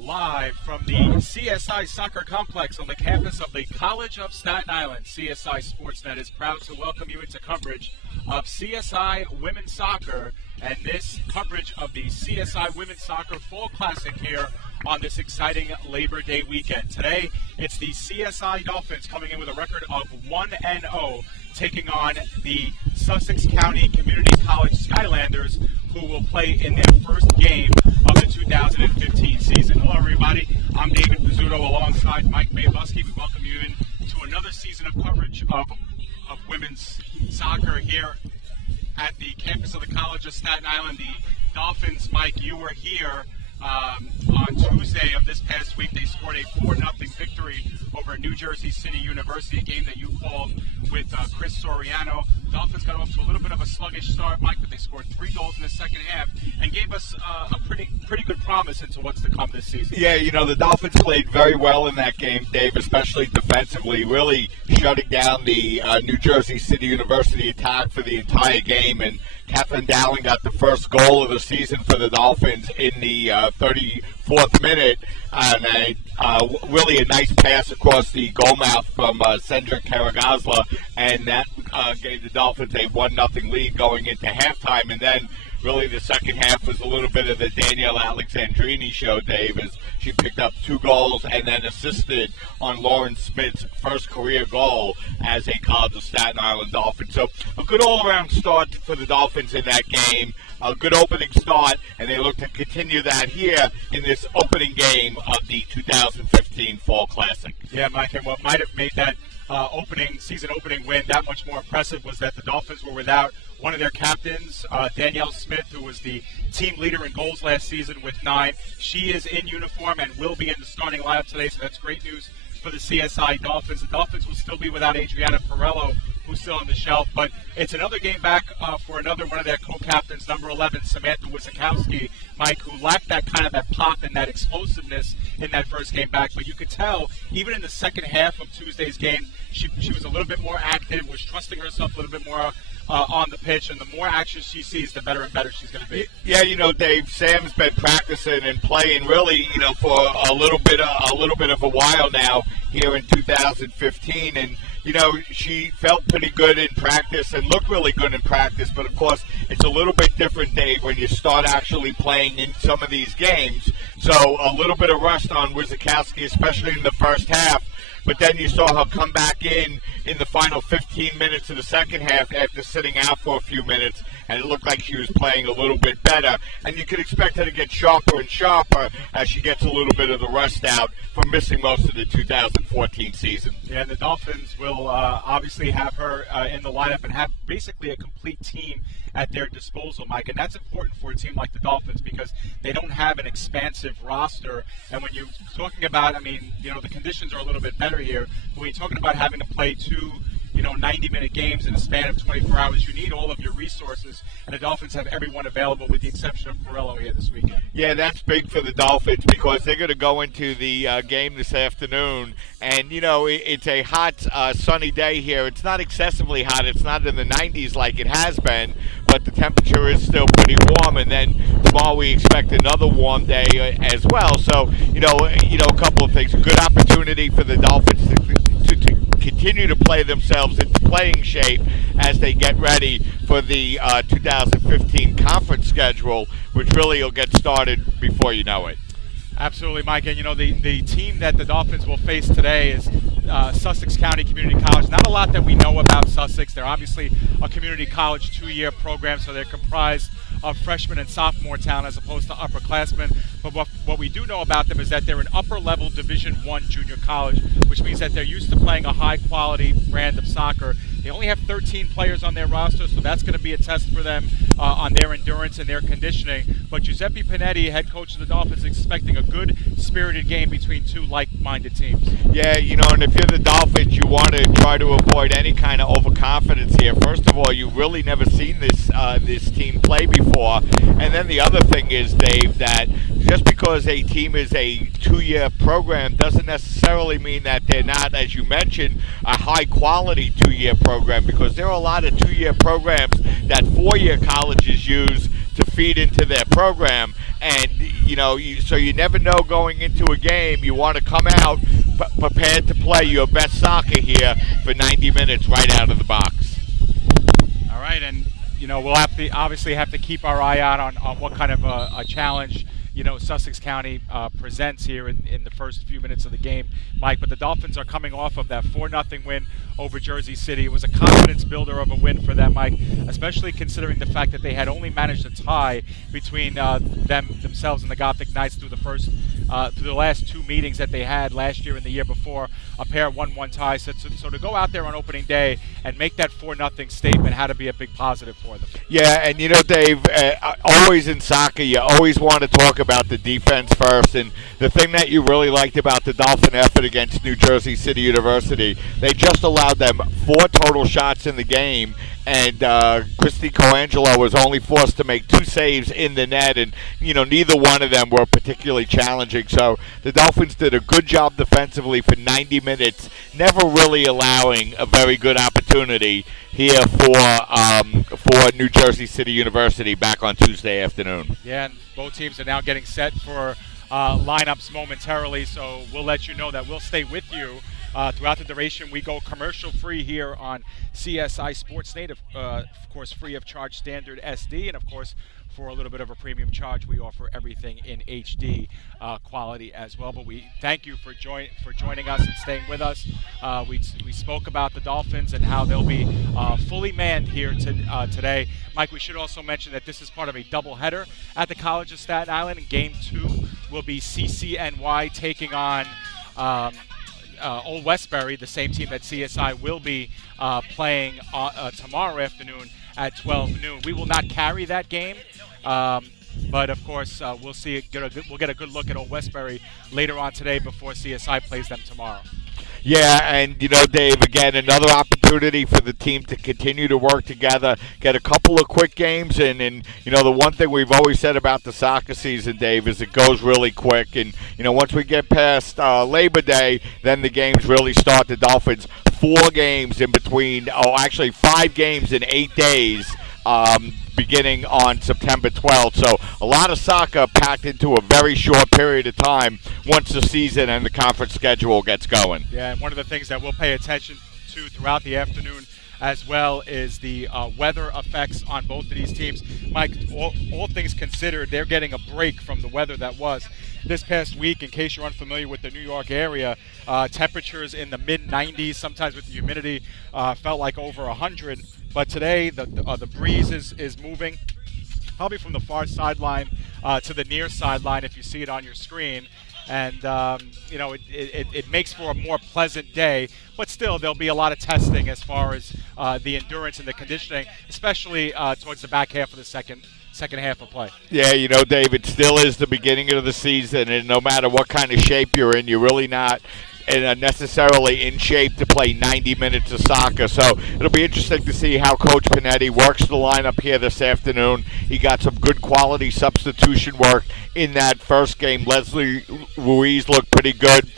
Live from the CSI Soccer Complex on the campus of the College of Staten Island, CSI Sportsnet is proud to welcome you into coverage of CSI Women's Soccer and this coverage of the CSI Women's Soccer Fall Classic here on this exciting Labor Day weekend. Today, it's the CSI Dolphins coming in with a record of 1-0, taking on the Sussex County Community College Skylanders, who will play in their first game of the 2015 season. Hello, everybody. I'm David Pizzuto alongside Mike Maybusky. We welcome you in to another season of coverage of women's soccer here at the campus of the College of Staten Island. The Dolphins, Mike, you were here on Tuesday of this past week. They scored a 4-0 victory over New Jersey City University, a game that you called with Chris Soriano. Dolphins got off to a little bit of a sluggish start, Mike, but they scored 3 goals in the second half and gave us a pretty good promise into what's to come this season. Yeah, you know, the Dolphins played very well in that game, Dave, especially defensively, really shutting down the New Jersey City University attack for the entire game. And Catherine Dowling got the first goal of the season for the Dolphins in the 34th minute. And really a nice pass across the goal mouth from Sandra Karagazla, and that gave the Dolphins a 1-0 lead going into halftime. And then really the second half was a little bit of the Danielle Alexandrini show, Dave, as she picked up 2 goals and then assisted on Lauren Smith's first career goal as a College of Staten Island Dolphin. So a good all-around start for the Dolphins in that game, a good opening start, and they look to continue that here in this opening game of the 2015 Fall Classic. Yeah, Mike, and what might have made that season opening win that much more impressive was that the Dolphins were without one of their captains, Danielle Smith, who was the team leader in goals last season with 9. She is in uniform and will be in the starting lineup today, so that's great news for the CSI Dolphins. The Dolphins will still be without Adriana Perello, who's still on the shelf, but it's another game back for another one of their co-captains, number 11, Samantha Wisakowski, Mike, who lacked that pop and that explosiveness in that first game back. But you could tell, even in the second half of Tuesday's game, she was a little bit more active, was trusting herself a little bit more on the pitch, and the more action she sees, the better and better she's going to be. Yeah, you know, Dave, Sam's been practicing and playing really, you know, for a little bit of a while now here in 2015, and you know, she felt pretty good in practice and looked really good in practice, but of course it's a little bit different, Dave, when you start actually playing in some of these games. So a little bit of rust on Wisakowski, especially in the first half. But then you saw her come back in the final 15 minutes of the second half after sitting out for a few minutes, and it looked like she was playing a little bit better. And you could expect her to get sharper and sharper as she gets a little bit of the rust out from missing most of the 2014 season. Yeah, and the Dolphins will obviously have her in the lineup and have basically a complete team at their disposal, Mike, and that's important for a team like the Dolphins because they don't have an expansive roster. And when you're talking about, I mean, you know, the conditions are a little bit better here, but when you're talking about having to play 2 90-minute games in a span of 24 hours, you need all of your resources, and the Dolphins have everyone available with the exception of Perello here this weekend. Yeah, that's big for the Dolphins because they're going to go into the game this afternoon, and, you know, it's a hot, sunny day here. It's not excessively hot. It's not in the 90s like it has been, but the temperature is still pretty warm, and then tomorrow we expect another warm day as well. So, you know, a couple of things. A good opportunity for the Dolphins to continue to play themselves into playing shape as they get ready for the 2015 conference schedule, which really will get started before you know it. Absolutely, Mike. And, you know, the team that the Dolphins will face today is Sussex County Community College. Not a lot that we know about Sussex. They're obviously a community college 2-year program, so they're comprised of freshmen and sophomore talent as opposed to upperclassmen. But what we do know about them is that they're an upper-level Division I junior college, which means that they're used to playing a high-quality brand of soccer. They only have 13 players on their roster, so that's going to be a test for them on their endurance and their conditioning. But Giuseppe Panetti, head coach of the Dolphins, is expecting a good, spirited game between 2 like-minded teams. Yeah, you know, and if you're the Dolphins, you want to try to avoid any kind of overconfidence here. First of all, you've really never seen this team play before. And then the other thing is, Dave, that just because a team is a 2-year program doesn't necessarily mean that they're not, as you mentioned, a high-quality 2-year program, because there are a lot of 2-year programs that 4-year colleges use to feed into their program. and so you never know going into a game. You want to come out prepared to play your best soccer here for 90 minutes right out of the box. All right, and we'll obviously have to keep our eye out on what kind of a challenge Sussex County presents here in the first few minutes of the game, Mike. But the Dolphins are coming off of that 4-0 win over Jersey City. It was a confidence builder of a win for them, Mike, especially considering the fact that they had only managed a tie between themselves and the Gothic Knights through the last two meetings that they had last year and the year before. A pair 1-1 ties. So to go out there on opening day and make that 4-0 statement had to be a big positive for them. Yeah, and Dave, always in soccer, you always want to talk about the defense first. And the thing that you really liked about the Dolphin effort against New Jersey City University, they just allowed them 4 total shots in the game. And Christy Coangelo was only forced to make 2 saves in the net, and neither one of them were particularly challenging. So the Dolphins did a good job defensively for 90 minutes, never really allowing a very good opportunity here for New Jersey City University back on Tuesday afternoon. Yeah, and both teams are now getting set for lineups momentarily, so we'll let you know that we'll stay with you throughout the duration. We go commercial-free here on CSI Sports Native, of course, free of charge standard SD, and of course, for a little bit of a premium charge, we offer everything in HD quality as well. But we thank you for joining us and staying with us. We spoke about the Dolphins and how they'll be fully manned here today. Mike, we should also mention that this is part of a doubleheader at the College of Staten Island, and Game 2 will be CCNY taking on Old Westbury, the same team that CSI will be playing tomorrow afternoon at 12 noon. We will not carry that game, but of course we'll get a good look at Old Westbury later on today before CSI plays them tomorrow. Yeah, and Dave, again, another opportunity for the team to continue to work together, get a couple of quick games, and the one thing we've always said about the soccer season, Dave, is it goes really quick, and once we get past Labor Day, then the games really start. The Dolphins 4 games in between, actually 5 games in 8 days. Beginning on September 12th. So a lot of soccer packed into a very short period of time once the season and the conference schedule gets going. Yeah, and one of the things that we'll pay attention to throughout the afternoon as well is the weather effects on both of these teams. Mike, all things considered, they're getting a break from the weather that was this past week. In case you're unfamiliar with the New York area, temperatures in the mid-90s, sometimes with the humidity, felt like over 100. But today, the breeze is moving, probably from the far sideline to the near sideline, if you see it on your screen. And, it makes for a more pleasant day. But still, there'll be a lot of testing as far as the endurance and the conditioning, especially towards the back half of the second half of play. Yeah, Dave, it still is the beginning of the season, and no matter what kind of shape you're in, you're really not necessarily in shape to play 90 minutes of soccer. So it'll be interesting to see how Coach Panetti works the lineup here this afternoon. He got some good quality substitution work in that first game. Leslie Ruiz looked pretty good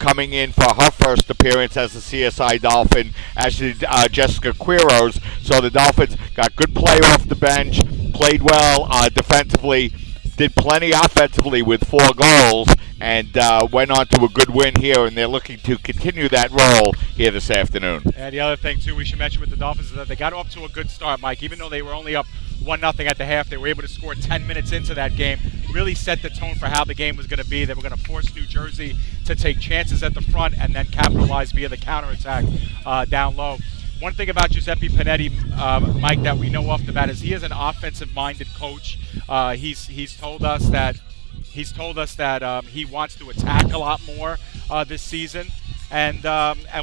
coming in for her first appearance as a CSI Dolphin, as did Jessica Quiros. So the Dolphins got good play off the bench, played well defensively, did plenty offensively with 4 goals, and went on to a good win here, and they're looking to continue that role here this afternoon. And the other thing, too, we should mention with the Dolphins is that they got off to a good start, Mike. Even though they were only up 1-0 at the half, they were able to score 10 minutes into that game, really set the tone for how the game was going to be. They were going to force New Jersey to take chances at the front and then capitalize via the counterattack down low. One thing about Giuseppe Panetti, Mike, that we know off the bat is he is an offensive-minded coach. He's told us that he wants to attack a lot more this season, and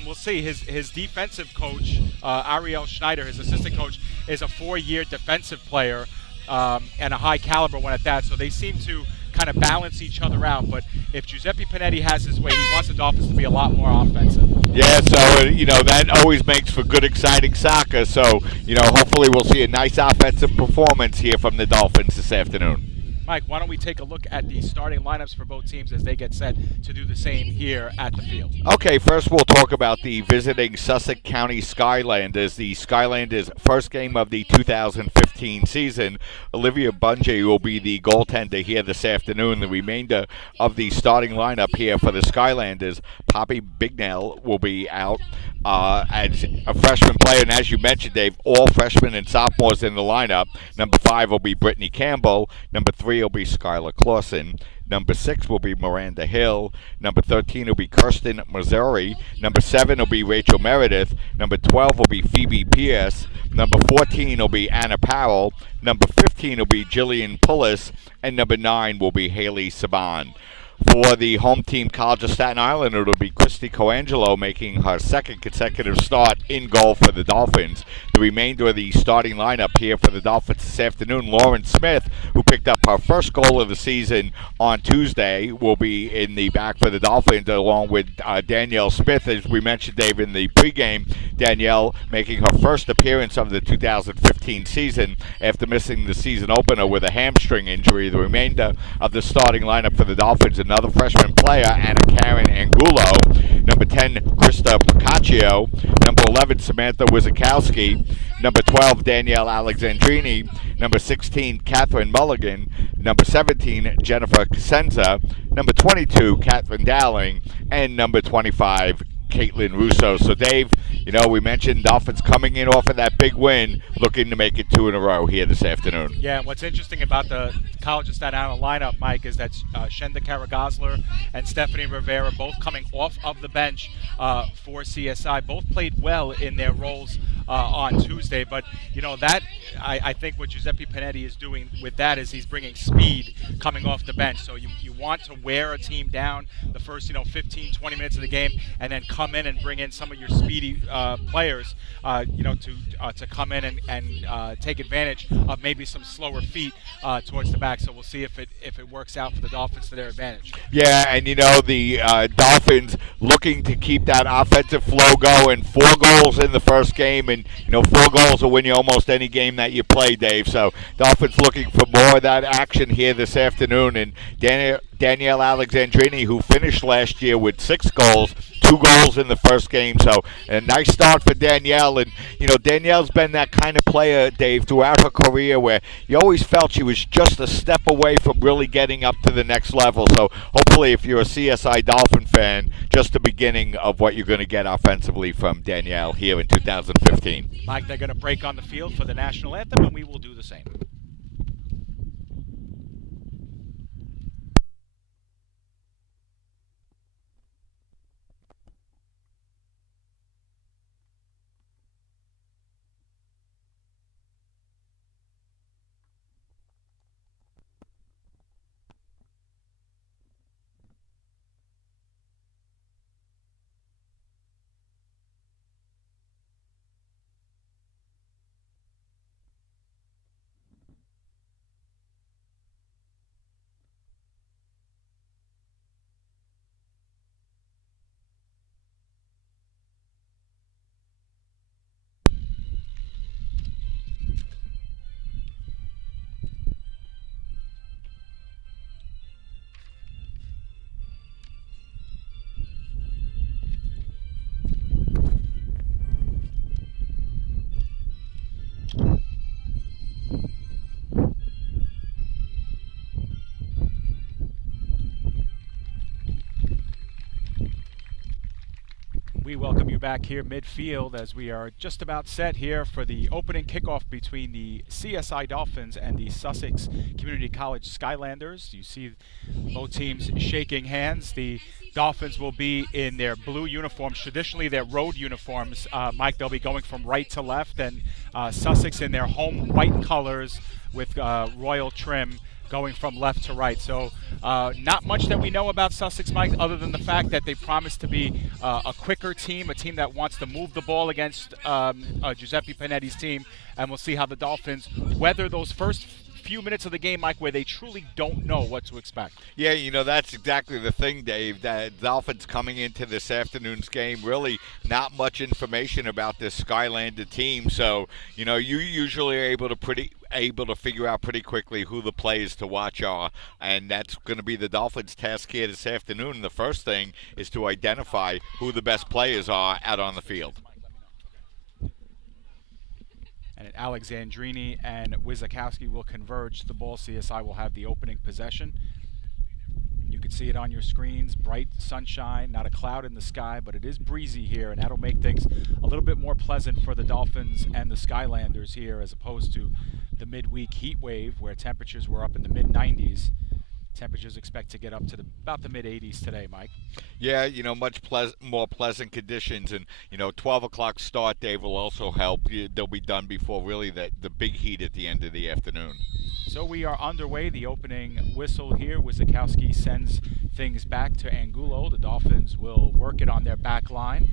we'll see. His defensive coach, Ariel Schneider, his assistant coach, is a 4-year defensive player and a high-caliber one at that. So they seem to kind of balance each other out. But if Giuseppe Panetti has his way, he wants the Dolphins to be a lot more offensive. Yeah, so, that always makes for good, exciting soccer. So, hopefully we'll see a nice offensive performance here from the Dolphins this afternoon. Mike, why don't we take a look at the starting lineups for both teams as they get set to do the same here at the field? Okay, first we'll talk about the visiting Sussex County Skylanders. The Skylanders' first game of the 2015 season. Olivia Bungie will be the goaltender here this afternoon. The remainder of the starting lineup here for the Skylanders, Poppy Bignell will be out as a freshman player. And as you mentioned, Dave, all freshmen and sophomores in the lineup. Number 5 will be Brittany Campbell. Number 3 will be Skylar Clausen. Number 6 will be Miranda Hill. Number 13 will be Kirsten Missouri. Number 7 will be Rachel Meredith. Number 12 will be Phoebe Pierce. Number 14 will be Anna Powell. Number 15 will be Jillian Pullis. And number 9 will be Haley Saban. For the home team, College of Staten Island, it'll be Christy Coangelo making her second consecutive start in goal for the Dolphins. The remainder of the starting lineup here for the Dolphins this afternoon, Lauren Smith, who picked up her first goal of the season on Tuesday, will be in the back for the Dolphins, along with Danielle Smith, as we mentioned, Dave, in the pregame. Danielle making her first appearance of the 2015 season after missing the season opener with a hamstring injury. The remainder of the starting lineup for the Dolphins, another freshman player, Anna Karen Angulo. Number 10, Krista Procaccio. Number 11, Samantha Wizakowski. Number 12, Danielle Alexandrini. Number 16, Catherine Mulligan. Number 17, Jennifer Cosenza. Number 22, Catherine Dowling. And number 25, Caitlin Russo. So, Dave, you know, we mentioned Dolphins coming in off of that big win, looking to make it 2 in a row here this afternoon. Yeah, and what's interesting about the College of Staten Island lineup, Mike, is that Shenda Karagosler and Stephanie Rivera, both coming off of the bench for CSI, both played well in their roles on Tuesday. But, you know, that I think what Giuseppe Panetti is doing with that is he's bringing speed coming off the bench. So you want to wear a team down the first, 15, 20 minutes of the game, and then come in and bring in some of your speedy players, to come in and take advantage of maybe some slower feet towards the back. So we'll see if it works out for the Dolphins to their advantage. Yeah, and the Dolphins looking to keep that offensive flow going. 4 goals in the first game, and 4 goals will win you almost any game that you play, Dave. So Dolphins looking for more of that action here this afternoon. And Danielle Alexandrini, who finished last year with 6 goals, 2 goals in the first game. So a nice start for Danielle. And, Danielle's been that kind of player, Dave, throughout her career where you always felt she was just a step away from really getting up to the next level. So hopefully, if you're a CSI Dolphin fan, just the beginning of what you're going to get offensively from Danielle here in 2015. Mike, they're going to break on the field for the national anthem, and we will do the same. We welcome you back here midfield as we are just about set here for the opening kickoff between the CSI Dolphins and the Sussex Community College Skylanders. You see both teams shaking hands. The Dolphins will be in their blue uniforms, traditionally their road uniforms. Mike, they'll be going from right to left, and Sussex in their home white colors with royal trim going from left to right. So not much that we know about Sussex, Mike, other than the fact that they promise to be a quicker team, a team that wants to move the ball against Giuseppe Panetti's team, and we'll see how the Dolphins weather those first few minutes of the game, Mike, where they truly don't know what to expect. Yeah, that's exactly the thing, Dave. That Dolphins coming into this afternoon's game, really not much information about this Skylander team. So, you usually are able to figure out pretty quickly who the players to watch are, and that's going to be the Dolphins' task here this afternoon. The first thing is to identify who the best players are out on the field. And Alexandrini and Wizakowski will converge the ball. CSI will have the opening possession. You can see it on your screens. Bright sunshine, not a cloud in the sky, but it is breezy here, and that'll make things a little bit more pleasant for the Dolphins and the Skylanders here, as opposed to the midweek heat wave where temperatures were up in the mid-90s. Temperatures expect to get up to about the mid-80s today, Mike. Yeah, much more pleasant conditions. And, 12 o'clock start, Dave, will also help. They'll be done before really the big heat at the end of the afternoon. So we are underway. The opening whistle here. Wizakowski sends things back to Angulo. The Dolphins will work it on their back line.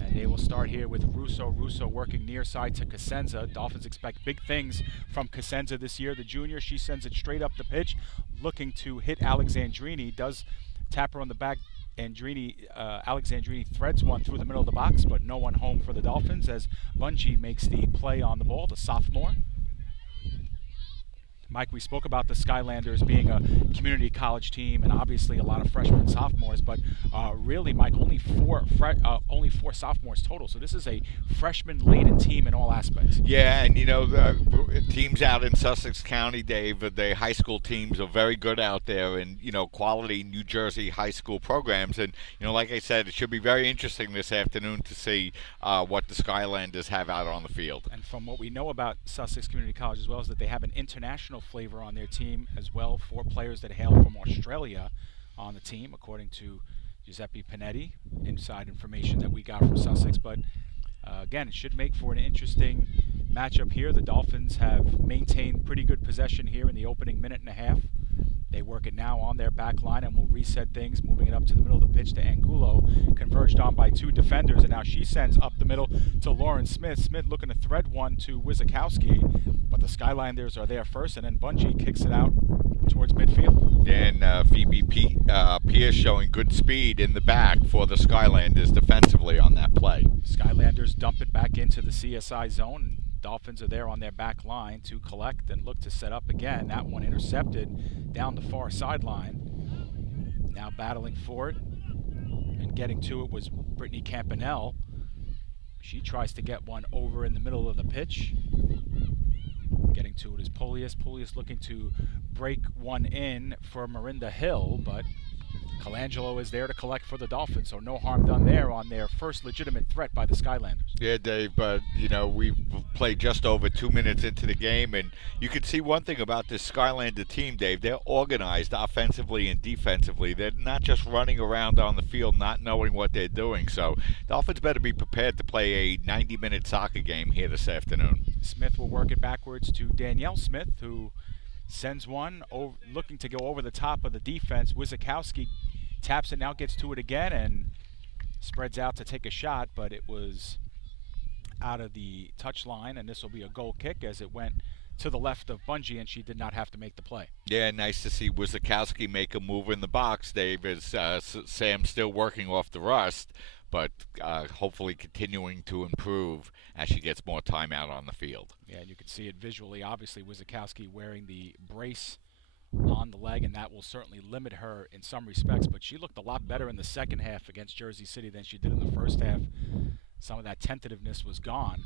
And they will start here with Russo. Russo working near side to Cosenza. Dolphins expect big things from Cosenza this year. The junior, she sends it straight up the pitch, looking to hit Alexandrini. Does tap her on the back. Alexandrini threads one through the middle of the box, but no one home for the Dolphins as Bungie makes the play on the ball, the sophomore. Mike, we spoke about the Skylanders being a community college team and obviously a lot of freshmen and sophomores, but really, Mike, only four sophomores total. So this is a freshman-laden team in all aspects. Yeah, and the teams out in Sussex County, Dave, the high school teams are very good out there, and quality New Jersey high school programs. And like I said, it should be very interesting this afternoon to see what the Skylanders have out on the field. And from what we know about Sussex Community College as well is that they have an international flavor on their team as well. 4 players that hail from Australia on the team, according to Giuseppe Panetti, inside information that we got from Sussex. But again, it should make for an interesting matchup here. The Dolphins have maintained pretty good possession here in the opening minute and a half. They work it now on their back line and will reset things, moving it up to the middle of the pitch to Angulo, converged on by 2 defenders, and now she sends up the middle to Lauren Smith. Smith looking to thread one to Wizakowski, but the Skylanders are there first, and then Bungie kicks it out towards midfield. And Phoebe Pierce showing good speed in the back for the Skylanders defensively on that play. Skylanders dump it back into the CSI zone. Dolphins are there on their back line to collect and look to set up again. That one intercepted down the far sideline. Now battling for it and getting to it was Brittany Campanelle. She tries to get one over in the middle of the pitch. Getting to it is Polius. Polius looking to break one in for Marinda Hill, but Colangelo is there to collect for the Dolphins, so no harm done there on their first legitimate threat by the Skylanders. Yeah, Dave, but, we've played just over 2 minutes into the game, and you can see one thing about this Skylander team, Dave. They're organized offensively and defensively. They're not just running around on the field not knowing what they're doing, so Dolphins better be prepared to play a 90-minute soccer game here this afternoon. Smith will work it backwards to Danielle Smith, who sends one looking to go over the top of the defense. Wizakowski taps it, now gets to it again and spreads out to take a shot, but it was out of the touch line, and this will be a goal kick as it went to the left of Bungie, and she did not have to make the play. Yeah, nice to see Wizakowski make a move in the box, Dave, as Sam's still working off the rust, but hopefully continuing to improve as she gets more time out on the field. Yeah, and you can see it visually. Obviously, Wizakowski wearing the brace on the leg, and that will certainly limit her in some respects, but she looked a lot better in the second half against Jersey City than she did in the first half. Some of that tentativeness was gone,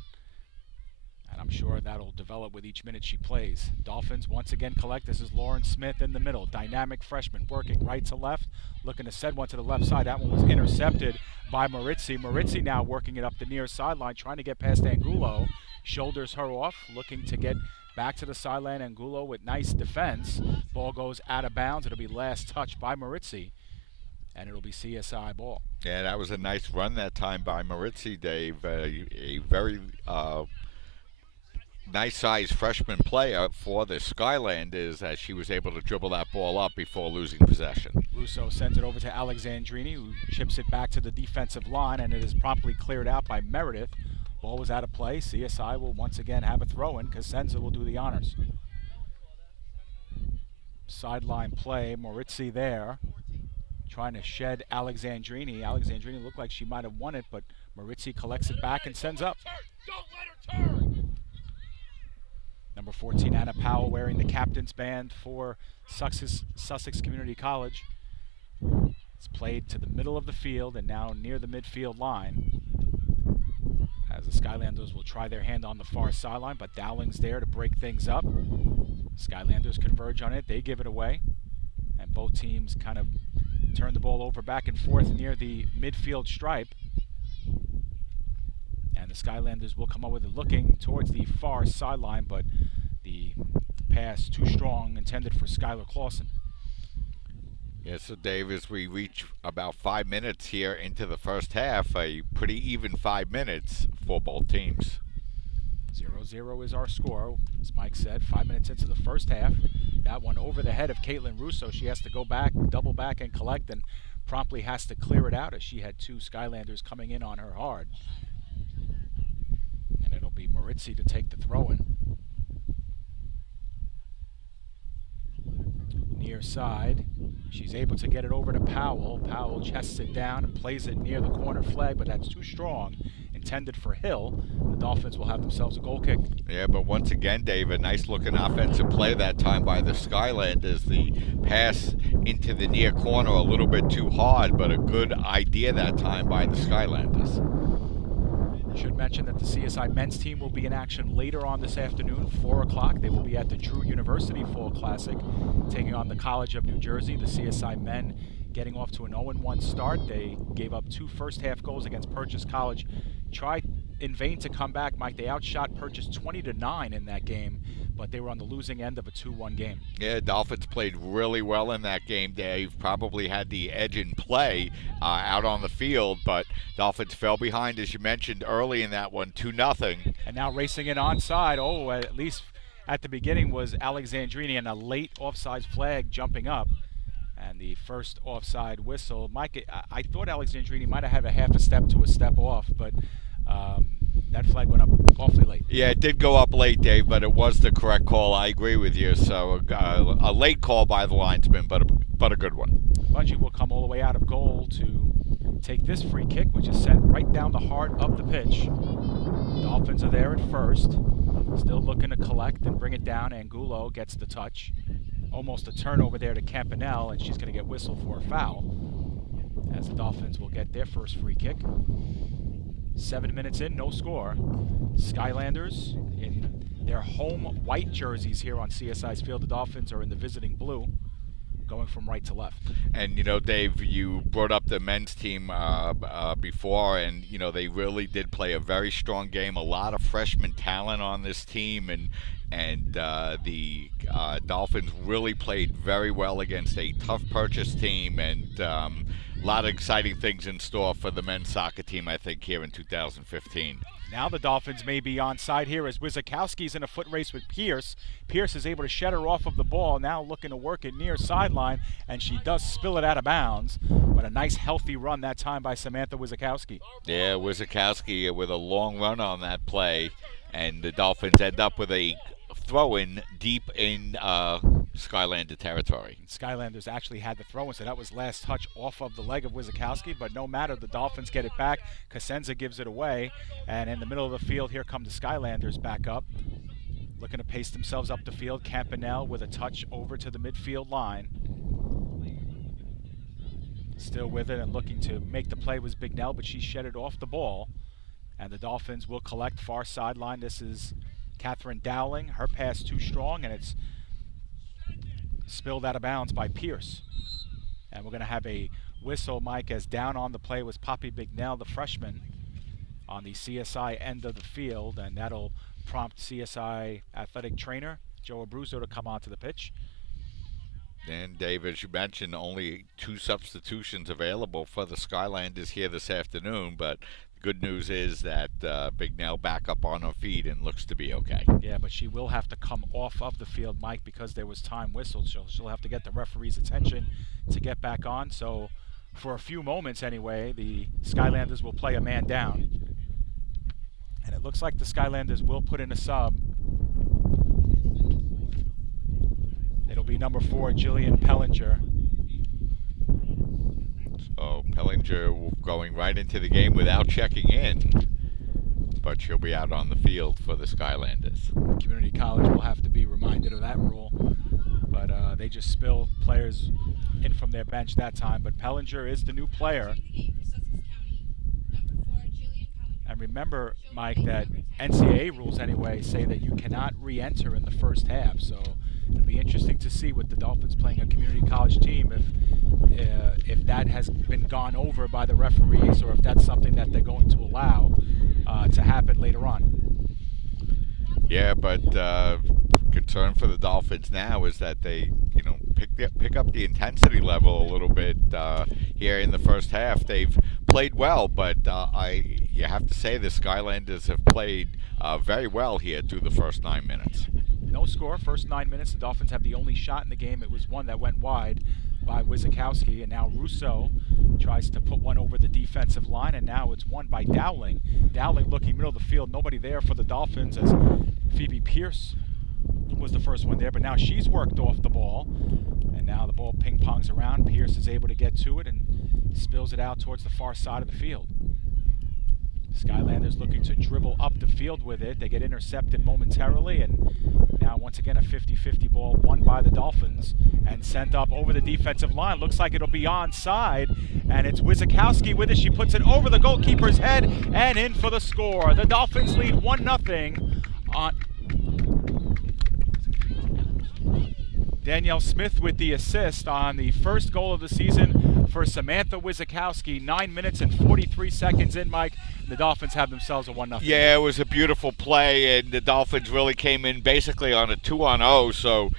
and I'm sure that'll develop with each minute she plays. Dolphins once again collect. This is Lauren Smith in the middle, dynamic freshman, working right to left, looking to send one to the left side. That one was intercepted by Maritzi. Maritzi now working it up the near sideline, trying to get past Angulo, shoulders her off, looking to get back to the sideline. Angulo with nice defense. Ball goes out of bounds. It'll be last touch by Maritzi, and it'll be CSI ball. Yeah, that was a nice run that time by Maritzi, Dave. A very nice-sized freshman player for the Skylanders as she was able to dribble that ball up before losing possession. Russo sends it over to Alexandrini, who chips it back to the defensive line, and it is promptly cleared out by Meredith. Ball was out of play. CSI will once again have a throw-in. Cosenza will do the honors. sideline play. Moritzi there, trying to shed Alexandrini. Alexandrini looked like she might have won it, but Moritzi collects it back and sends up. Number 14, Anna Powell, wearing the captain's band for Sussex Community College. It's played to the middle of the field and now near the midfield line, as the Skylanders will try their hand on the far sideline, but Dowling's there to break things up. Skylanders converge on it, they give it away, and both teams kind of turn the ball over back and forth near the midfield stripe. And the Skylanders will come up with it looking towards the far sideline, but the pass too strong, intended for Skylar Clausen. Yeah, so Dave, as we reach about 5 minutes here into the first half, a pretty even 5 minutes for both teams. 0-0 is our score, as Mike said, 5 minutes into the first half. That one over the head of Caitlin Russo. She has to go back, double back, and collect, and promptly has to clear it out as she had two Skylanders coming in on her hard. And it'll be Moritzi to take the throw-in. Near side, she's able to get it over to Powell. Powell chests it down and plays it near the corner flag, but that's too strong. Intended for Hill. The Dolphins will have themselves a goal kick. Yeah, but once again, Dave, a nice looking offensive play that time by the Skylanders. The pass into the near corner a little bit too hard, but a good idea that time by the Skylanders. Should mention that the CSI men's team will be in action later on this afternoon, 4 o'clock. They will be at the Drew University Fall Classic, taking on the College of New Jersey. The CSI men getting off to an 0-1 start. They gave up 2 first-half goals against Purchase College. Tried in vain to come back, Mike. They outshot Purchase 20-9 in that game, but they were on the losing end of a 2-1 game. Yeah, Dolphins played really well in that game, Dave. Probably had the edge in play out on the field, but Dolphins fell behind, as you mentioned, early in that one, 2-0. And now racing it onside. Oh, at least at the beginning was Alexandrini, and a late offside flag jumping up. And the first offside whistle. Mike, I thought Alexandrini might have had a half a step to a step off, but that flag went up awfully late. Yeah, it did go up late, Dave, but it was the correct call. I agree with you. So a late call by the linesman, but a good one. Bungie will come all the way out of goal to take this free kick, which is sent right down the heart of the pitch. Dolphins are there at first, still looking to collect and bring it down. Angulo gets the touch. Almost a turnover there to Campanelle, and she's going to get whistled for a foul, as the Dolphins will get their first free kick. 7 minutes in, no score. Skylanders in their home white jerseys here on CSI's field. The Dolphins are in the visiting blue, going from right to left. And, you know, Dave, you brought up the men's team before, and, you know, they really did play a very strong game. A lot of freshman talent on this team, and the Dolphins really played very well against a tough Purchase team, and a lot of exciting things in store for the men's soccer team, I think, here in 2015. Now the Dolphins may be onside here as Wizakowski's in a foot race with Pierce. Pierce is able to shed her off of the ball, now looking to work it near sideline, and she does spill it out of bounds. But a nice healthy run that time by Samantha Wizakowski. Yeah, Wizakowski with a long run on that play, and the Dolphins end up with a throw-in deep in Skylander territory. Skylanders actually had the throw-in, so that was last touch off of the leg of Wizakowski, but no matter, the Dolphins get it back. Cosenza gives it away, and in the middle of the field, here come the Skylanders back up, looking to pace themselves up the field. Campanelle with a touch over to the midfield line. Still with it and looking to make the play was Bignell, but she shed it off the ball, and the Dolphins will collect far sideline. This is Catherine Dowling. Her pass too strong, and it's spilled out of bounds by Pierce. And we're going to have a whistle, Mike, as down on the play was Poppy Bignell, the freshman, on the CSI end of the field, and that'll prompt CSI athletic trainer Joe Abruzzo to come onto the pitch. And Dave, as you mentioned, only 2 substitutions available for the Skylanders here this afternoon, but good news is that Bignell back up on her feet and looks to be okay. Yeah, but she will have to come off of the field, Mike, because there was time whistled. She'll have to get the referee's attention to get back on. So for a few moments anyway, the Skylanders will play a man down. And it looks like the Skylanders will put in a sub. It'll be number 4, Jillian Pellinger. So Pellinger going right into the game without checking in, but she'll be out on the field for the Skylanders. Community College will have to be reminded of that rule, but they just spill players in from their bench that time. But Pellinger is the new player. And remember, Mike, that NCAA rules anyway say that you cannot re-enter in the first half. So it'll be interesting to see with the Dolphins playing a community college team if that has been gone over by the referees, or if that's something that they're going to allow to happen later on. Yeah, but concern for the Dolphins now is that they, pick up the intensity level a little bit here in the first half. They've played well, but you have to say the Skylanders have played very well here through the first 9 minutes. No score, first 9 minutes. The Dolphins have the only shot in the game. It was one that went wide by Wizakowski, and now Rousseau tries to put one over the defensive line, and now it's won by Dowling. Dowling looking middle of the field, nobody there for the Dolphins, as Phoebe Pierce was the first one there, but now she's worked off the ball, and now the ball ping-pongs around. Pierce is able to get to it and spills it out towards the far side of the field. Skylanders looking to dribble up the field with it. They get intercepted momentarily, and now once again a 50-50 ball won by the Dolphins and sent up over the defensive line. Looks like it'll be onside, and it's Wizakowski with it. She puts it over the goalkeeper's head and in for the score. The Dolphins lead 1-0 on Danielle Smith with the assist on the first goal of the season for Samantha Wizakowski. 9 minutes and 43 seconds in, Mike. The Dolphins have themselves a 1-0. Yeah, it was a beautiful play, and the Dolphins really came in basically on a 2-on-0, so,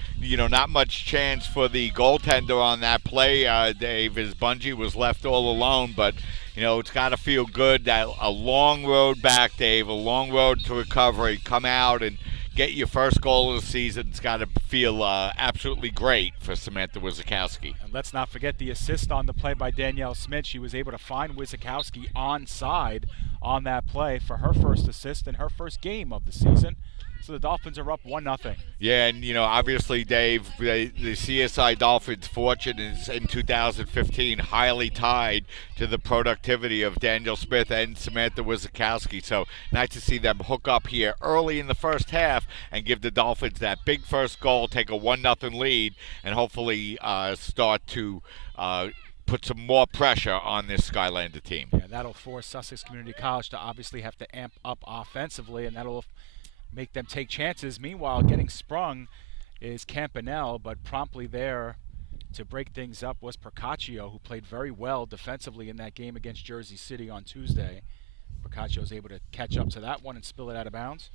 not much chance for the goaltender on that play, Dave, as Bungie was left all alone, but, it's got to feel good that a long road back, Dave, a long road to recovery, come out and get your first goal of the season. It's got to feel absolutely great for Samantha Wizakowski. And let's not forget the assist on the play by Danielle Smith. She was able to find Wizakowski onside on that play for her first assist in her first game of the season. So the Dolphins are up 1-0. Yeah, and obviously, Dave, the CSI Dolphins' fortune is in 2015 highly tied to the productivity of Danielle Smith and Samantha Wizakowski. So nice to see them hook up here early in the first half and give the Dolphins that big first goal, take a 1-0 lead, and hopefully start to put some more pressure on this Skylander team. Yeah, that'll force Sussex Community College to obviously have to amp up offensively, and that'll make them take chances. Meanwhile, getting sprung is Campanelle, but promptly there to break things up was Procaccio, who played very well defensively in that game against Jersey City on Tuesday. Procaccio was able to catch up to that one and spill it out of bounds.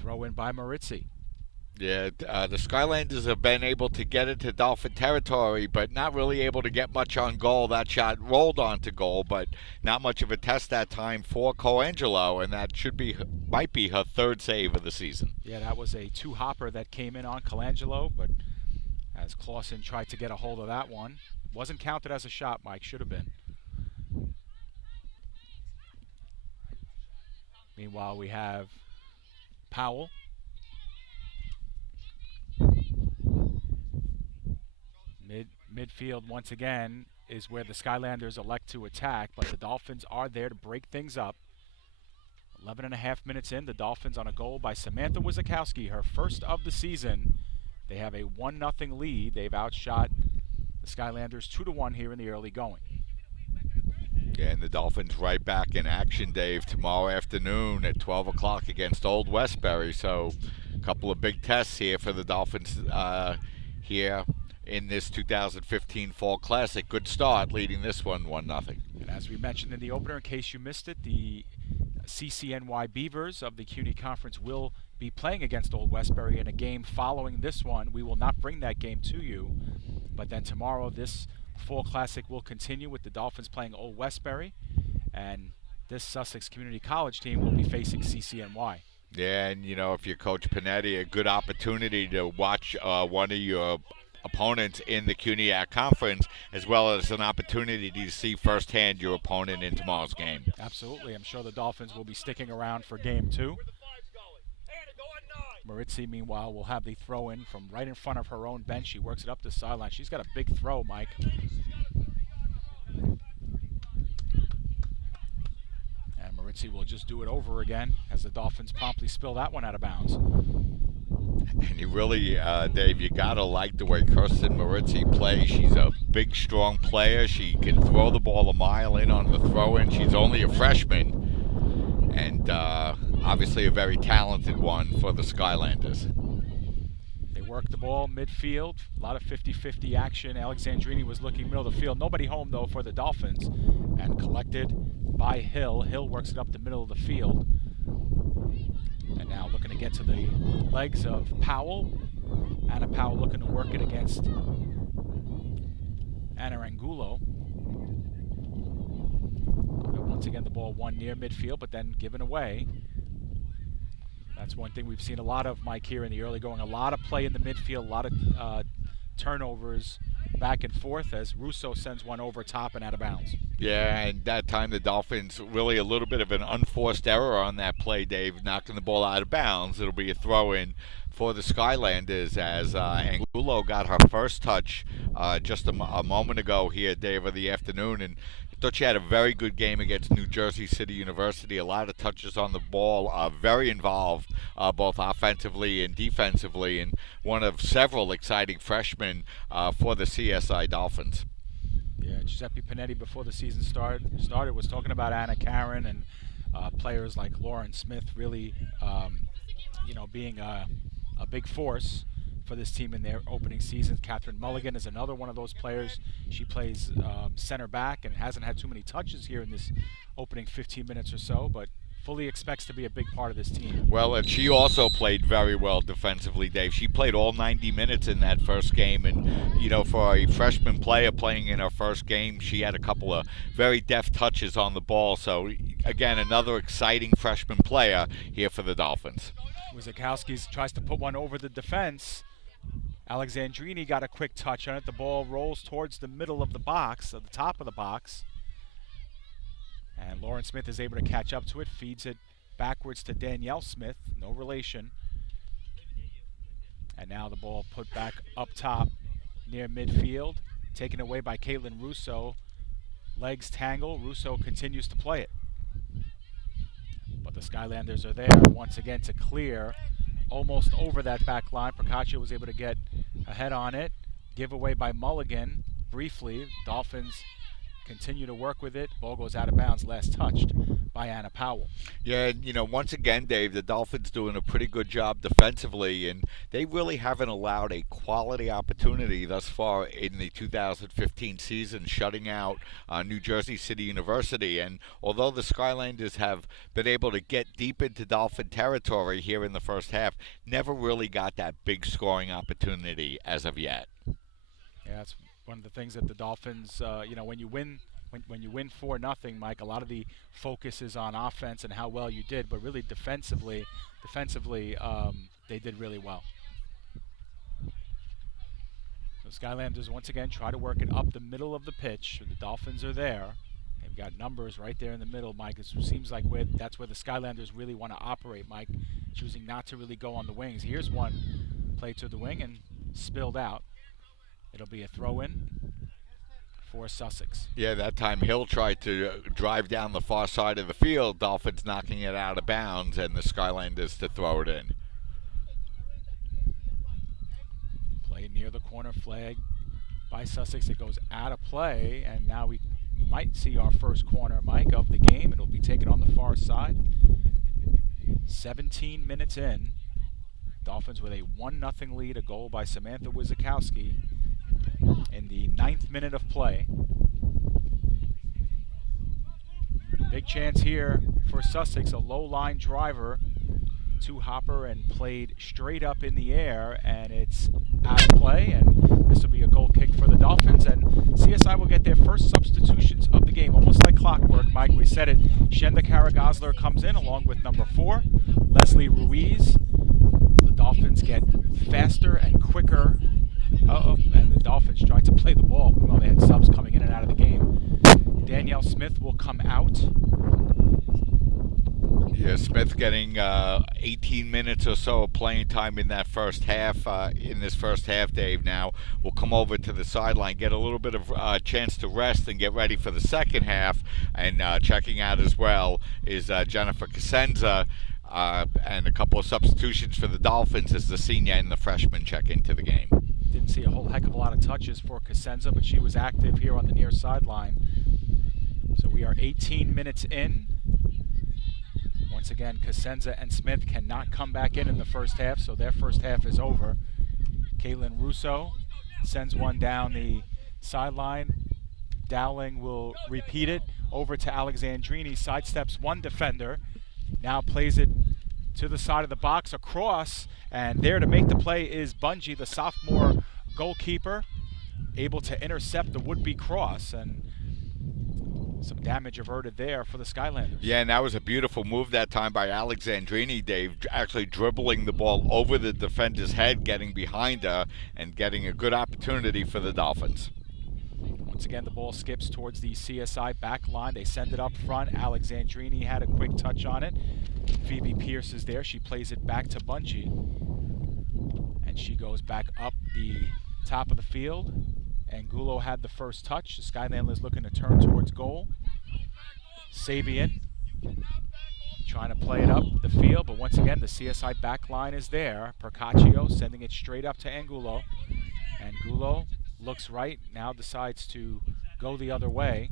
Throw in by Maritzi. Yeah, the Skylanders have been able to get into Dolphin territory, but not really able to get much on goal. That shot rolled onto goal, but not much of a test that time for Coangelo, and that might be her third save of the season. Yeah, that was a two-hopper that came in on Colangelo, but as Clausen tried to get a hold of that one, wasn't counted as a shot, Mike. Should have been. Meanwhile, we have Powell. Midfield, once again, is where the Skylanders elect to attack, but the Dolphins are there to break things up. 11 and a half minutes in, the Dolphins on a goal by Samantha Wizakowski, her first of the season. They have a 1-0 lead. They've outshot the Skylanders 2-1 here in the early going. Yeah, and the Dolphins right back in action, Dave, tomorrow afternoon at 12 o'clock against Old Westbury. So a couple of big tests here for the Dolphins here in this 2015 Fall Classic. Good start leading this one 1-0. And as we mentioned in the opener, in case you missed it, the CCNY Beavers of the CUNY Conference will be playing against Old Westbury in a game following this one. We will not bring that game to you, but then tomorrow this Fall Classic will continue with the Dolphins playing Old Westbury, and this Sussex Community College team will be facing CCNY. Yeah, and if you're Coach Panetti, a good opportunity to watch one of your opponents in the CUNYAC Conference, as well as an opportunity to see firsthand your opponent in tomorrow's game. Absolutely. I'm sure the Dolphins will be sticking around for game 2. Maritzi, meanwhile, will have the throw in from right in front of her own bench. She works it up the sideline. She's got a big throw, Mike. And Maritzi will just do it over again as the Dolphins promptly spill that one out of bounds. And you really, Dave, you got to like the way Kirsten Maritzi plays. She's a big, strong player. She can throw the ball a mile in on the throw-in. She's only a freshman. And obviously a very talented one for the Skylanders. They work the ball midfield, a lot of 50-50 action. Alexandrini was looking middle of the field. Nobody home, though, for the Dolphins. And collected by Hill. Hill works it up the middle of the field. And now looking to get to the legs of Powell. Anna Powell looking to work it against Anna Angulo. Once again, the ball won near midfield, but then given away. That's one thing we've seen a lot of, Mike, here in the early going. A lot of play in the midfield, a lot of turnovers back and forth as Russo sends one over top and out of bounds. Yeah, and that time the Dolphins really a little bit of an unforced error on that play, Dave, knocking the ball out of bounds. It'll be a throw-in for the Skylanders as Angulo got her first touch just a moment ago here, Dave, of the afternoon, and I thought she had a very good game against New Jersey City University. A lot of touches on the ball, very involved both offensively and defensively, and one of several exciting freshmen for the CSI Dolphins. Yeah, Giuseppe Panetti before the season started was talking about Anna Karen and players like Lauren Smith really, being a big force for this team in their opening season. Catherine Mulligan is another one of those players. She plays center back and hasn't had too many touches here in this opening 15 minutes or so, but fully expects to be a big part of this team. Well, and she also played very well defensively, Dave. She played all 90 minutes in that first game, and, for a freshman player playing in her first game, she had a couple of very deft touches on the ball. So, again, another exciting freshman player here for the Dolphins. Wizakowski tries to put one over the defense. Alexandrini got a quick touch on it. The ball rolls towards the middle of the box, at the top of the box. And Lauren Smith is able to catch up to it, feeds it backwards to Danielle Smith, no relation. And now the ball put back up top near midfield, taken away by Caitlin Russo. Legs tangle, Russo continues to play it. But the Skylanders are there once again to clear almost over that back line. Procaccio was able to get ahead on it. Give away by Mulligan briefly. Dolphins continue to work with it. Ball goes out of bounds, last touched by Anna Powell. Yeah, once again, Dave, the Dolphins doing a pretty good job defensively, and they really haven't allowed a quality opportunity thus far in the 2015 season, shutting out New Jersey City University. And although the Skylanders have been able to get deep into Dolphin territory here in the first half, never really got that big scoring opportunity as of yet. Yeah, that's one of the things that the Dolphins, when you win 4-0, Mike, a lot of the focus is on offense and how well you did, but really defensively, they did really well. So Skylanders once again try to work it up the middle of the pitch. The Dolphins are there. They've got numbers right there in the middle, Mike. It seems like that's where the Skylanders really want to operate, Mike, choosing not to really go on the wings. Here's one play to the wing and spilled out. It'll be a throw-in for Sussex. Yeah, that time Hill tried to drive down the far side of the field. Dolphins knocking it out of bounds, and the Skylanders to throw it in. Play near the corner flag by Sussex. It goes out of play, and now we might see our first corner, Mike, of the game. It'll be taken on the far side. 17 minutes in. Dolphins with a 1-0 lead, a goal by Samantha Wizakowski in the 9th minute of play. Big chance here for Sussex, a low line driver to Hopper and played straight up in the air, and it's out of play, and this will be a goal kick for the Dolphins, and CSI will get their first substitutions of the game, almost like clockwork, Mike. We said it. Shenda Karagosler comes in along with number 4, Leslie Ruiz. The Dolphins get faster and quicker. And the Dolphins tried to play the ball. Well, they had subs coming in and out of the game. Danielle Smith will come out. Yeah, Smith getting 18 minutes or so of playing time in that first half. In this first half, Dave. Now we'll come over to the sideline, get a little bit of chance to rest and get ready for the second half. And checking out as well is Jennifer Cosenza, and a couple of substitutions for the Dolphins as the senior and the freshman check into the game. Didn't see a whole heck of a lot of touches for Cosenza, but she was active here on the near sideline. So we are 18 minutes in. Once again, Cosenza and Smith cannot come back in the first half, so their first half is over. Caitlin Russo sends one down the sideline. Dowling will repeat it over to Alexandrini, sidesteps one defender, now plays it to the side of the box across, and there to make the play is Bungie, the sophomore goalkeeper, able to intercept the would-be cross, and some damage averted there for the Skylanders. Yeah, and that was a beautiful move that time by Alexandrini, Dave, actually dribbling the ball over the defender's head, getting behind her, and getting a good opportunity for the Dolphins. Once again, the ball skips towards the CSI back line. They send it up front. Alexandrini had a quick touch on it. Phoebe Pierce is there. She plays it back to Bungie. And she goes back up the top of the field. Angulo had the first touch. The Skylanders looking to turn towards goal. Sabian trying to play it up the field, but once again, the CSI back line is there. Percaccio sending it straight up to Angulo. Angulo looks right, now decides to go the other way.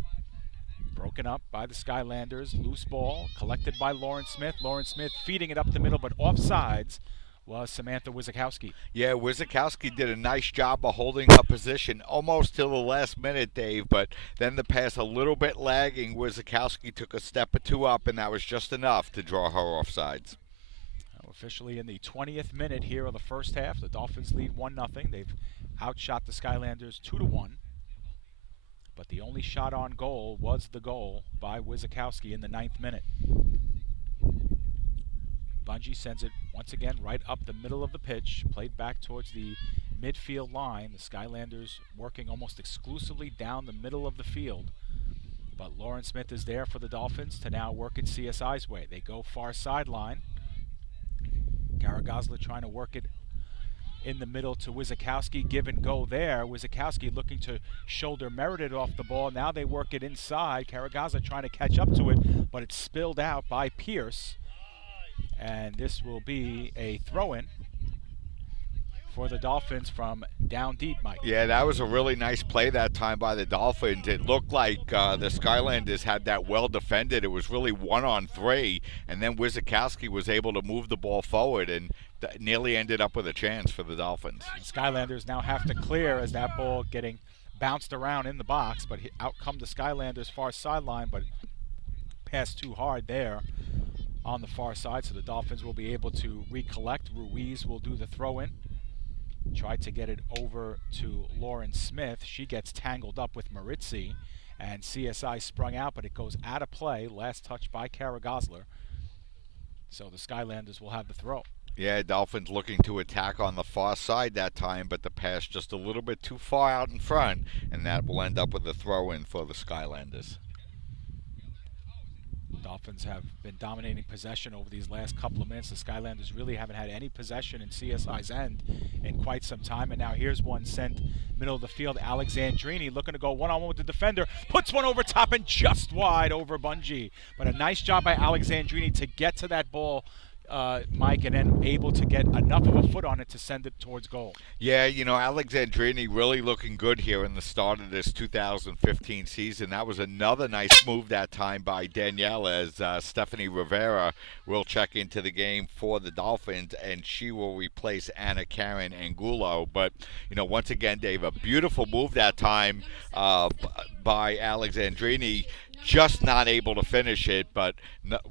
Broken up by the Skylanders. Loose ball collected by Lauren Smith. Lauren Smith feeding it up the middle, but offsides was Samantha Wizakowski. Yeah, Wizakowski did a nice job of holding her position almost till the last minute, Dave, but then the pass a little bit lagging. Wizakowski took a step or two up, and that was just enough to draw her offsides. Officially in the 20th minute here of the first half, the Dolphins lead 1-0. They've outshot the Skylanders 2-1. But the only shot on goal was the goal by Wizakowski in the 9th minute. Bungie sends it once again right up the middle of the pitch, played back towards the midfield line. The Skylanders working almost exclusively down the middle of the field. But Lauren Smith is there for the Dolphins to now work it CSI's way. They go far sideline. Kara Gosler trying to work it in the middle to Wizakowski. Give and go there. Wizakowski looking to shoulder Meredith off the ball. Now they work it inside. Kara Gosler trying to catch up to it, but it's spilled out by Pierce. And this will be a throw-in for the Dolphins from down deep, Mike. Yeah, that was a really nice play that time by the Dolphins. It looked like the Skylanders had that well defended. It was really 1-on-3, and then Wizakowski was able to move the ball forward and nearly ended up with a chance for the Dolphins. The Skylanders now have to clear as that ball getting bounced around in the box, but out come the Skylanders far sideline, but passed too hard there on the far side, so the Dolphins will be able to recollect. Ruiz will do the throw-in. Tried to get it over to Lauren Smith. She gets tangled up with Maritzi, and CSI sprung out, but it goes out of play. Last touch by Kara Gosler. So the Skylanders will have the throw. Yeah, Dolphins looking to attack on the far side that time, but the pass just a little bit too far out in front, and that will end up with a throw-in for the Skylanders. Dolphins have been dominating possession over these last couple of minutes. The Skylanders really haven't had any possession in CSI's end in quite some time. And now here's one sent middle of the field. Alexandrini looking to go one-on-one with the defender. Puts one over top and just wide over Bungie. But a nice job by Alexandrini to get to that ball, Mike, and then able to get enough of a foot on it to send it towards goal. Yeah, you know, Alexandrini really looking good here in the start of this 2015 season. That was another nice move that time by Danielle, as Stephanie Rivera will check into the game for the Dolphins, and she will replace Anna Karen Angulo. But, you know, once again, Dave, a beautiful move that time by Alexandrini, just not able to finish it, but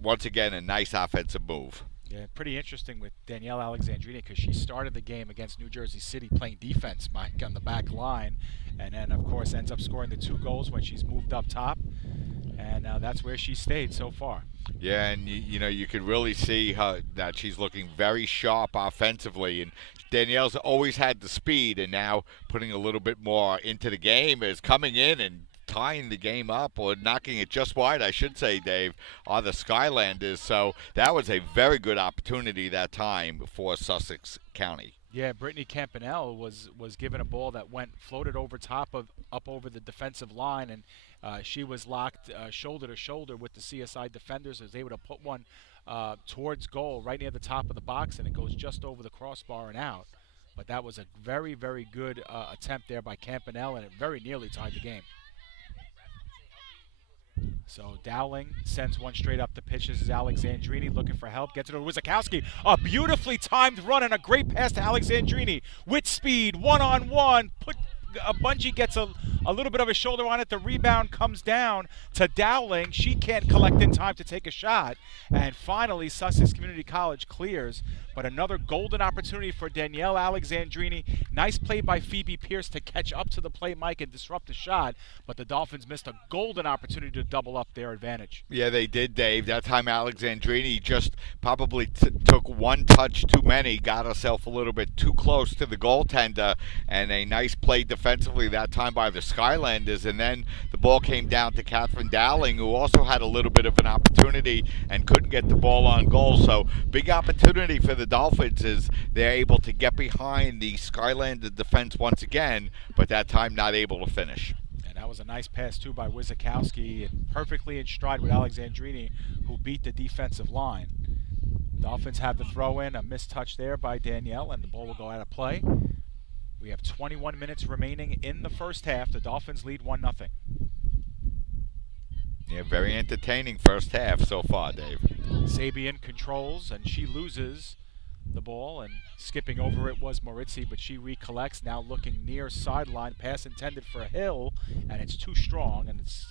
once again, a nice offensive move. Yeah, pretty interesting with Danielle Alexandrini, because she started the game against New Jersey City playing defense, Mike, on the back line, and then, of course, ends up scoring the 2 goals when she's moved up top, and that's where she stayed so far. Yeah, and you know, you can really see that she's looking very sharp offensively, and Danielle's always had the speed, and now putting a little bit more into the game is coming in and tying the game up, or knocking it just wide, I should say, Dave, are the Skylanders. So that was a very good opportunity that time for Sussex County. Yeah, Brittany Campanelle was given a ball that floated over up over the defensive line, and she was locked shoulder to shoulder with the CSI defenders. Was able to put one towards goal right near the top of the box, and it goes just over the crossbar and out. But that was a very, very good attempt there by Campanelle, and it very nearly tied the game. So Dowling sends one straight up the pitch. This is Alexandrini looking for help. Gets it to Wizakowski. A beautifully timed run and a great pass to Alexandrini. With speed, one-on-one. Bungie gets a little bit of a shoulder on it. The rebound comes down to Dowling. She can't collect in time to take a shot. And finally, Sussex Community College clears. But another golden opportunity for Danielle Alexandrini. Nice play by Phoebe Pierce to catch up to the play, Mike, and disrupt the shot. But the Dolphins missed a golden opportunity to double up their advantage. Yeah, they did, Dave. That time Alexandrini just probably took one touch too many, got herself a little bit too close to the goaltender, and a nice play defensively that time by the Skylanders. And then the ball came down to Catherine Dowling, who also had a little bit of an opportunity and couldn't get the ball on goal. So big opportunity for the Dolphins is they're able to get behind the Skylander defense once again, but that time not able to finish. And that was a nice pass, too, by Wizakowski, and perfectly in stride with Alexandrini, who beat the defensive line. Dolphins have the throw-in, a missed touch there by Danielle, and the ball will go out of play. We have 21 minutes remaining in the first half. The Dolphins lead 1-0. Yeah, very entertaining first half so far, Dave. Sabian controls, and she loses the ball, and skipping over it was Moritzi, but she recollects, now looking near sideline. Pass intended for Hill, and it's too strong, and it's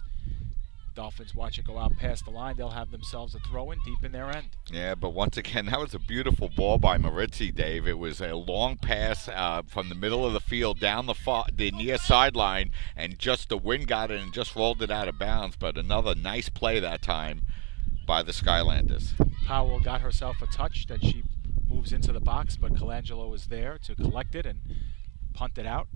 Dolphins watch it go out past the line. They'll have themselves a throw-in deep in their end. Yeah, but once again, that was a beautiful ball by Moritzi, Dave. It was a long pass from the middle of the field down the near sideline, and just the wind got it and just rolled it out of bounds. But another nice play that time by the Skylanders. Powell got herself a touch that she moves into the box, but Colangelo is there to collect it and punt it out.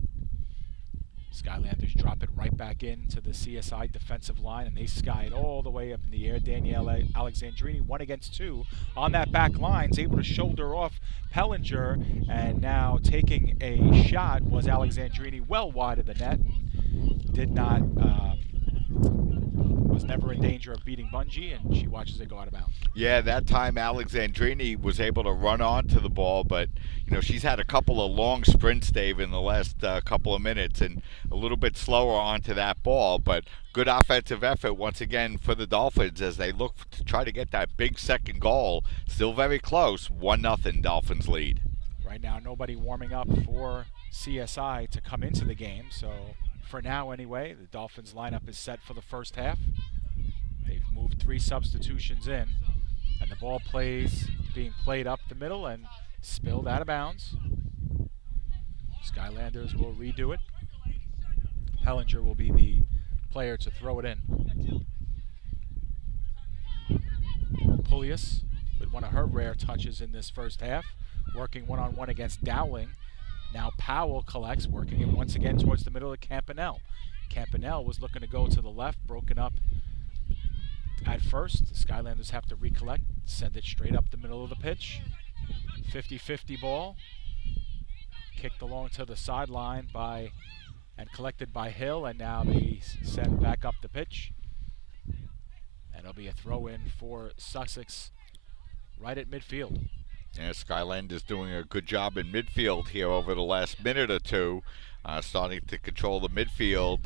Skylanders drop it right back into the CSI defensive line, and they sky it all the way up in the air. Danielle Alexandrini, 1 against 2 on that back line, is able to shoulder off Pellinger, and now taking a shot was Alexandrini well wide of the net. Did not, was never in danger of beating Bungie, and she watches it go out of bounds. Yeah, that time Alexandrini was able to run onto the ball, but she's had a couple of long sprints, Dave, in the last couple of minutes, and a little bit slower onto that ball. But good offensive effort once again for the Dolphins as they look to try to get that big second goal. Still very close, 1-0 Dolphins lead. Right now, nobody warming up for CSI to come into the game, so for now anyway, the Dolphins lineup is set for the first half. They've moved 3 substitutions in, and the ball being played up the middle and spilled out of bounds. Skylanders will redo it. Pellinger will be the player to throw it in. Pulias with one of her rare touches in this first half, working one-on-one against Dowling. Now Powell collects, working it once again towards the middle of Campanelle. Campanelle was looking to go to the left, broken up at first. The Skylanders have to recollect, send it straight up the middle of the pitch. 50-50 ball. Kicked along to the sideline and collected by Hill, and now they send back up the pitch. And it'll be a throw-in for Sussex right at midfield. Yeah, Skylanders doing a good job in midfield here over the last minute or two, starting to control the midfield,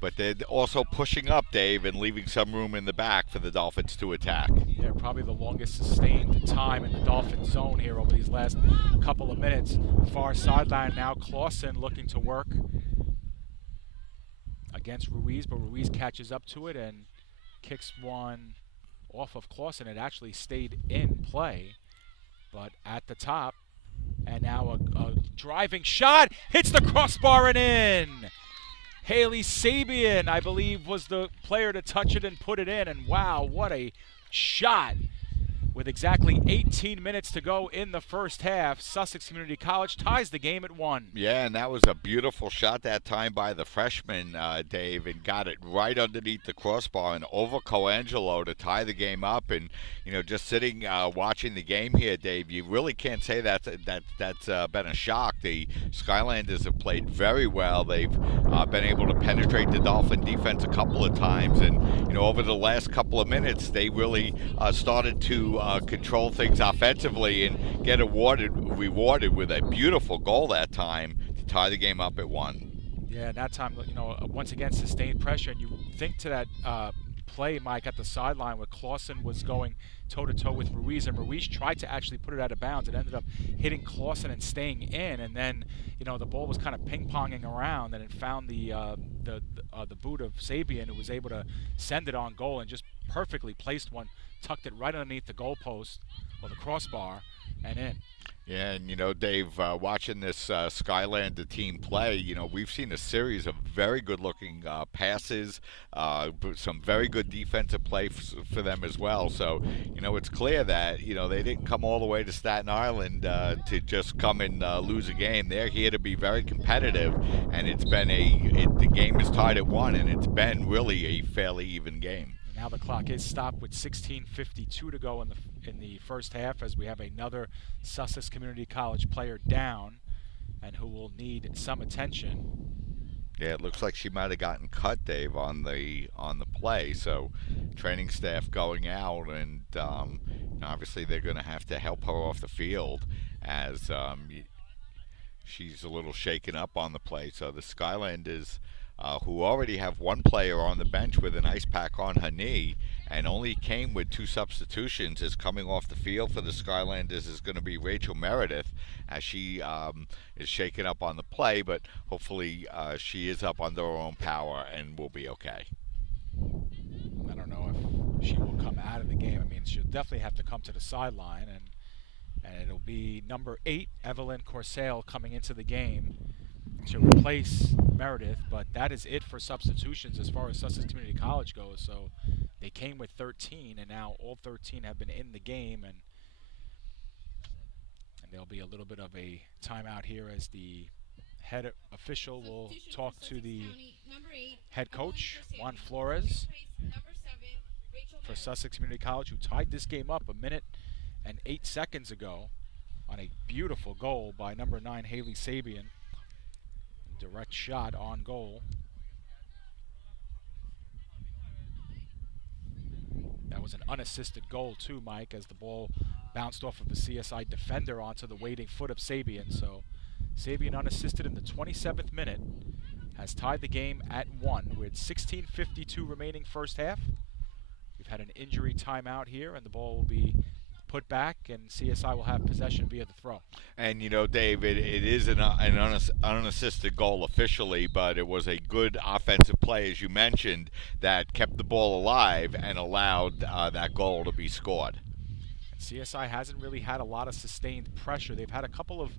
but they're also pushing up, Dave, and leaving some room in the back for the Dolphins to attack. Yeah, probably the longest sustained time in the Dolphins zone here over these last couple of minutes. Far sideline now, Clausen looking to work against Ruiz, but Ruiz catches up to it and kicks one off of Clausen. It actually stayed in play, but at the top, and now a driving shot, hits the crossbar and in. Haley Sabian, I believe, was the player to touch it and put it in, and wow, what a shot With exactly 18 minutes to go in the first half, Sussex Community College ties the game at 1. Yeah, and that was a beautiful shot that time by the freshman, Dave, and got it right underneath the crossbar and over Coangelo to tie the game up. And, just sitting watching the game here, Dave, you really can't say that's been a shock. The Skylanders have played very well. They've been able to penetrate the Dolphin defense a couple of times. And, over the last couple of minutes, they really started to control things offensively and get rewarded with a beautiful goal that time to tie the game up at 1. Yeah, that time, once again, sustained pressure. And you think to that play, Mike, at the sideline where Clausen was going toe-to-toe with Ruiz, and Ruiz tried to actually put it out of bounds. It ended up hitting Clausen and staying in, and then, the ball was kind of ping-ponging around, and it found the boot of Sabian, who was able to send it on goal and just perfectly placed one, tucked it right underneath the goalpost or the crossbar, and in. Yeah, and Dave, watching this Skylander team play, we've seen a series of very good-looking passes, some very good defensive play for them as well. So, it's clear that they didn't come all the way to Staten Island to just come and lose a game. They're here to be very competitive, and the game is tied at 1, and it's been really a fairly even game. Now the clock is stopped with 16:52 to go in the first half, as we have another Sussex Community College player down, and who will need some attention. Yeah, it looks like she might have gotten cut, Dave, on the play. So, training staff going out, and obviously they're going to have to help her off the field as she's a little shaken up on the play. So the Skylanders, who already have one player on the bench with an ice pack on her knee and only came with 2 substitutions, is coming off the field for the Skylanders is going to be Rachel Meredith, as she is shaken up on the play, but hopefully she is up under her own power and will be okay. I don't know if she will come out of the game. I mean, she'll definitely have to come to the sideline, and it'll be number 8, Evelyn Corsale, coming into the game to replace Meredith, but that is it for substitutions as far as Sussex Community College goes. So they came with 13, and now all 13 have been in the game, and there'll be a little bit of a timeout here as the head official will talk to the head coach, Juan Flores, for Sussex Community College, who tied this game up 1 minute and 8 seconds ago on a beautiful goal by number 9, Haley Sabian. Direct shot on goal. That was an unassisted goal too, Mike, as the ball bounced off of the CSI defender onto the waiting foot of Sabian. So Sabian, unassisted in the 27th minute, has tied the game at 1 with 16:52 remaining first half. We've had an injury timeout here, and the ball will be put back, and CSI will have possession via the throw. And Dave, it is an unassisted goal officially, but it was a good offensive play, as you mentioned, that kept the ball alive and allowed that goal to be scored. And CSI hasn't really had a lot of sustained pressure. They've had a couple of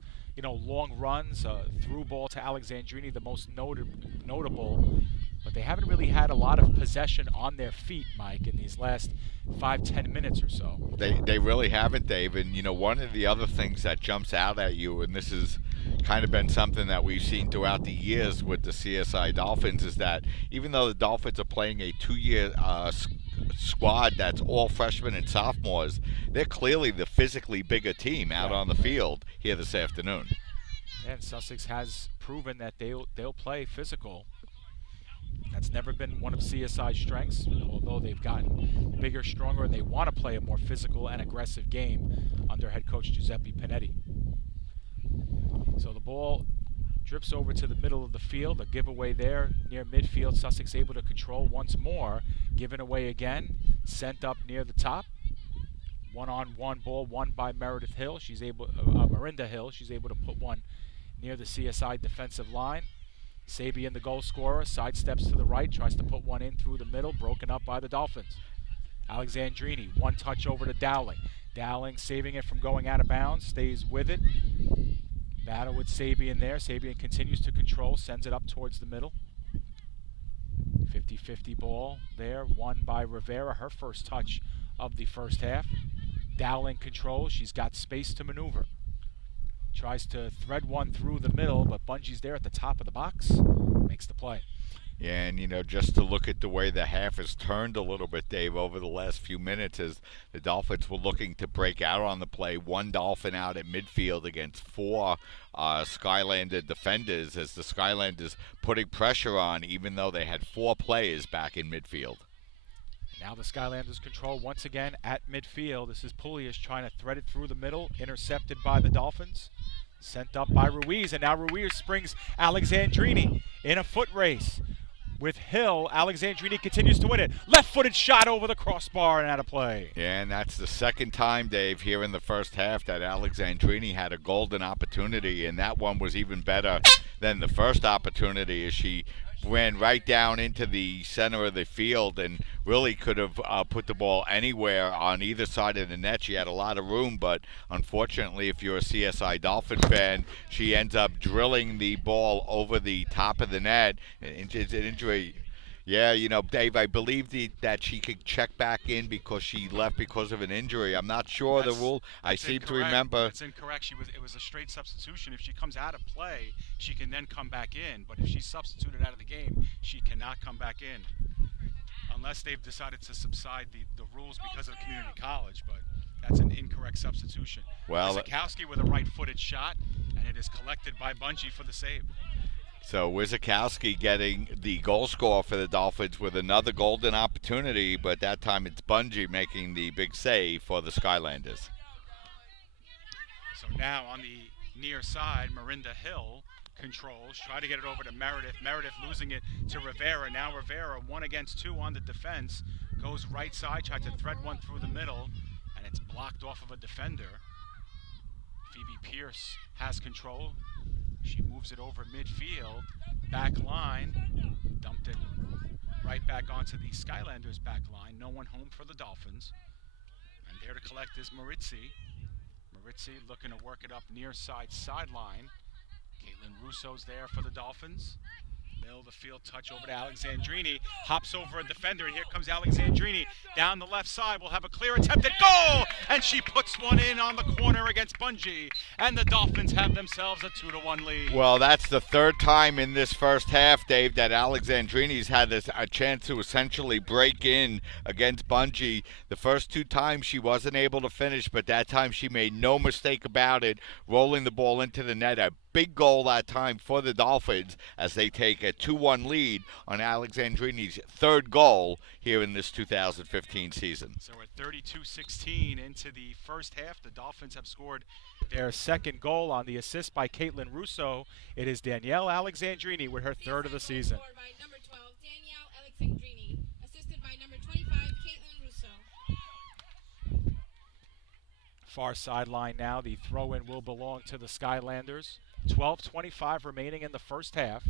long runs, through ball to Alexandrini, the most notable, but they haven't really had a lot of possession on their feet, Mike, in these last 5-10 minutes or so. They really haven't, Dave. And one of the other things that jumps out at you, and this has kind of been something that we've seen throughout the years with the CSI Dolphins, is that even though the Dolphins are playing a 2-year squad that's all freshmen and sophomores, they're clearly the physically bigger team out on the field here this afternoon. And Sussex has proven that they'll play physical. That's never been one of CSI's strengths, although they've gotten bigger, stronger, and they want to play a more physical and aggressive game under head coach Giuseppe Panetti. So the ball drips over to the middle of the field, a giveaway there near midfield. Sussex able to control once more, given away again, sent up near the top. One-on-one ball won by Meredith Hill. She's able, Marinda Hill. She's able to put one near the CSI defensive line. Sabian, the goal scorer, sidesteps to the right, tries to put one in through the middle, broken up by the Dolphins. Alexandrini, one touch over to Dowling. Dowling saving it from going out of bounds, stays with it. Battle with Sabian there. Sabian continues to control, sends it up towards the middle. 50-50 ball there, won by Rivera, her first touch of the first half. Dowling controls. She's got space to maneuver. Tries to thread one through the middle, but Bungie's there at the top of the box. Makes the play. Yeah, and just to look at the way the half has turned a little bit, Dave, over the last few minutes, as the Dolphins were looking to break out on the play. One Dolphin out at midfield against four Skylander defenders, as the Skylanders putting pressure on, even though they had four players back in midfield. Now the Skylanders control once again at midfield. This is Pugliese trying to thread it through the middle, intercepted by the Dolphins. Sent up by Ruiz, and now Ruiz springs Alexandrini in a foot race. With Hill, Alexandrini continues to win it. Left-footed shot over the crossbar and out of play. Yeah, and that's the second time, Dave, here in the first half that Alexandrini had a golden opportunity, and that one was even better than the first opportunity, as she ran right down into the center of the field and really could have put the ball anywhere on either side of the net. She had a lot of room, but unfortunately, if you're a CSI Dolphin fan, she ends up drilling the ball over the top of the net. It's an injury. Yeah, Dave, I believe that she could check back in because she left because of an injury. I'm not sure the rule. I seem to remember. It's incorrect. It was a straight substitution. If she comes out of play, she can then come back in. But if she's substituted out of the game, she cannot come back in. Unless they've decided to subside the rules because of community college. But that's an incorrect substitution. Well, Wizakowski with a right-footed shot, and it is collected by Bungie for the save. So Wizakowski getting the goal score for the Dolphins with another golden opportunity, but that time it's Bungie making the big save for the Skylanders. So now on the near side, Marinda Hill controls, try to get it over to Meredith. Meredith losing it to Rivera. Now Rivera, 1 against 2 on the defense, goes right side, tried to thread one through the middle, and it's blocked off of a defender. Phoebe Pierce has control. She moves it over midfield, back line, dumped it right back onto the Skylanders' back line. No one home for the Dolphins. And there to collect is Maritzi. Maritzi looking to work it up near side sideline. Caitlin Russo's there for the Dolphins. Middle of the field touch over to Alexandrini. Hops over a defender, and here comes Alexandrini. Down the left side, we'll have a clear attempt at goal! And she puts one in on the corner against Bungie. And the Dolphins have themselves a 2-1 lead. Well, that's the third time in this first half, Dave, that Alexandrini's had a chance to essentially break in against Bungie. The first 2 times she wasn't able to finish, but that time she made no mistake about it, rolling the ball into the net. A big goal that time for the Dolphins as they take a 2-1 lead on Alexandrini's third goal here in this 2015 season. So at 32-16 into the first half, the Dolphins have scored their second goal on the assist by Caitlin Russo. It is Danielle Alexandrini with her third of the season. By number 12, Danielle Alexandrini, assisted by number 25, Caitlin Russo. Far sideline now. The throw-in will belong to the Skylanders. 12:25 remaining in the first half.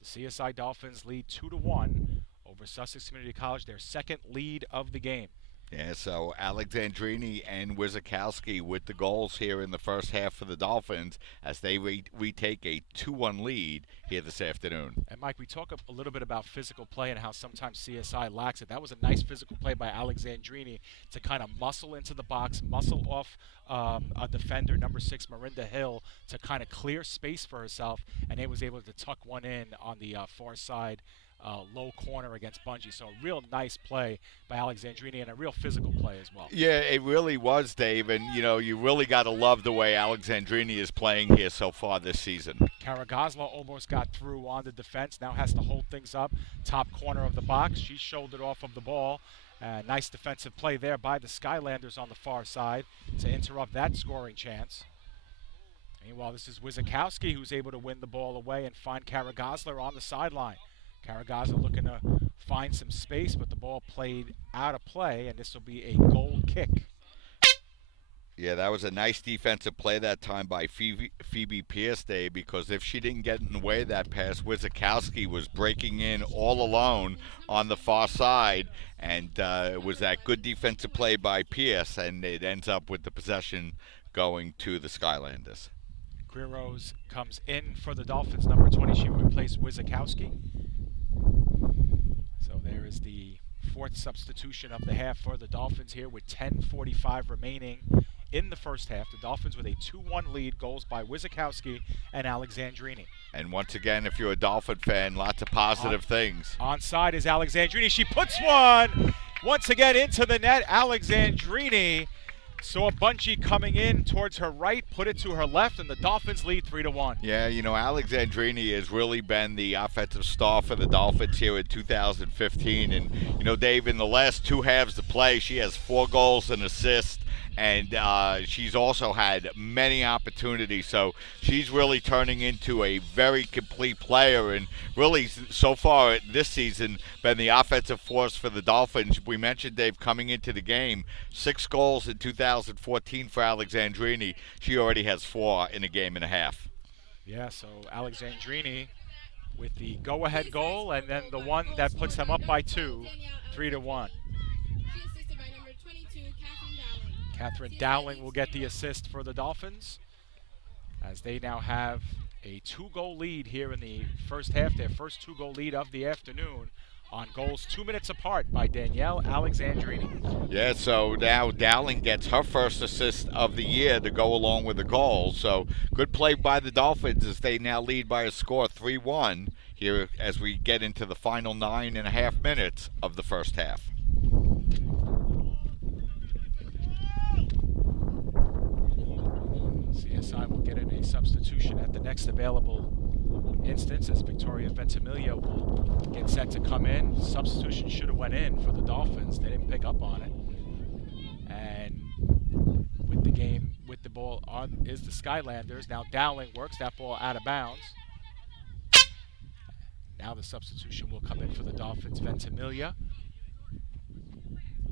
The CSI Dolphins lead 2-1 over Sussex Community College, their second lead of the game. Yeah, so Alexandrini and Wizakowski with the goals here in the first half for the Dolphins as they retake a 2-1 lead here this afternoon. And Mike, we talk a little bit about physical play and how sometimes CSI lacks it. That was a nice physical play by Alexandrini to kind of muscle into the box, muscle off a defender, number 6, Marinda Hill, to kind of clear space for herself, and they was able to tuck one in on the far side. Low corner against Bungie. So a real nice play by Alexandrini and a real physical play as well. Yeah, it really was, Dave. And, you really got to love the way Alexandrini is playing here so far this season. Karagazla almost got through on the defense. Now has to hold things up. Top corner of the box. She shouldered off of the ball. Nice defensive play there by the Skylanders on the far side to interrupt that scoring chance. Meanwhile, this is Wizakowski who's able to win the ball away and find Karagazla on the sideline. Karagazza looking to find some space, but the ball played out of play, and this will be a goal kick. Yeah, that was a nice defensive play that time by Phoebe Pierce, Dave, because if she didn't get in the way of that pass, Wizakowski was breaking in all alone on the far side, and it was that good defensive play by Pierce, and it ends up with the possession going to the Skylanders. Quiros comes in for the Dolphins, number 20. She will replace Wizakowski. So there is the fourth substitution of the half for the Dolphins here with 10:45 remaining in the first half. The Dolphins with a 2-1 lead, goals by Wizakowski and Alexandrini. And once again, if you're a Dolphin fan, lots of positive things. Onside is Alexandrini. She puts one once again into the net. Alexandrini saw Bunchy coming in towards her right, put it to her left, and the Dolphins lead 3-1. Yeah, you know, Alexandrini has really been the offensive star for the Dolphins here in 2015. And, you know, Dave, in the last two halves of play, she has 4 goals and assists. And she's also had many opportunities. So she's really turning into a very complete player. And really, so far this season, been the offensive force for the Dolphins. We mentioned, Dave, coming into the game, 6 goals in 2014 for Alexandrini. She already has 4 in a game and a half. Yeah, so Alexandrini with the go-ahead goal, and then the one that puts them up by 2, 3-1. Catherine Dowling will get the assist for the Dolphins as they now have a 2-goal lead here in the first half, their first 2-goal lead of the afternoon on goals 2 minutes apart by Danielle Alexandrini. Yeah, so now Dowling gets her first assist of the year to go along with the goal. So good play by the Dolphins as they now lead by a score 3-1 here as we get into the final 9.5 minutes of the first half. CSI will get in a substitution at the next available instance as Victoria Ventimiglia will get set to come in. Substitution should have went in for the Dolphins. They didn't pick up on it. And with the game, with the ball on is the Skylanders. Now Dowling works that ball out of bounds. Now the substitution will come in for the Dolphins. Ventimiglia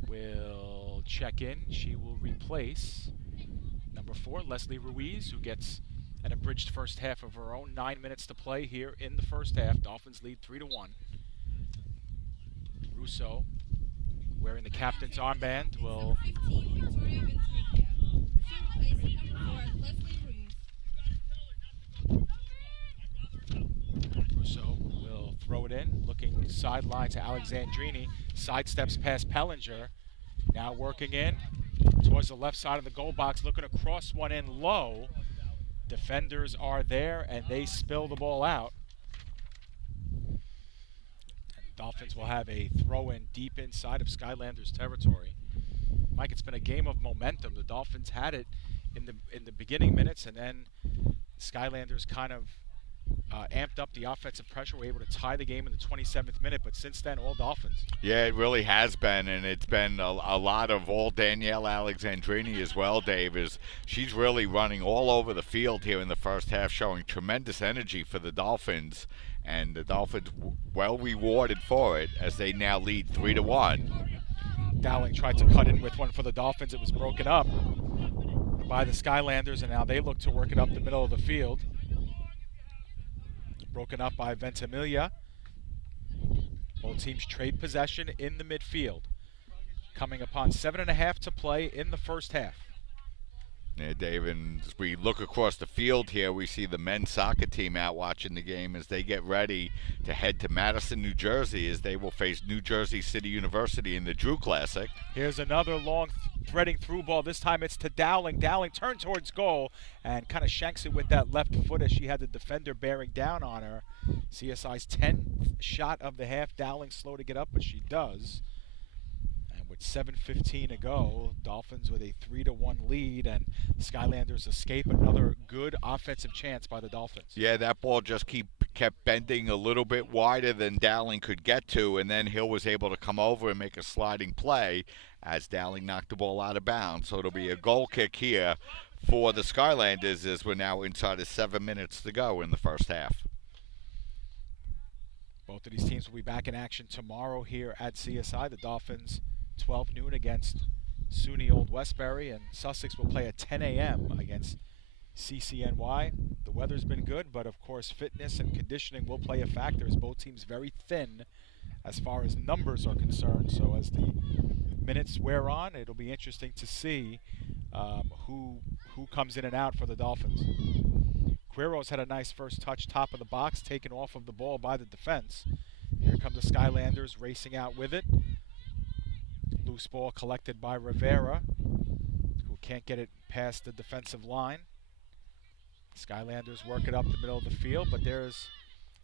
will check in. She will replace number 4, Leslie Ruiz, who gets an abridged first half of her own. 9 minutes to play here in the first half. Dolphins lead 3-1. Russo, wearing the captain's armband, will throw it in, looking sideline to Alexandrini. Sidesteps past Pellinger. Now working in towards the left side of the goal box, looking to cross one in low. Defenders are there, and they spill the ball out. And Dolphins will have a throw-in deep inside of Skylanders territory. Mike, it's been a game of momentum. The Dolphins had it in the beginning minutes, and then Skylanders kind of amped up the offensive pressure. Were able to tie the game in the 27th minute, but since then, all Dolphins. Yeah, it really has been, and it's been a lot of all Danielle Alexandrini as well, Dave. She's really running all over the field here in the first half, showing tremendous energy for the Dolphins, and the Dolphins well rewarded for it as they now lead 3-1. Dowling tried to cut in with one for the Dolphins. It was broken up by the Skylanders, and now they look to work it up the middle of the field. Broken up by Ventimiglia. Both teams trade possession in the midfield. Coming upon 7.5 to play in the first half. Yeah, Dave, and as we look across the field here, we see the men's soccer team out watching the game as they get ready to head to Madison, New Jersey, as they will face New Jersey City University in the Drew Classic. Here's another long threading through ball. This time it's to Dowling. Dowling turned towards goal and kind of shanks it with that left foot as she had the defender bearing down on her. CSI's 10th shot of the half. Dowling slow to get up, but she does. And with 7:15 to go, Dolphins with a 3-1 lead, and Skylanders escape another good offensive chance by the Dolphins. Yeah, that ball just kept bending a little bit wider than Dowling could get to, and then Hill was able to come over and make a sliding play as Dowling knocked the ball out of bounds. So it'll be a goal kick here for the Skylanders as we're now inside of 7 minutes to go in the first half. Both of these teams will be back in action tomorrow here at CSI. The Dolphins 12 noon against SUNY Old Westbury, and Sussex will play at 10 a.m. against CCNY. The weather's been good, but of course fitness and conditioning will play a factor as both teams very thin as far as numbers are concerned. So as the minutes wear on, it'll be interesting to see who comes in and out for the Dolphins. Quiroz had a nice first touch, top of the box, taken off of the ball by the defense. Here come the Skylanders racing out with it. Loose ball collected by Rivera, who can't get it past the defensive line. Skylanders work it up the middle of the field, but there's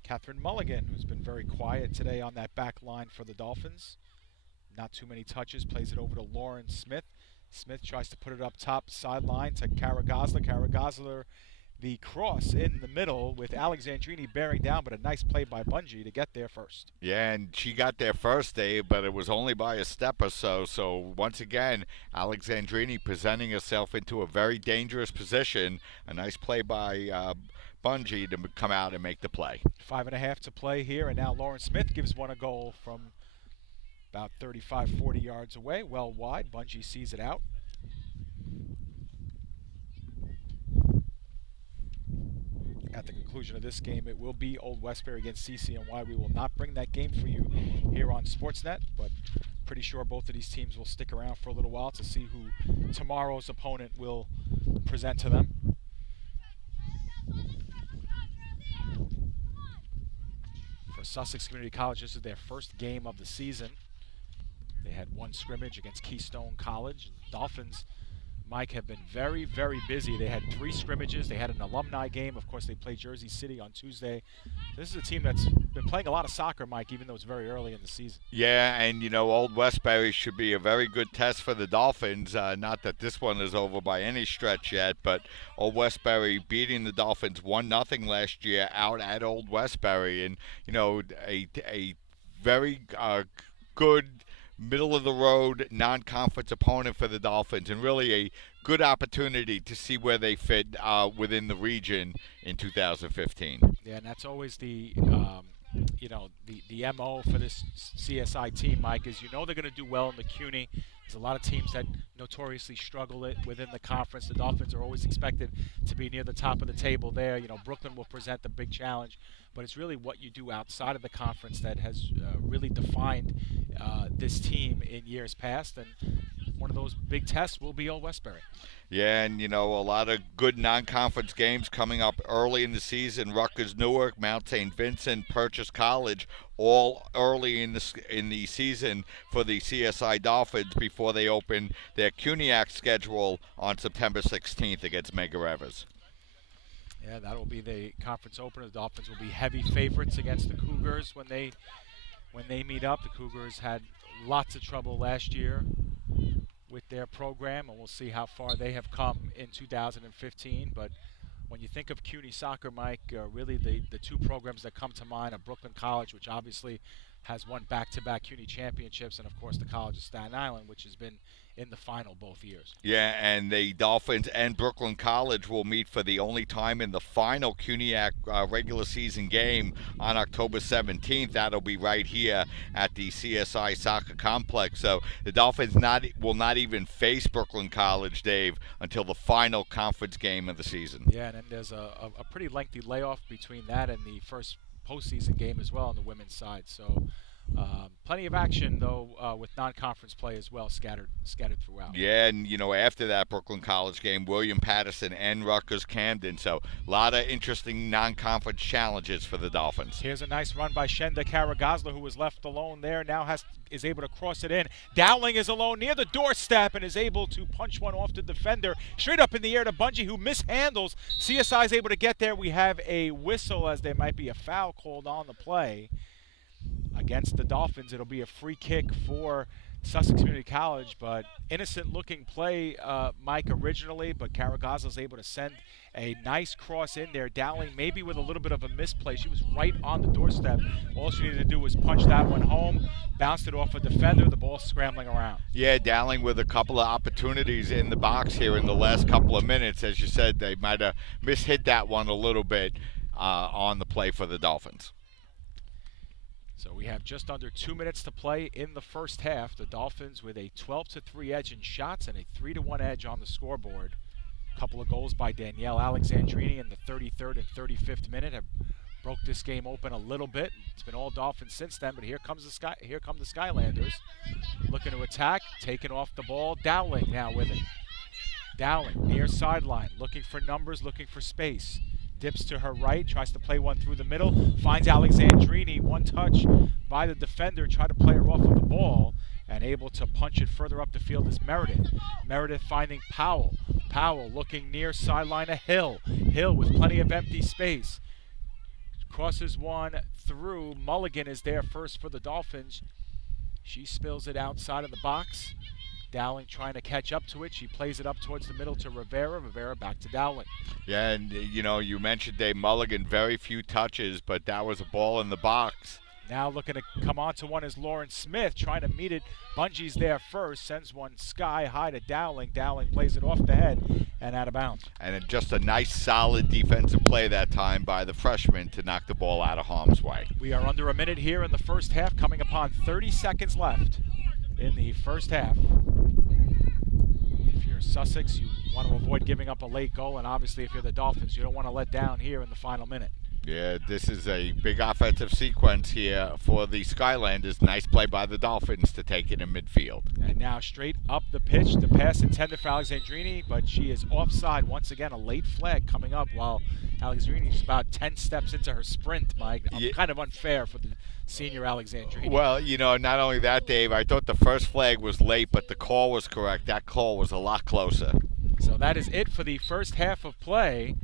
Catherine Mulligan, who's been very quiet today on that back line for the Dolphins. Not too many touches, plays it over to Lauren Smith. Smith tries to put it up top sideline to Kara Gosler. Kara Gosler, the cross in the middle with Alexandrini bearing down, but a nice play by Bungie to get there first. Yeah, and she got there first, Dave, but it was only by a step or so. So once again, Alexandrini presenting herself into a very dangerous position. A nice play by Bungie to come out and make the play. 5.5 to play here, and now Lauren Smith gives one a goal from about 35, 40 yards away. Well wide. Bungie sees it out. At the conclusion of this game, it will be Old Westbury against CCNY. We will not bring that game for you here on Sportsnet, but pretty sure both of these teams will stick around for a little while to see who tomorrow's opponent will present to them. For Sussex Community College, this is their first game of the season. They had one scrimmage against Keystone College. Dolphins, Mike, have been very, very busy. They had 3 scrimmages. They had an alumni game. Of course, they played Jersey City on Tuesday. This is a team that's been playing a lot of soccer, Mike, even though it's very early in the season. Yeah, and, you know, Old Westbury should be a very good test for the Dolphins. Not that this one is over by any stretch yet, but Old Westbury beating the Dolphins 1-0 last year out at Old Westbury. And, you know, a very good middle-of-the-road non-conference opponent for the Dolphins, and really a good opportunity to see where they fit within the region in 2015. Yeah, and that's always the MO for this CSI team, Mike, is they're going to do well in the CUNY. There's a lot of teams that notoriously struggle within the conference. The Dolphins are always expected to be near the top of the table there. Brooklyn will present the big challenge, but it's really what you do outside of the conference that has really defined this team in years past, and one of those big tests will be Old Westbury. Yeah, and a lot of good non-conference games coming up early in the season. Rutgers, Newark, Mount St. Vincent, Purchase College, all early in the season for the CSI Dolphins before they open their CUNYAC schedule on September 16th against Medgar Evers. Yeah, that'll be the conference opener. The Dolphins will be heavy favorites against the Cougars when they meet up. The Cougars had lots of trouble last year with their program, and we'll see how far they have come in 2015. But when you think of CUNY soccer, Mike, really the 2 programs that come to mind are Brooklyn College, which obviously has won back-to-back CUNY championships, and of course the College of Staten Island, which has been in the final both years. Yeah, and the Dolphins and Brooklyn College will meet for the only time in the final CUNYAC regular season game on October 17th. That'll be right here at the CSI Soccer Complex. So the Dolphins will not even face Brooklyn College, Dave, until the final conference game of the season. Yeah, and then there's a pretty lengthy layoff between that and the first postseason game as well on the women's side. So plenty of action, though, with non-conference play as well, scattered throughout. Yeah, and, after that Brooklyn College game, William Patterson and Rutgers Camden. So a lot of interesting non-conference challenges for the Dolphins. Here's a nice run by Shenda Karagosler, who was left alone there. Now is able to cross it in. Dowling is alone near the doorstep and is able to punch one off the defender. Straight up in the air to Bungie, who mishandles. CSI is able to get there. We have a whistle as there might be a foul called on the play against the Dolphins. It'll be a free kick for Sussex Community College, but innocent-looking play, Mike, originally, but Karagosler's able to send a nice cross in there. Dowling maybe with a little bit of a misplay. She was right on the doorstep. All she needed to do was punch that one home, bounced it off a defender, the ball scrambling around. Yeah, Dowling with a couple of opportunities in the box here in the last couple of minutes. As you said, they might have mishit that one a little bit on the play for the Dolphins. So we have just under 2 minutes to play in the first half. The Dolphins with a 12-3 edge in shots and a 3-1 edge on the scoreboard. A couple of goals by Danielle Alexandrini in the 33rd and 35th minute have broke this game open a little bit. It's been all Dolphins since then, but here come the Skylanders looking to attack, taking off the ball. Dowling now with it. Dowling near sideline, looking for numbers, looking for space. Dips to her right, tries to play one through the middle, finds Alexandrini, one touch by the defender, tried to play her off of the ball, and able to punch it further up the field is Meredith. Meredith finding Powell. Powell looking near sideline to Hill. Hill with plenty of empty space. Crosses one through. Mulligan is there first for the Dolphins. She spills it outside of the box. Dowling trying to catch up to it. She plays it up towards the middle to Rivera. Rivera back to Dowling. Yeah, and you mentioned Dave Mulligan, very few touches, but that was a ball in the box. Now looking to come onto one is Lauren Smith, trying to meet it. Bungee's there first, sends one sky high to Dowling. Dowling plays it off the head and out of bounds. And just a nice, solid defensive play that time by the freshman to knock the ball out of harm's way. We are under a minute here in the first half, coming upon 30 seconds left in the first half. If you're Sussex, you want to avoid giving up a late goal, and obviously if you're the Dolphins, you don't want to let down here in the final minute. Yeah, this is a big offensive sequence here for the Skylanders. Nice play by the Dolphins to take it in midfield. And now straight up the pitch, the pass intended for Alexandrini, but she is offside. Once again, a late flag coming up while Alexandrini is about 10 steps into her sprint, Mike. Kind of unfair for the senior Alexandrini. Well, not only that, Dave, I thought the first flag was late, but the call was correct. That call was a lot closer. So that is it for the first half of play,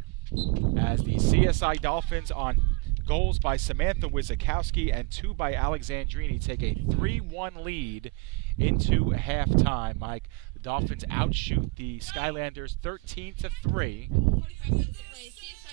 as the CSI Dolphins, on goals by Samantha Wizakowski and 2 by Alexandrini, take a 3-1 lead into halftime. Mike, the Dolphins outshoot the Skylanders 13-3.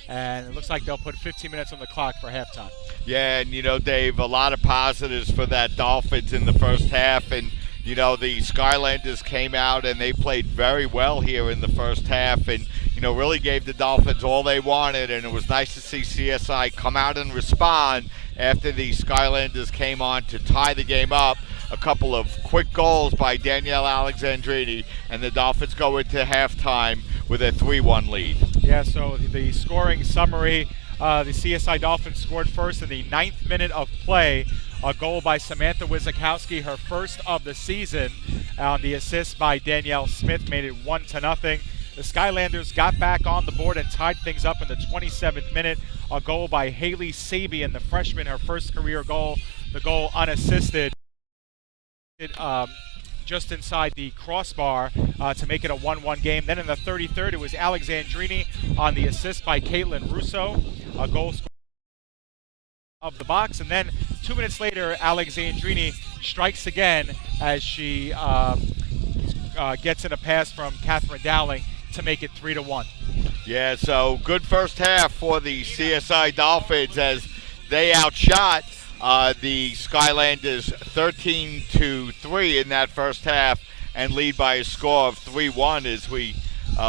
And it looks like they'll put 15 minutes on the clock for halftime. Yeah, and Dave, a lot of positives for that Dolphins in the first half. And, the Skylanders came out and they played very well here in the first half and, really gave the Dolphins all they wanted. And it was nice to see CSI come out and respond after the Skylanders came on to tie the game up. A couple of quick goals by Danielle Alexandrini, and the Dolphins go into halftime with a 3-1 lead. Yeah, so the scoring summary, the CSI Dolphins scored first in the 9th minute of play. A goal by Samantha Wizakowski, her first of the season. On the assist by Danielle Smith made it 1-0. The Skylanders got back on the board and tied things up in the 27th minute. A goal by Haley Sabian, the freshman, her first career goal. The goal unassisted. Just inside the crossbar to make it a 1-1 game. Then in the 33rd, it was Alexandrini on the assist by Caitlin Russo. A goal scored of the box. And then 2 minutes later, Alexandrini strikes again as she gets in a pass from Catherine Dowling to make it 3-1. Yeah, so good first half for the CSI Dolphins as they outshot the Skylanders 13-3 in that first half and lead by a score of 3-1 as we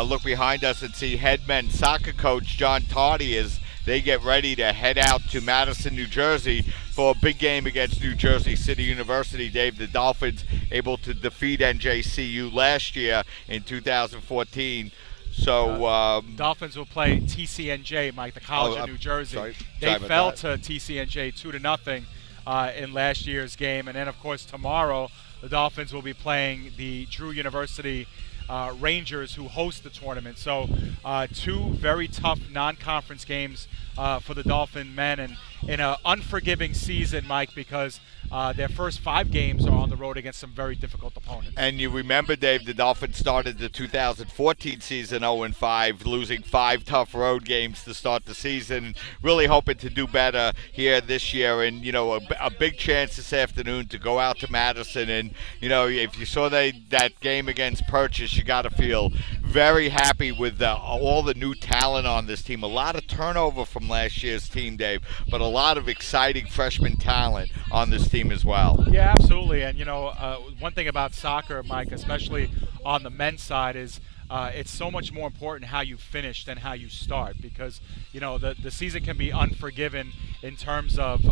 look behind us and see head men's soccer coach John Tardy as they get ready to head out to Madison, New Jersey for a big game against New Jersey City University. Dave, the Dolphins able to defeat NJCU last year in 2014. So Dolphins will play TCNJ, Mike, the College of New Jersey. They fell to TCNJ 2-0 in last year's game. And then, of course, tomorrow the Dolphins will be playing the Drew University Rangers, who host the tournament. So 2 very tough non-conference games for the Dolphin men, and in an unforgiving season, Mike, because their first 5 games are on the road against some very difficult opponents. And you remember, Dave, the Dolphins started the 2014 season 0-5, losing 5 tough road games to start the season. Really hoping to do better here this year, and a big chance this afternoon to go out to Madison. And if you saw that game against Purchase, you got to feel very happy with all the new talent on this team. A lot of turnover from last year's team, Dave, but a lot of exciting freshman talent on this team as well. Yeah, absolutely. And one thing about soccer, Mike, especially on the men's side, is it's so much more important how you finish than how you start, because the season can be unforgiving in terms of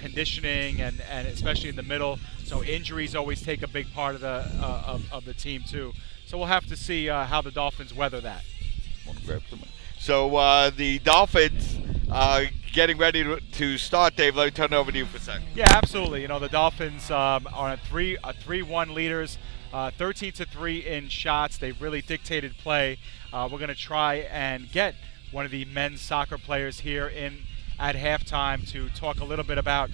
conditioning and especially in the middle. So injuries always take a big part of the team too. So we'll have to see how the Dolphins weather that. So the Dolphins getting ready to start, Dave. Let me turn it over to you for a second. Yeah, absolutely. The Dolphins are 3-1 leaders, 13-3 in shots. They've really dictated play. We're going to try and get one of the men's soccer players here in at halftime to talk a little bit about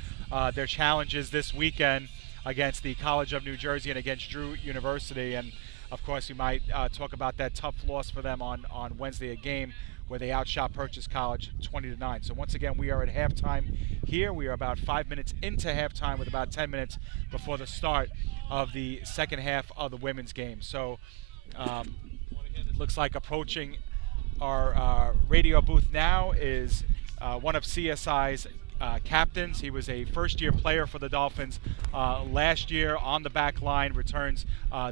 their challenges this weekend against the College of New Jersey and against Drew University. And of course, we might talk about that tough loss for them on Wednesday, a game where they outshot Purchase College 20-9. So once again, we are at halftime here. We are about 5 minutes into halftime with about 10 minutes before the start of the second half of the women's game. So looks like approaching our radio booth now is one of CSI's captains. He was a first-year player for the Dolphins last year on the back line, returns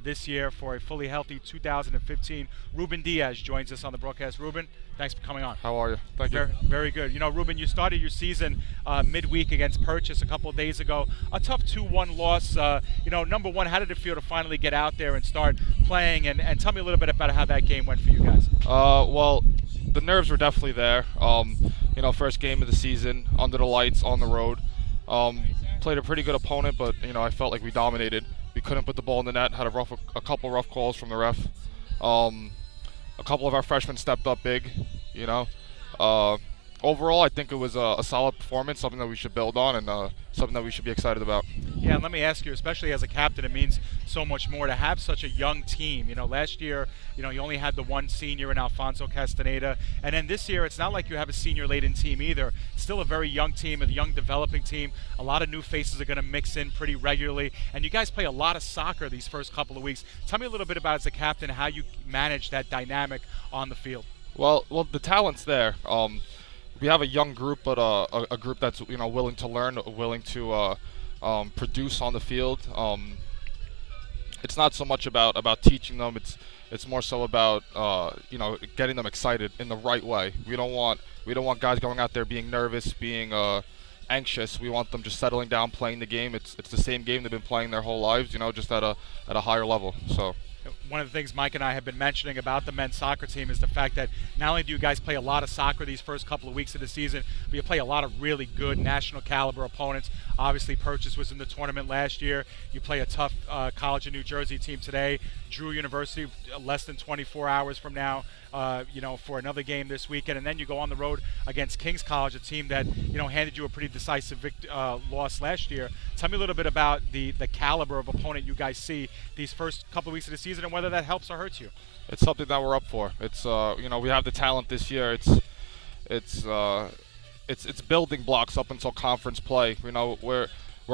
this year for a fully healthy 2015. Ruben Diaz joins us on the broadcast. Ruben, thanks for coming on. How are you? Thank you. Very good. You know, Ruben, you started your season midweek against Purchase a couple of days ago. A tough 2-1 loss. You know, number one, how did it feel to finally get out there and start playing? And tell me a little bit about how that game went for you guys. Well, the nerves were definitely there. You know, first game of the season, under the lights, on the road. Played a pretty good opponent, but, you know, I felt like we dominated. We couldn't put the ball in the net, had a couple rough calls from the ref. A couple of our freshmen stepped up big, you know. Overall, I think it was a solid performance, something that we should build on, and something that we should be excited about. Yeah, and let me ask you, especially as a captain, it means so much more to have such a young team. You know, last year, you know, you only had the one senior in Alfonso Castaneda, and then this year, it's not like you have a senior-laden team either. Still a very young team, a young developing team. A lot of new faces are going to mix in pretty regularly, and you guys play a lot of soccer these first couple of weeks. Tell me a little bit about, as a captain, how you manage that dynamic on the field. Well, the talent's there. We have a young group, but a group that's, you know, willing to learn, willing to produce on the field. It's not so much about teaching them. It's more so about you know, getting them excited in the right way. We don't want guys going out there being nervous, being anxious. We want them just settling down, playing the game. It's the same game they've been playing their whole lives, you know, just at a higher level. So. One of the things Mike and I have been mentioning about the men's soccer team is the fact that not only do you guys play a lot of soccer these first couple of weeks of the season, but you play a lot of really good national caliber opponents. Obviously, Purchase was in the tournament last year. You play a tough College of New Jersey team today. Drew University, less than 24 hours from now, you know, for another game this weekend. And then you go on the road against King's College, a team that, you know, handed you a pretty decisive loss last year. Tell me a little bit about the caliber of opponent you guys see these first couple of weeks of the season, and whether that helps or hurts you. It's something that we're up for. It's you know, we have the talent this year. It's building blocks up until conference play. You know, we're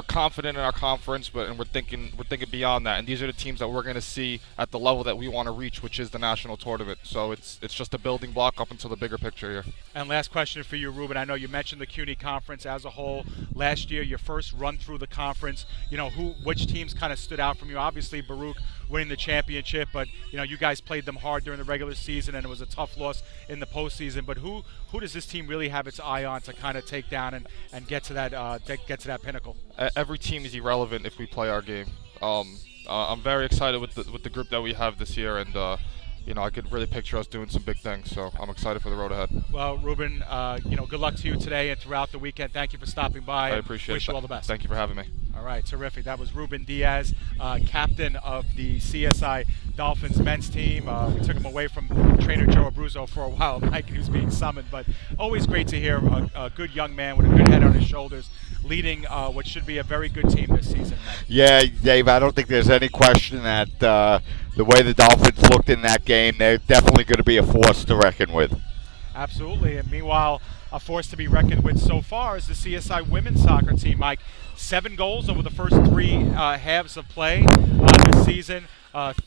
confident in our conference, and we're thinking beyond that. And these are the teams that we're going to see at the level that we want to reach, which is the national tournament. So it's just a building block up until the bigger picture here. And last question for you, Ruben. I know you mentioned the CUNY conference as a whole last year. Your first run through the conference. You know, which teams kind of stood out from you? Obviously, Baruch winning the championship, but you know, you guys played them hard during the regular season, and it was a tough loss in the postseason. But who does this team really have its eye on to kind of take down and get to that pinnacle? Every team is irrelevant if we play our game. I'm very excited with the group that we have this year, and you know, I could really picture us doing some big things. So I'm excited for the road ahead. Well, Ruben, you know, good luck to you today and throughout the weekend. Thank you for stopping by. I appreciate it. Wish you all the best. Thank you for having me. All right, terrific. That was Ruben Diaz, captain of the CSI Dolphins men's team. We took him away from trainer Joe Abruzzo for a while, Mike, he was being summoned. But always great to hear a good young man with a good head on his shoulders leading what should be a very good team this season, Mike. Yeah, Dave, I don't think there's any question that the way the Dolphins looked in that game, they're definitely going to be a force to reckon with. Absolutely. And meanwhile, a force to be reckoned with so far is the CSI women's soccer team, Mike. 7 goals over the first 3 halves of play this season.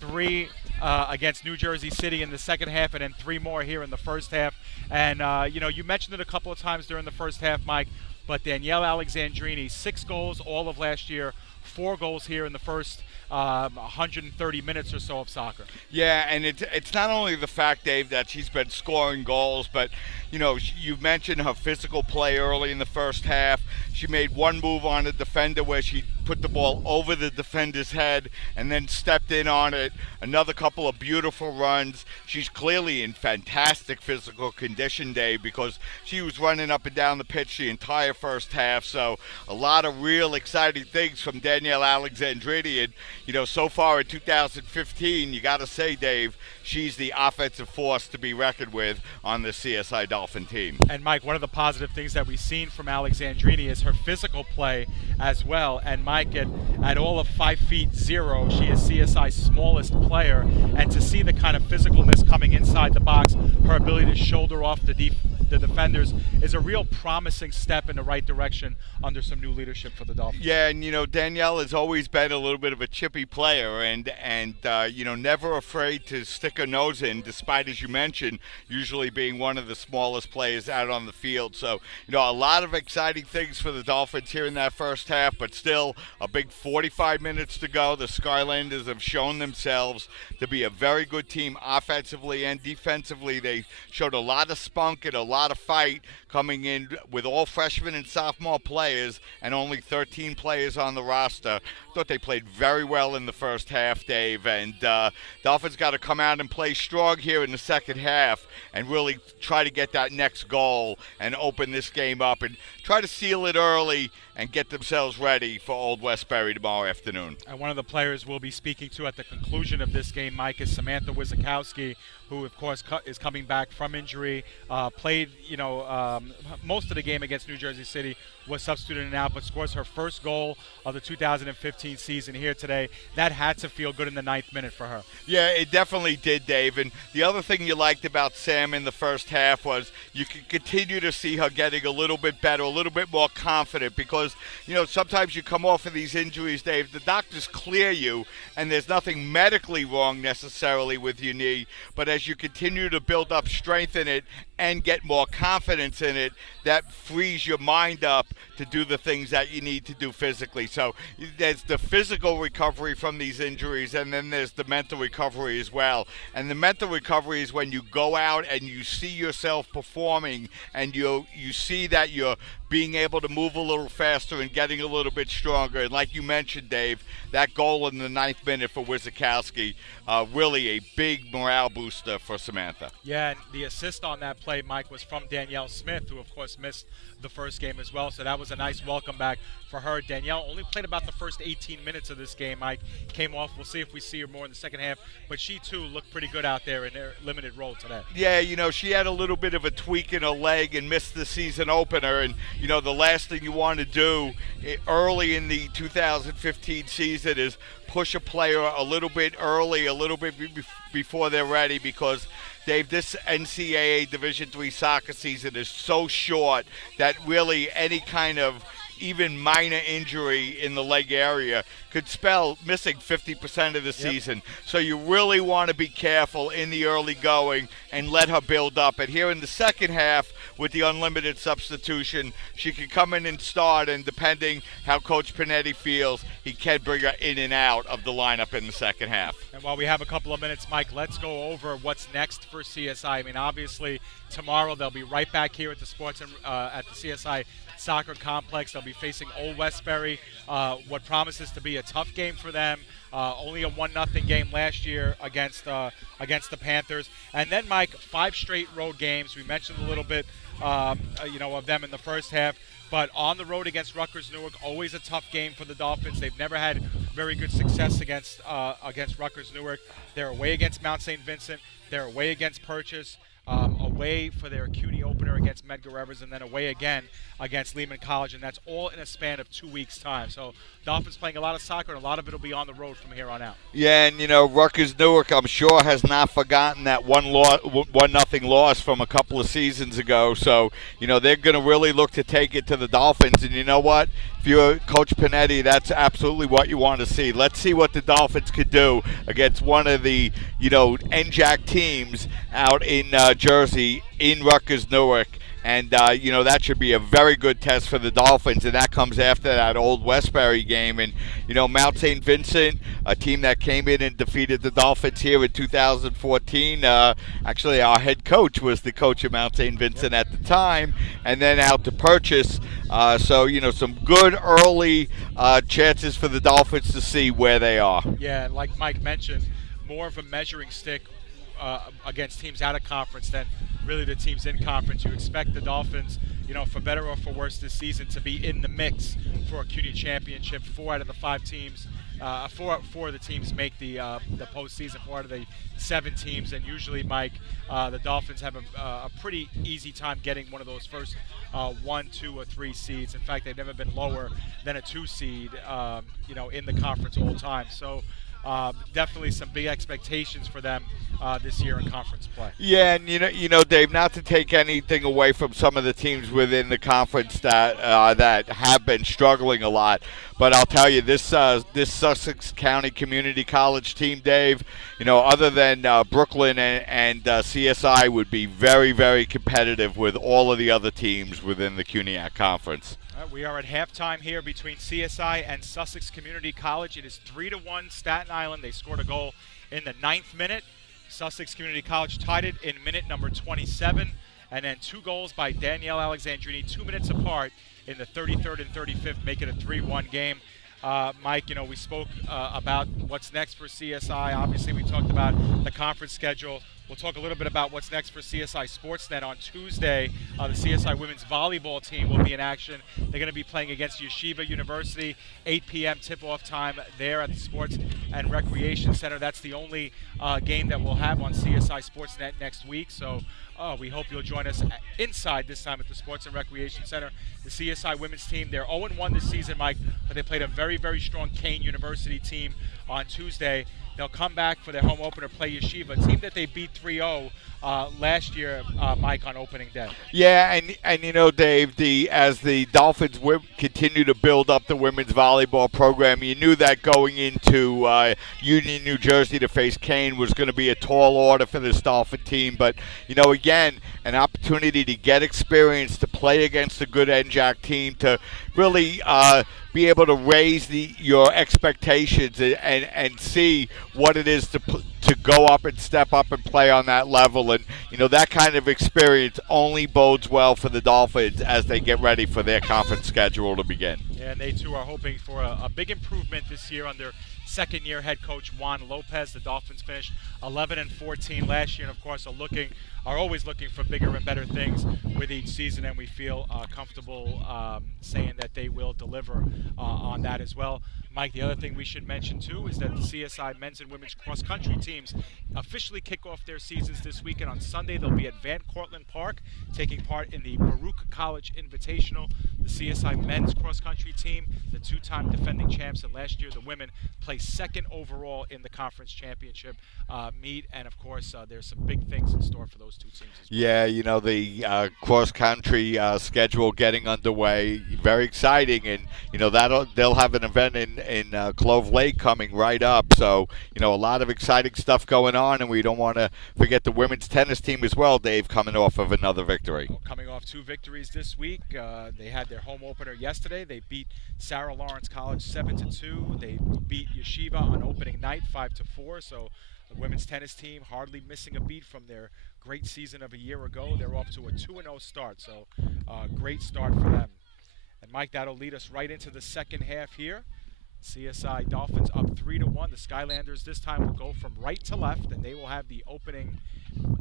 3 against New Jersey City in the second half, and then 3 more here in the first half. And, you know, you mentioned it a couple of times during the first half, Mike, but Danielle Alexandrini, 6 goals all of last year, 4 goals here in the first 130 minutes or so of soccer. Yeah, and it's not only the fact, Dave, that she's been scoring goals, but, you know, you mentioned her physical play early in the first half. She made one move on the defender where she put the ball over the defender's head and then stepped in on it. Another couple of beautiful runs. She's clearly in fantastic physical condition, Dave, because she was running up and down the pitch the entire first half. So a lot of real exciting things from Danielle Alexandrini. And, you know, so far in 2015, you got to say, Dave, she's the offensive force to be reckoned with on the CSI Dolphin team. And Mike, one of the positive things that we've seen from Alexandrini is her physical play as well. And Mike, at all of 5'0", she is CSI's smallest player. And to see the kind of physicalness coming inside the box, her ability to shoulder off the defenders is a real promising step in the right direction under some new leadership for the Dolphins. Yeah, and Danielle has always been a little bit of a chippy player, and never afraid to stick her nose in, despite, as you mentioned, usually being one of the smallest players out on the field. So a lot of exciting things for the Dolphins here in that first half, but still a big 45 minutes to go. The Skylanders have shown themselves to be a very good team offensively and defensively. They showed a lot of spunk and a lot of fight coming in with all freshmen and sophomore players and only 13 players on the roster. Thought they played very well in the first half, Dave, and Dolphins got to come out and play strong here in the second half and really try to get that next goal and open this game up and try to seal it early and get themselves ready for Old Westbury tomorrow afternoon. And one of the players we'll be speaking to at the conclusion of this game, Mike, is Samantha Wizakowski, who, of course, is coming back from injury, played, most of the game against New Jersey City, was substituted in and out, but scores her first goal of the 2015 season here today. That had to feel good in the 9th minute for her. Yeah, it definitely did, Dave. And the other thing you liked about Sam in the first half was you could continue to see her getting a little bit better, a little bit more confident, because, sometimes you come off of these injuries, Dave, the doctors clear you, and there's nothing medically wrong necessarily with your knee, but as you continue to build up strength in it and get more confidence in it, that frees your mind up to do the things that you need to do physically. So there's the physical recovery from these injuries, and then there's the mental recovery as well. And the mental recovery is when you go out and you see yourself performing, and you see that you're being able to move a little faster and getting a little bit stronger. And like you mentioned, Dave, that goal in the 9th minute for Wizakowski, really a big morale booster for Samantha. Yeah, and the assist on that play, Mike, was from Danielle Smith, who, of course, missed the first game as well. So that was a nice welcome back for her. Danielle only played about the first 18 minutes of this game, Mike. Came off. We'll see if we see her more in the second half. But she, too, looked pretty good out there in her limited role today. Yeah, she had a little bit of a tweak in her leg and missed the season opener. And, the last thing you want to do early in the 2015 season is push a player a little bit early, a little bit before they're ready, because Dave, this NCAA Division III soccer season is so short that really any kind of even minor injury in the leg area could spell missing 50% of the season. So you really want to be careful in the early going and let her build up. And here in the second half, with the unlimited substitution, she can come in and start, and depending how Coach Panetti feels, he can bring her in and out of the lineup in the second half. And while we have a couple of minutes, Mike, let's go over what's next for CSI. I mean, obviously, tomorrow they'll be right back here at the at the CSI Soccer Complex. They'll be facing Old Westbury, what promises to be a tough game for them. Only a 1-0 game last year against the Panthers. And then, Mike, 5 straight road games. We mentioned a little bit, of them in the first half. But on the road against Rutgers Newark, always a tough game for the Dolphins. They've never had very good success against Rutgers Newark. They're away against Mount St. Vincent. They're away against Purchase. Away for their CUNY opener against Medgar Evers, and then away again against Lehman College, and that's all in a span of 2 weeks' time. So Dolphins playing a lot of soccer, and a lot of it will be on the road from here on out. Yeah, and Rutgers Newark, I'm sure, has not forgotten that 1-0 loss from a couple of seasons ago. So they're going to really look to take it to the Dolphins, and you know what? If you're Coach Panetti, that's absolutely what you want to see. Let's see what the Dolphins could do against one of the NJAC teams out in Jersey, in Rutgers Newark. And, that should be a very good test for the Dolphins, and that comes after that Old Westbury game. And, Mount St. Vincent, a team that came in and defeated the Dolphins here in 2014. Actually, our head coach was the coach of Mount St. Vincent at the time, and then out to Purchase. So, some good early chances for the Dolphins to see where they are. Yeah, and like Mike mentioned, more of a measuring stick against teams out of conference than really the teams in conference. You expect the Dolphins, for better or for worse this season, to be in the mix for a CUNY championship. 4 out of the 5 teams four of the teams make the postseason. 4 out of the 7 teams, and usually, Mike, the Dolphins have a pretty easy time getting one of those first 1, 2, or 3 seeds. In fact, they've never been lower than a 2 seed, in the conference all time. So definitely some big expectations for them this year in conference play. Yeah, and you know, Dave, not to take anything away from some of the teams within the conference that have been struggling a lot, but I'll tell you this Sussex County Community College team, Dave, other than Brooklyn and CSI, would be very, very competitive with all of the other teams within the CUNYAC Conference. We are at halftime here between CSI and Sussex Community College. It is 3-1 Staten Island. They scored a goal in the 9th minute. Sussex Community College tied it in minute number 27. And then 2 goals by Danielle Alexandrini 2 minutes apart in the 33rd and 35th, make it a 3-1 game. Mike, we spoke about what's next for CSI. Obviously, we talked about the conference schedule. We'll talk a little bit about what's next for CSI Sportsnet on Tuesday. The CSI women's volleyball team will be in action. They're going to be playing against Yeshiva University, 8 p.m. tip-off time there at the Sports and Recreation Center. That's the only game that we'll have on CSI Sportsnet next week. So we hope you'll join us inside this time at the Sports and Recreation Center. The CSI women's team, they're 0-1 this season, Mike, but they played a very, very strong Kane University team on Tuesday. They'll come back for their home opener, play Yeshiva, a team that they beat 3-0 last year, Mike, on opening day. Yeah, and Dave, as the Dolphins continue to build up the women's volleyball program, you knew that going into Union, New Jersey to face Kane was going to be a tall order for this Dolphin team. But, again, an opportunity to get experience, to play against a good NJAC team, to really be able to raise your expectations and see what it is to go up and step up and play on that level. And, that kind of experience only bodes well for the Dolphins as they get ready for their conference schedule to begin. Yeah, and they, too, are hoping for a big improvement this year under second-year head coach Juan Lopez. The Dolphins finished 11-14 last year, and, of course, are always looking for bigger and better things with each season, and we feel comfortable saying that they will deliver on that as well. Mike, the other thing we should mention, too, is that the CSI men's and women's cross-country teams officially kick off their seasons this weekend. On Sunday, they'll be at Van Cortlandt Park, taking part in the Baruch College Invitational. The CSI men's cross-country team, the 2-time defending champs, and last year the women placed 2nd overall in the conference championship meet. And, of course, there's some big things in store for those 2 teams as well. Yeah, the cross-country schedule getting underway, very exciting. And, they'll have an event in Clove Lake coming right up. So, a lot of exciting stuff going on. And we don't want to forget the women's tennis team as well, Dave, coming off of another victory. Coming off 2 victories this week. They had their home opener yesterday. They beat Sarah Lawrence College 7-2. They beat Yeshiva on opening night 5-4. So the women's tennis team hardly missing a beat from their great season of a year ago. They're off to a 2-0 start. So great start for them. And Mike, that'll lead us right into the second half here. CSI Dolphins up 3-1. The Skylanders this time will go from right to left, and they will have the opening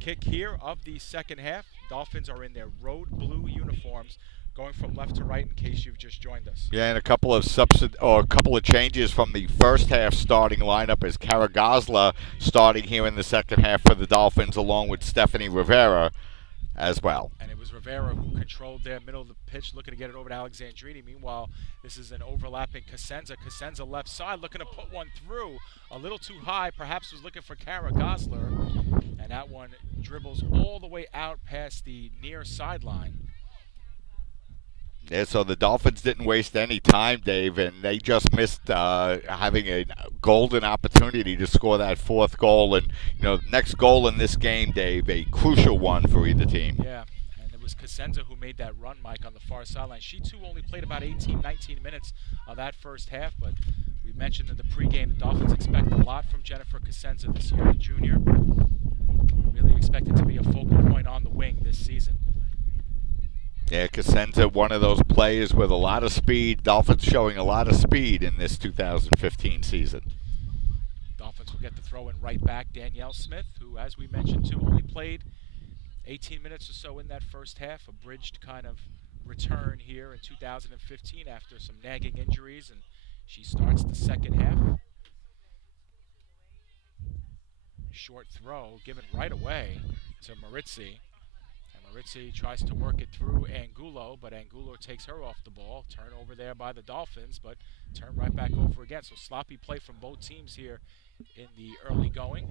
kick here of the second half. Dolphins are in their road blue uniforms, going from left to right in case you've just joined us. Yeah, and a couple of changes from the first half starting lineup as Kara Gosler starting here in the second half for the Dolphins, along with Stephanie Rivera as well. And it was Rivera who controlled their middle of the pitch, looking to get it over to Alexandrini. Meanwhile, this is an overlapping Cosenza. Cosenza left side, looking to put one through. A little too high, perhaps was looking for Kara Gosler. And that one dribbles all the way out past the near sideline. Yeah, so the Dolphins didn't waste any time, Dave, and they just missed having a golden opportunity to score that 4th goal. And, next goal in this game, Dave, a crucial one for either team. Yeah, and it was Cosenza who made that run, Mike, on the far sideline. She, too, only played about 18, 19 minutes of that first half, but we mentioned in the pregame the Dolphins expect a lot from Jennifer Cosenza this year, the junior. Really expected to be a focal point on the wing this season. Yeah, Cosenza, one of those players with a lot of speed. Dolphins showing a lot of speed in this 2015 season. Dolphins will get the throw in right back. Danielle Smith, who, as we mentioned, too, only played 18 minutes or so in that first half. A bridged kind of return here in 2015 after some nagging injuries, and she starts the second half. Short throw given right away to Maritzi. And Maritzi tries to work it through Angulo, but Angulo takes her off the ball. Turnover there by the Dolphins, but turn right back over again. So sloppy play from both teams here in the early going.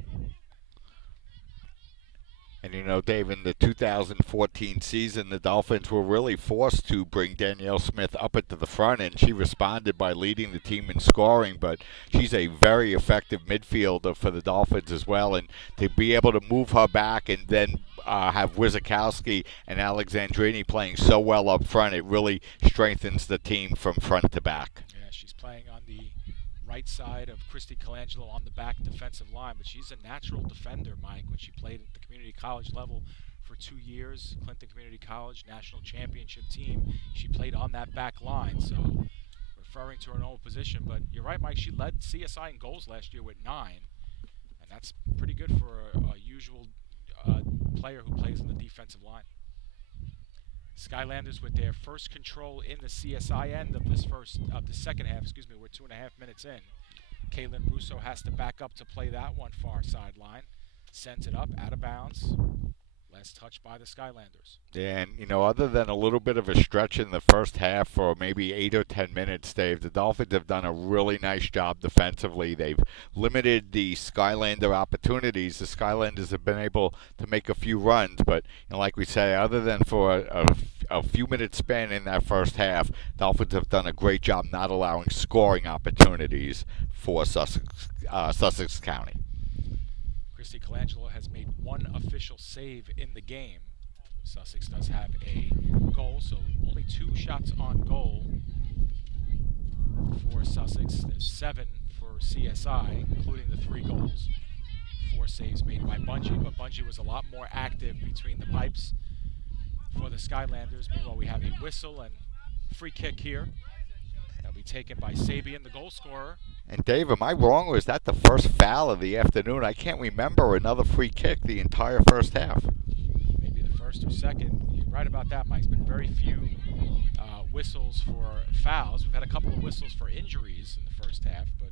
And you know, Dave, in the 2014 season, the Dolphins were really forced to bring Danielle Smith up into the front, and she responded by leading the team in scoring. But she's a very effective midfielder for the Dolphins as well, and to be able to move her back and then have Wizakowski and Alexandrini playing so well up front, it really strengthens the team from front to back. Yeah, she's playing on the right side of Christy Colangelo on the back defensive line, but she's a natural defender, Mike. When she played at the community college level for 2 years, Clinton Community College national championship team, she played on that back line, so referring to her old position. But you're right, Mike, she led CSI in goals last year with 9, and that's pretty good for a usual player who plays on the defensive line. Skylanders with their first control in the CSI end of the second half. We're 2.5 minutes in. Caitlin Russo has to back up to play that one far sideline. Sends it up, out of bounds. Last touch by the Skylanders. Yeah, and, you know, other than a little bit of a stretch in the first half for maybe 8 or 10 minutes, Dave, the Dolphins have done a really nice job defensively. They've limited the Skylander opportunities. The Skylanders have been able to make a few runs, but, you know, like we say, other than for a few minutes span in that first half, Dolphins have done a great job not allowing scoring opportunities for Sussex County. Christy Colangelo has made one official save in the game. Sussex does have a goal, so only 2 shots on goal for Sussex. There's 7 for CSI, including the 3 goals. 4 saves made by Bungie, but Bungie was a lot more active between the pipes for the Skylanders. Meanwhile, we have a whistle and free kick here. That'll be taken by Sabian, the goal scorer. And Dave, am I wrong, or is that the first foul of the afternoon? I can't remember another free kick the entire first half. Maybe the first or second. You're right about that, Mike. There's been very few whistles for fouls. We've had a couple of whistles for injuries in the first half, but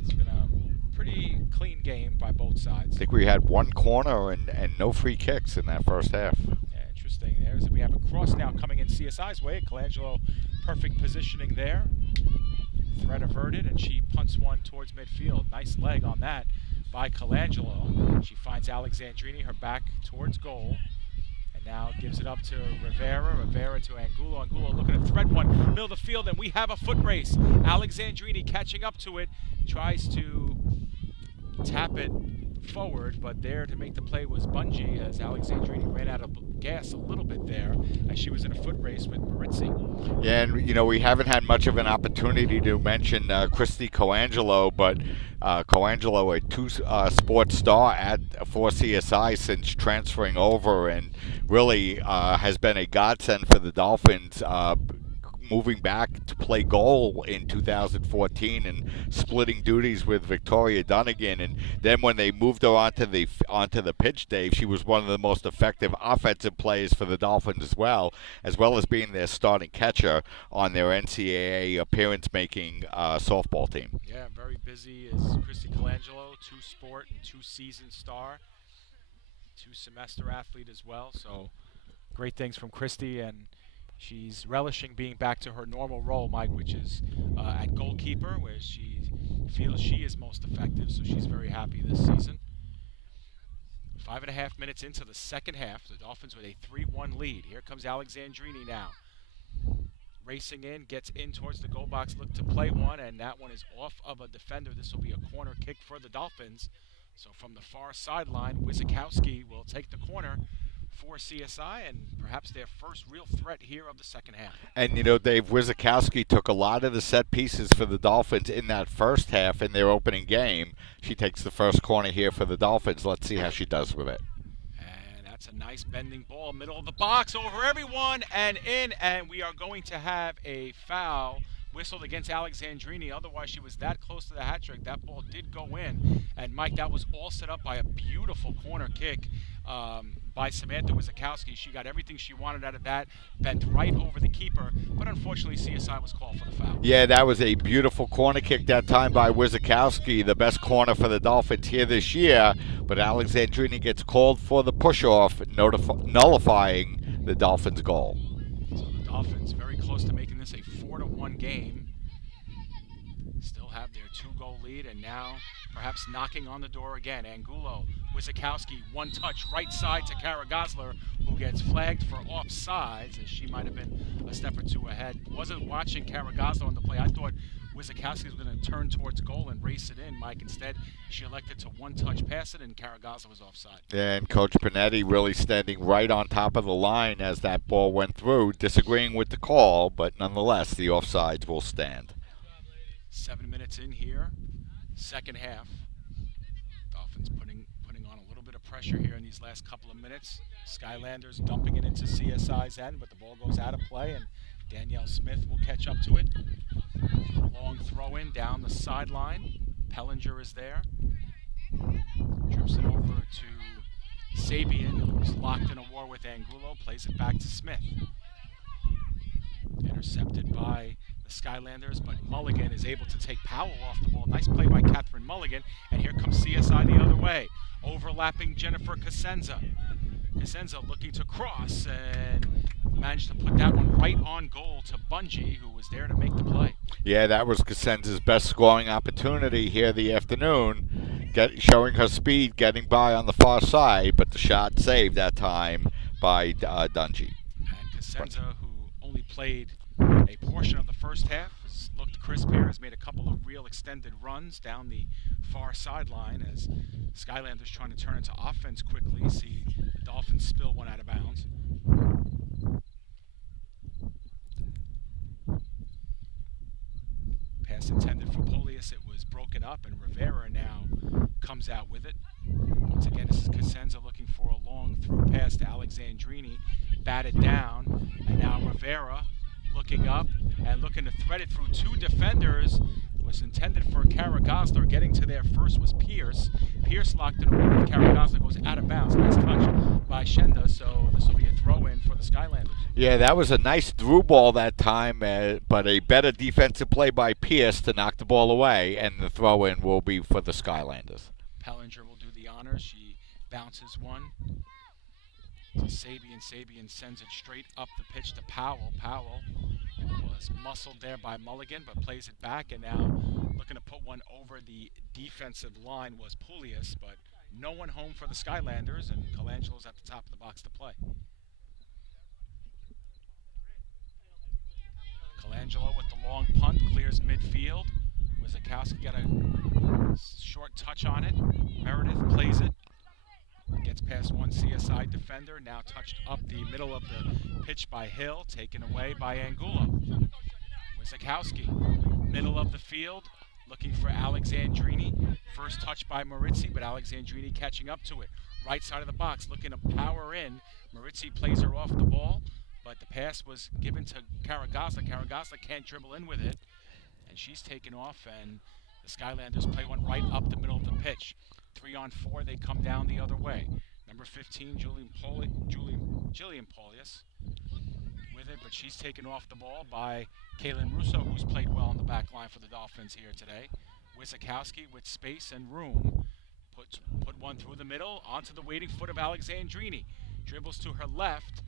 it's been a pretty clean game by both sides. I think we had 1 corner and no free kicks in that first half. Yeah, interesting. We have a cross now coming in CSI's way. Colangelo, perfect positioning there. Threat averted, and she punts one towards midfield. Nice leg on that by Colangelo. She finds Alexandrini, her back towards goal, and now gives it up to Rivera. Rivera to Angulo. Angulo looking to thread one, middle of the field, and we have a foot race. Alexandrini catching up to it, tries to tap it forward, but there to make the play was Bungie, as Alexandrini ran out of gas a little bit there as she was in a foot race with Maritzi. Yeah, and you know, we haven't had much of an opportunity to mention Christy Colangelo, but Colangelo, a 2-sport star for CSI since transferring over, and really has been a godsend for the Dolphins, moving back to play goal in 2014 and splitting duties with Victoria Dunnigan. And then when they moved her onto the pitch, Dave, she was one of the most effective offensive players for the Dolphins as well as being their starting catcher on their NCAA appearance-making softball team. Yeah, very busy is Christy Colangelo, 2-sport and 2-season star, 2-semester athlete as well. So great things from Christy, and she's relishing being back to her normal role, Mike, which is at goalkeeper, where she feels she is most effective, so she's very happy this season. 5.5 minutes into the second half, the Dolphins with a 3-1 lead. Here comes Alexandrini now. Racing in, gets in towards the goal box, look to play one, and that one is off of a defender. This will be a corner kick for the Dolphins. So from the far sideline, Wizakowski will take the corner for CSI, and perhaps their first real threat here of the second half. And, you know, Dave, Wizakowski took a lot of the set pieces for the Dolphins in that first half in their opening game. She takes the first corner here for the Dolphins. Let's see how she does with it. And that's a nice bending ball, middle of the box, over everyone, and in, and we are going to have a foul whistled against Alexandrini. Otherwise, she was that close to the hat trick. That ball did go in. And, Mike, that was all set up by a beautiful corner kick by Samantha Wizakowski. She got everything she wanted out of that, bent right over the keeper, but unfortunately CSI was called for the foul. Yeah, that was a beautiful corner kick that time by Wizakowski, the best corner for the Dolphins here this year, but Alexandrini gets called for the push-off, nullifying the Dolphins' goal. So the Dolphins very close to making this a 4-1 game. Still have their 2-goal lead, and now perhaps knocking on the door again. Angulo, Wizakowski, one touch right side to Kara Gosler, who gets flagged for offsides, as she might have been a step or two ahead. Wasn't watching Kara Gosler on the play. I thought Wizakowski was going to turn towards goal and race it in, Mike. Instead, she elected to one-touch pass it, and Kara Gosler was offside. And Coach Panetti really standing right on top of the line as that ball went through, disagreeing with the call, but nonetheless, the offsides will stand. 7 minutes in here, second half. Dolphins putting on a little bit of pressure here in these last couple of minutes. Skylanders dumping it into CSI's end, but the ball goes out of play, and Danielle Smith will catch up to it. Long throw in down the sideline. Pellinger is there. Trips it over to Sabian, who's locked in a war with Angulo, plays it back to Smith. Intercepted by the Skylanders, but Mulligan is able to take Powell off the ball. Nice play by Catherine Mulligan, and here comes CSI the other way. Overlapping Jennifer Casenza. Casenza looking to cross and managed to put that one right on goal to Bungie, who was there to make the play. Yeah, that was Casenza's best scoring opportunity here the afternoon, showing her speed, getting by on the far side, but the shot saved that time by Dungy. And Casenza, who only played a portion of the first half, has looked crisp here, has made a couple of real extended runs down the far sideline as Skylanders trying to turn into offense quickly. See the Dolphins spill one out of bounds. Pass intended for Polius. It was broken up, and Rivera now comes out with it. Once again, this is Casenza looking for a long through pass to Alexandrini. Batted down, and now Rivera looking up and looking to thread it through two defenders. It was intended for Kara Gosler. Getting to there first was Pierce. Pierce locked it away. Kara Gosler goes out of bounds. Nice touch by Shenda, so this will be a throw-in for the Skylanders. Yeah, that was a nice through ball that time, but a better defensive play by Pierce to knock the ball away, and the throw-in will be for the Skylanders. Pellinger will do the honors. She bounces one to Sabian. Sabian sends it straight up the pitch to Powell. Powell was muscled there by Mulligan, but plays it back, and now looking to put one over the defensive line was Pulius, but no one home for the Skylanders, and Colangelo's at the top of the box to play. Colangelo with the long punt, clears midfield. Wizakowski got a short touch on it. Meredith plays it. Gets past one CSI defender, now touched up the middle of the pitch by Hill, taken away by Angulo. Wizakowski, middle of the field, looking for Alexandrini. First touch by Marizzi, but Alexandrini catching up to it. Right side of the box, looking to power in. Marizzi plays her off the ball, but the pass was given to Kara Gosler. Kara Gosler can't dribble in with it, and she's taken off, and the Skylanders play one right up the middle of the pitch. 3-on-4, they come down the other way. Number 15, Jillian Polius with it, but she's taken off the ball by Kaylin Russo, who's played well on the back line for the Dolphins here today. Wizakowski with space and room. Put one through the middle, onto the waiting foot of Alexandrini. Dribbles to her left,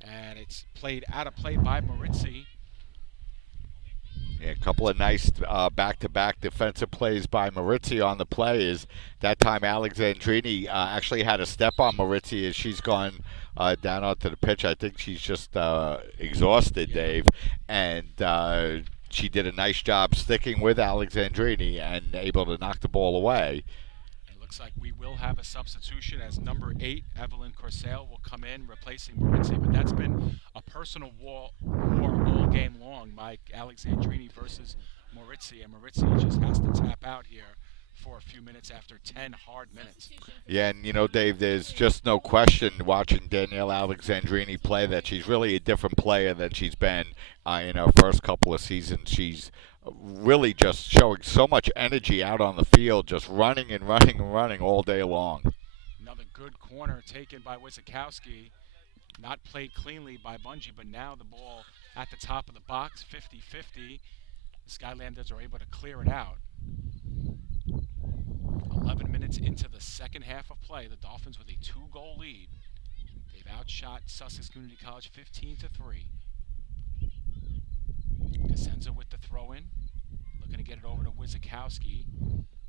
and it's played out of play by Marizzi. Yeah, a couple of nice back-to-back defensive plays by Marizzi on the play. Is that time Alexandrini actually had a step on Marizzi as she's gone down onto the pitch. I think she's just exhausted, Dave, and she did a nice job sticking with Alexandrini and able to knock the ball away. Looks like we will have a substitution as number 8, Evelyn Corsale, will come in replacing Marizzi, but that's been a personal war all game long, Mike. Alexandrini versus Marizzi, and Marizzi just has to tap out here for a few minutes after 10 hard minutes. Yeah, and you know, Dave, there's just no question watching Danielle Alexandrini play that she's really a different player than she's been in her first couple of seasons. She's really just showing so much energy out on the field, just running and running and running all day long. Another Good corner taken by Wizakowski. Not played cleanly by Bungie, but now the ball at the top of the box, 50-50. The Skylanders are able to clear it out. 11 minutes into the second half of play, the Dolphins with a 2-goal lead. They've outshot Sussex Community College 15-3. Cosenza with the throw-in, looking to get it over to Wizakowski.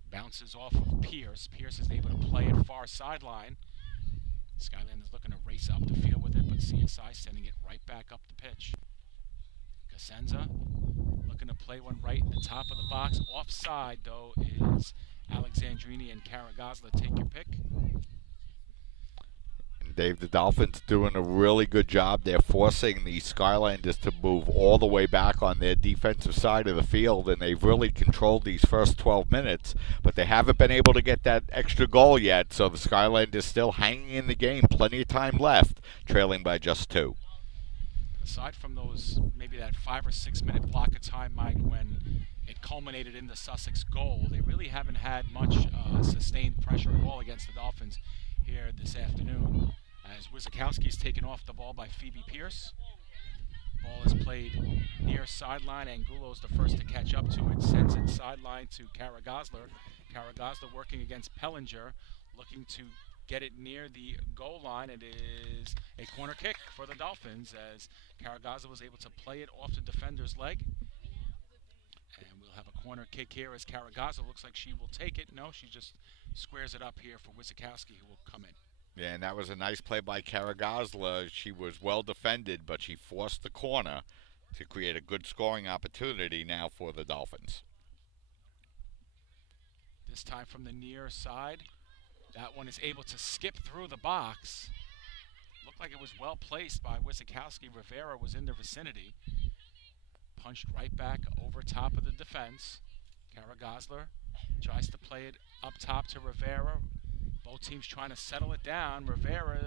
Bounces off of Pierce. Pierce is able to play it far sideline. Skylanders looking to race up the field with it, but CSI sending it right back up the pitch. Cosenza looking to play one right in the top of the box. Offside, though, is Alexandrini and Caragazla. Take your pick. Dave, the Dolphins doing a really good job. They're forcing the Skylanders to move all the way back on their defensive side of the field, and they've really controlled these first 12 minutes, but they haven't been able to get that extra goal yet, so the Skylanders still hanging in the game. Plenty of time left, trailing by just 2. Aside from those, maybe that 5 or 6 minute block of time, Mike, when it culminated in the Sussex goal, they really haven't had much sustained pressure at all against the Dolphins here this afternoon. As Wizakowski is taken off the ball by Phoebe Pierce. Ball is played near sideline. Angulo's the first to catch up to it. Sends it sideline to Caragazler. Caragazler working against Pellinger, looking to get it near the goal line. It is a corner kick for the Dolphins as Caragazler was able to play it off the defender's leg. And we'll have a corner kick here as Caragazler looks like she will take it. No, she just squares it up here for Wizakowski, who will come in. Yeah, and that was a nice play by Caragazla. She was well defended, but she forced the corner to create a good scoring opportunity now for the Dolphins. This time from the near side. That one is able to skip through the box. Looked like it was well placed by Wizakowski. Rivera was in the vicinity. Punched right back over top of the defense. Caragazler tries to play it up top to Rivera. Both teams trying to settle it down. Rivera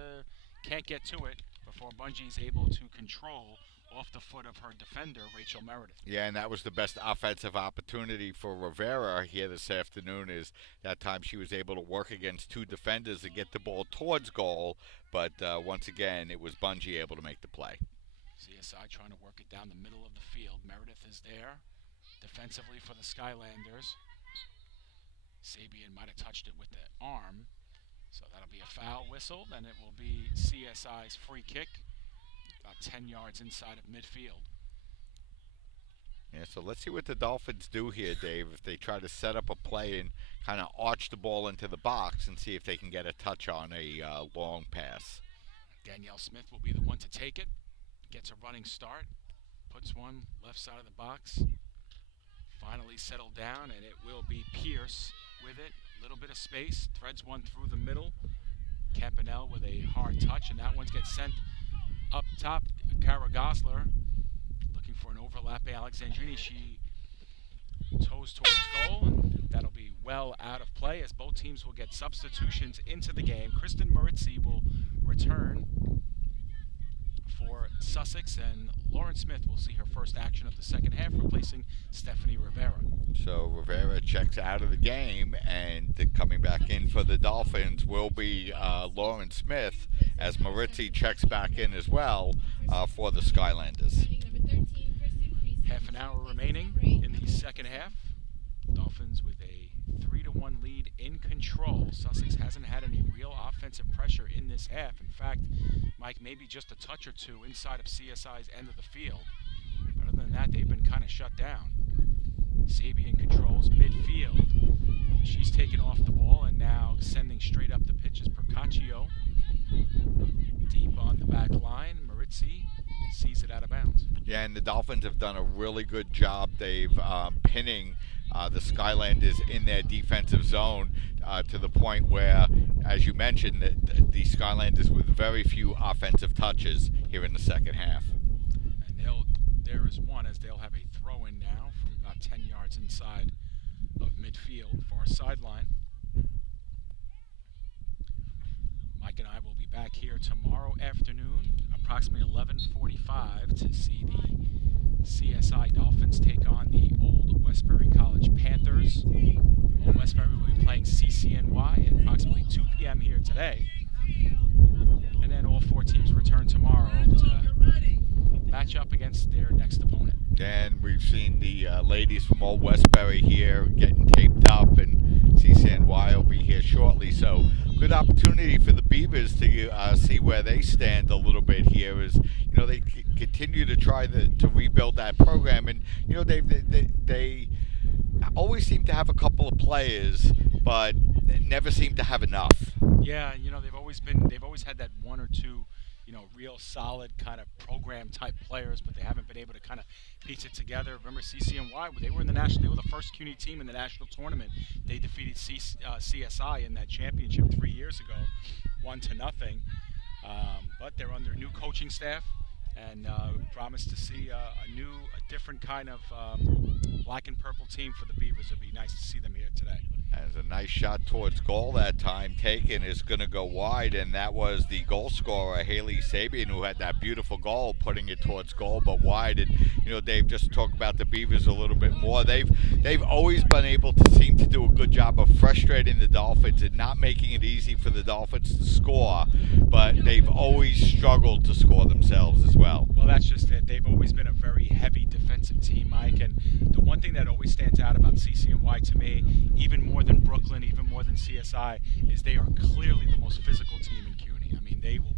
can't get to it before Bungie's able to control off the foot of her defender, Rachel Meredith. Yeah, and that was the best offensive opportunity for Rivera here this afternoon, is that time she was able to work against 2 defenders and get the ball towards goal, but once again, it was Bungie able to make the play. CSI trying to work it down the middle of the field. Meredith is there defensively for the Skylanders. Sabian might have touched it with the arm. So that'll be a foul whistled, and it will be CSI's free kick, about 10 yards inside of midfield. Yeah, so let's see what the Dolphins do here, Dave, if they try to set up a play and kind of arch the ball into the box and see if they can get a touch on a long pass. Danielle Smith will be the one to take it, gets a running start, puts one left side of the box, finally settled down, and it will be Pierce with it. Little bit of space, threads one through the middle. Campanelle with a hard touch, and that one gets sent up top. Caragazler looking for an overlapping Alexandrini. She toes towards goal, and that'll be well out of play as both teams will get substitutions into the game. Kristen Maritzi will return for Sussex, and Lauren Smith will see her first action of the second half, replacing Stephanie Rivera. So Rivera checks out of the game, and coming back in for the Dolphins will be Lauren Smith, as Maritzi checks back in as well for the Skylanders. Half an hour remaining in the second half. Dolphins with a 3-1 lead in control. Sussex hasn't had any real offensive pressure in this half. In fact, Mike, maybe just a touch or two inside of CSI's end of the field. But other than that, they've been kind of shut down. Sabian controls midfield. She's taken off the ball and now sending straight up the pitch is Percaccio. Deep on the back line, Maritzi sees it out of bounds. Yeah, and the Dolphins have done a really good job. They've pinning the Skylanders in their defensive zone to the point where, as you mentioned, the Skylanders with very few offensive touches here in the second half. And there is one, as they'll have a throw-in now from about 10 yards inside of midfield, far sideline. Mike and I will be back here tomorrow afternoon, approximately 11:45, to see the CSI Dolphins take on the Old Westbury College Panthers. Old Westbury will be playing CCNY at approximately 2 p.m. here today. And then all 4 teams return tomorrow to match up against their next opponent. And we've seen the ladies from Old Westbury here getting taped up, and CCNY will be here shortly. So good opportunity for the Beavers to see where they stand a little bit here as, they continue to try to rebuild that program. And, they always seem to have a couple of players, but never seem to have enough. Yeah, they've always had that 1 or 2, real solid kind of program type players, but they haven't been able to kind of piece it together. Remember CCNY, they were the first CUNY team in the national tournament. They defeated CSI in that championship 3 years ago, 1-0. But they're under new coaching staff, and promise to see a different kind of black and purple team for the Beavers. It'd be nice to see them here today. As a nice shot towards goal that time taken is going to go wide, and that was the goal scorer, Haley Sabian, who had that beautiful goal, putting it towards goal, but wide. And, Dave, just talk about the Beavers a little bit more. They've always been able to seem to do a good job of frustrating the Dolphins and not making it easy for the Dolphins to score, but they've always struggled to score themselves as well. Well, that's just it. They've always been a very heavy defensive team, Mike, and the one thing that always stands out about CCNY to me, even more than Brooklyn, even more than CSI, is they are clearly the most physical team in CUNY. I mean, they will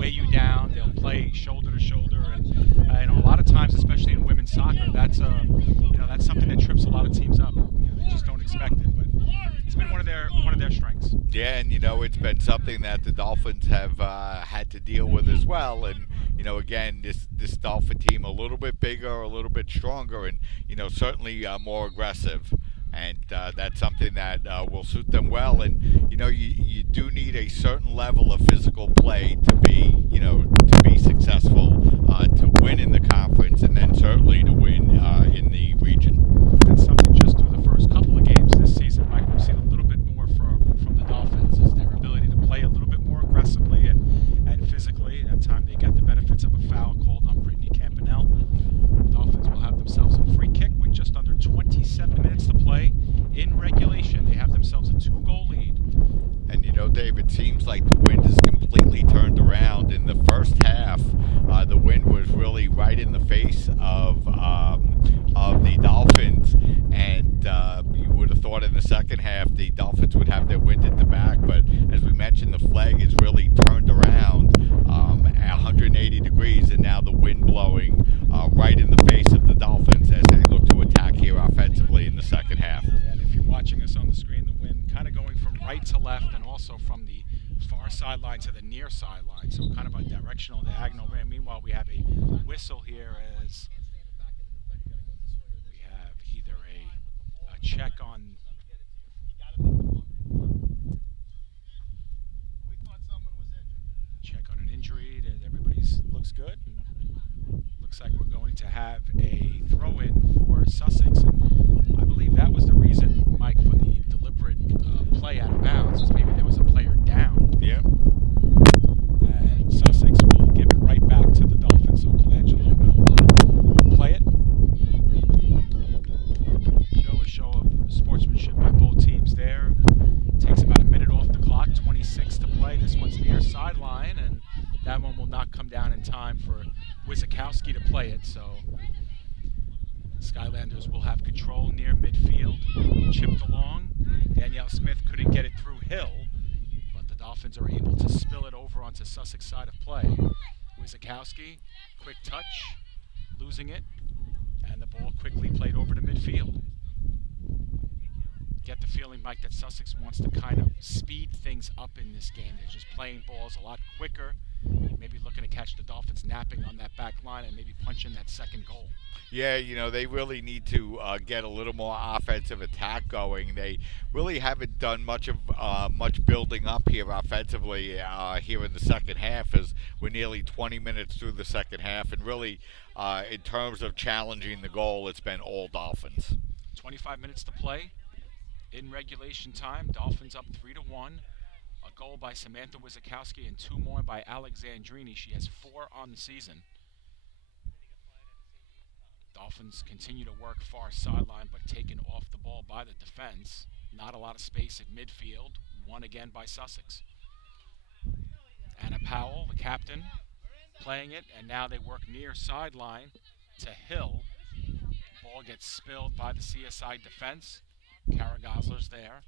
weigh you down. They'll play shoulder to shoulder, and a lot of times, especially in women's soccer, that's something that trips a lot of teams up. They just don't expect it, but it's been one of their strengths. Yeah, and it's been something that the Dolphins have had to deal with as well. And again, this Dolphin team a little bit bigger, a little bit stronger, and certainly more aggressive. And that's something that will suit them well. And you do need a certain level of physical play to be successful, to win in the conference, and then certainly to win in the region. That's something just through the first couple of games this season, Mike, we've seen a little bit more from the Dolphins, is their ability to play a little bit more aggressively and physically. That time they got the benefits of a foul called on Brittany Campanelle. The Dolphins will have themselves a free kick with just under 27 minutes to play in regulation. They have themselves a 2-goal lead. And Dave, it seems like the wind has completely turned around. In the first half, the wind was really right in the face of the Dolphins, and you would have thought in the second half the Dolphins would have their wind at the back, but as we mentioned, the flag is really turned around 180 degrees, and now the wind blowing right in the face of the Dolphins as they look to attack here offensively in the second half. And if you're watching us on the screen, the wind kind of going from right to left and also from the far sideline to the near sideline, so kind of a directional diagonal. And meanwhile, we have a whistle here as we have either a check on an injury that everybody's looks good. And looks like we're going to have a throw-in for Sussex, and I believe that was the reason, Mike, for the deliberate play out of bounds, is maybe there was a player down. Yeah. And Sussex will give it right back to the Dolphins, so Colangelo will play it. A show of sportsmanship by both teams there. Takes about a minute off the clock, 26 to play. This one's near sideline, and that one will not come down in time for Wizakowski to play it, so Skylanders will have control near midfield. Chipped along. Danielle Smith couldn't get it through Hill, but the Dolphins are able to spill it over onto Sussex side of play. Wizakowski, quick touch, losing it, and the ball quickly played over to midfield. Get the feeling, Mike, that Sussex wants to kind of speed things up in this game. They're just playing balls a lot quicker, maybe looking to catch the Dolphins napping on that back line and maybe punching that second goal. Yeah, they really need to get a little more offensive attack going. They really haven't done much building up here offensively here in the second half, as we're nearly 20 minutes through the second half, and really in terms of challenging the goal, it's been all Dolphins. 25 minutes to play in regulation time. Dolphins up 3-1. A goal by Samantha Wizakowski and 2 more by Alexandrini. She has 4 on the season. Dolphins continue to work far sideline, but taken off the ball by the defense. Not a lot of space at midfield. Won again by Sussex. captain playing it, and now they work near sideline to Hill. Ball gets spilled by the CSI defense. Kara Gosler's there,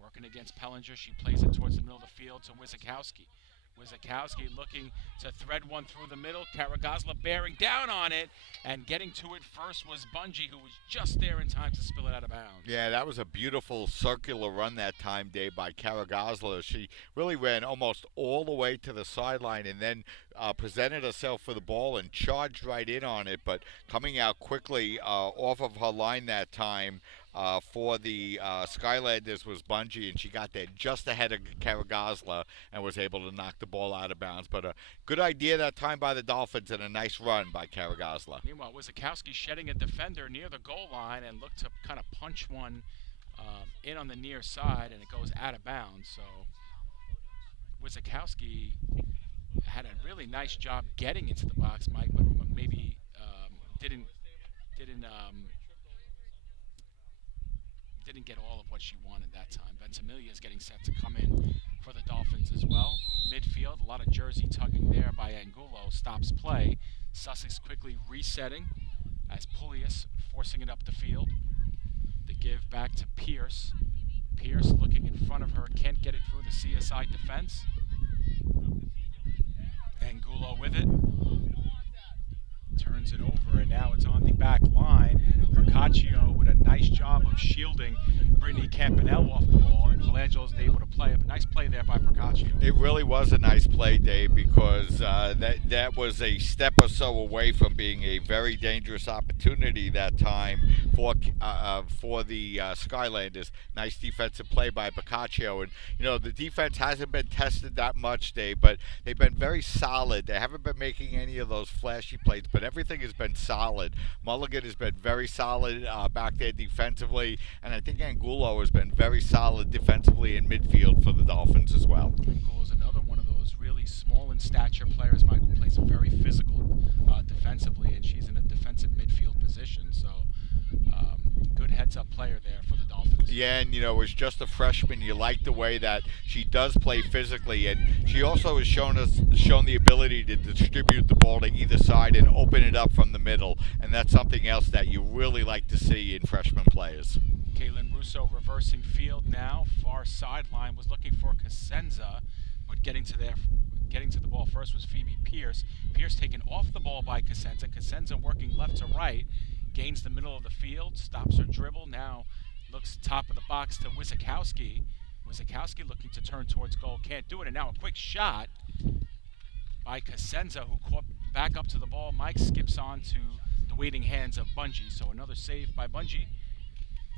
working against Pellinger. She plays it towards the middle of the field to Wizakowski. Wizakowski looking to thread one through the middle. Kara Gosler bearing down on it, and getting to it first was Bungie, who was just there in time to spill it out of bounds. Yeah, that was a beautiful circular run that time, Dave, by Kara Gosler. She really ran almost all the way to the sideline and then presented herself for the ball and charged right in on it, but coming out quickly off of her line that time for the Skylanders was Bungie, and she got there just ahead of Kara Gosler and was able to knock the ball out of bounds. But a good idea that time by the Dolphins and a nice run by Kara Gosler. Meanwhile, Wizakowski shedding a defender near the goal line and looked to kind of punch one in on the near side, and it goes out of bounds. So Wizakowski had a really nice job getting into the box, Mike, but maybe didn't get all of what she wanted that time. Ventimiglia is getting set to come in for the Dolphins as well. Midfield, a lot of jersey tugging there by Angulo, stops play. Sussex quickly resetting as Pulius forcing it up the field. The give back to Pierce. Pierce looking in front of her, can't get it through the CSI defense. Angulo with it. Turns it over, and now it's on the back line. Procaccio with a nice job of shielding Brittany Campanelle off the ball, and Colangelo's able to play it. Nice play there by Procaccio. It really was a nice play, Dave, because that was a step or so away from being a very dangerous opportunity that time for the Skylanders. Nice defensive play by Procaccio, and the defense hasn't been tested that much, Dave, but they've been very solid. They haven't been making any of those flashy plays, but everything has been solid. Mulligan has been very solid back there defensively, and I think Angulo has been very solid defensively in midfield for the Dolphins as well. Angulo is another one of those really small in stature players, Michael, plays very physical defensively, and she's in a defensive midfield position, so good heads-up player there for the Dolphins. Yeah, and as just a freshman, you like the way that she does play physically, and she also has shown the ability to distribute the ball to either side and open it up from the middle, and that's something else that you really like to see in freshman players. Kaylin Russo reversing field now, far sideline, was looking for Cosenza, but getting to the ball first was Phoebe Pierce. Pierce taken off the ball by Cosenza. Cosenza working left to right, gains the middle of the field, stops her dribble, now looks top of the box to Wizakowski. Wizakowski looking to turn towards goal, can't do it, and now a quick shot by Cosenza, who caught back up to the ball. Mike skips on to the waiting hands of Bungie, so another save by Bungie.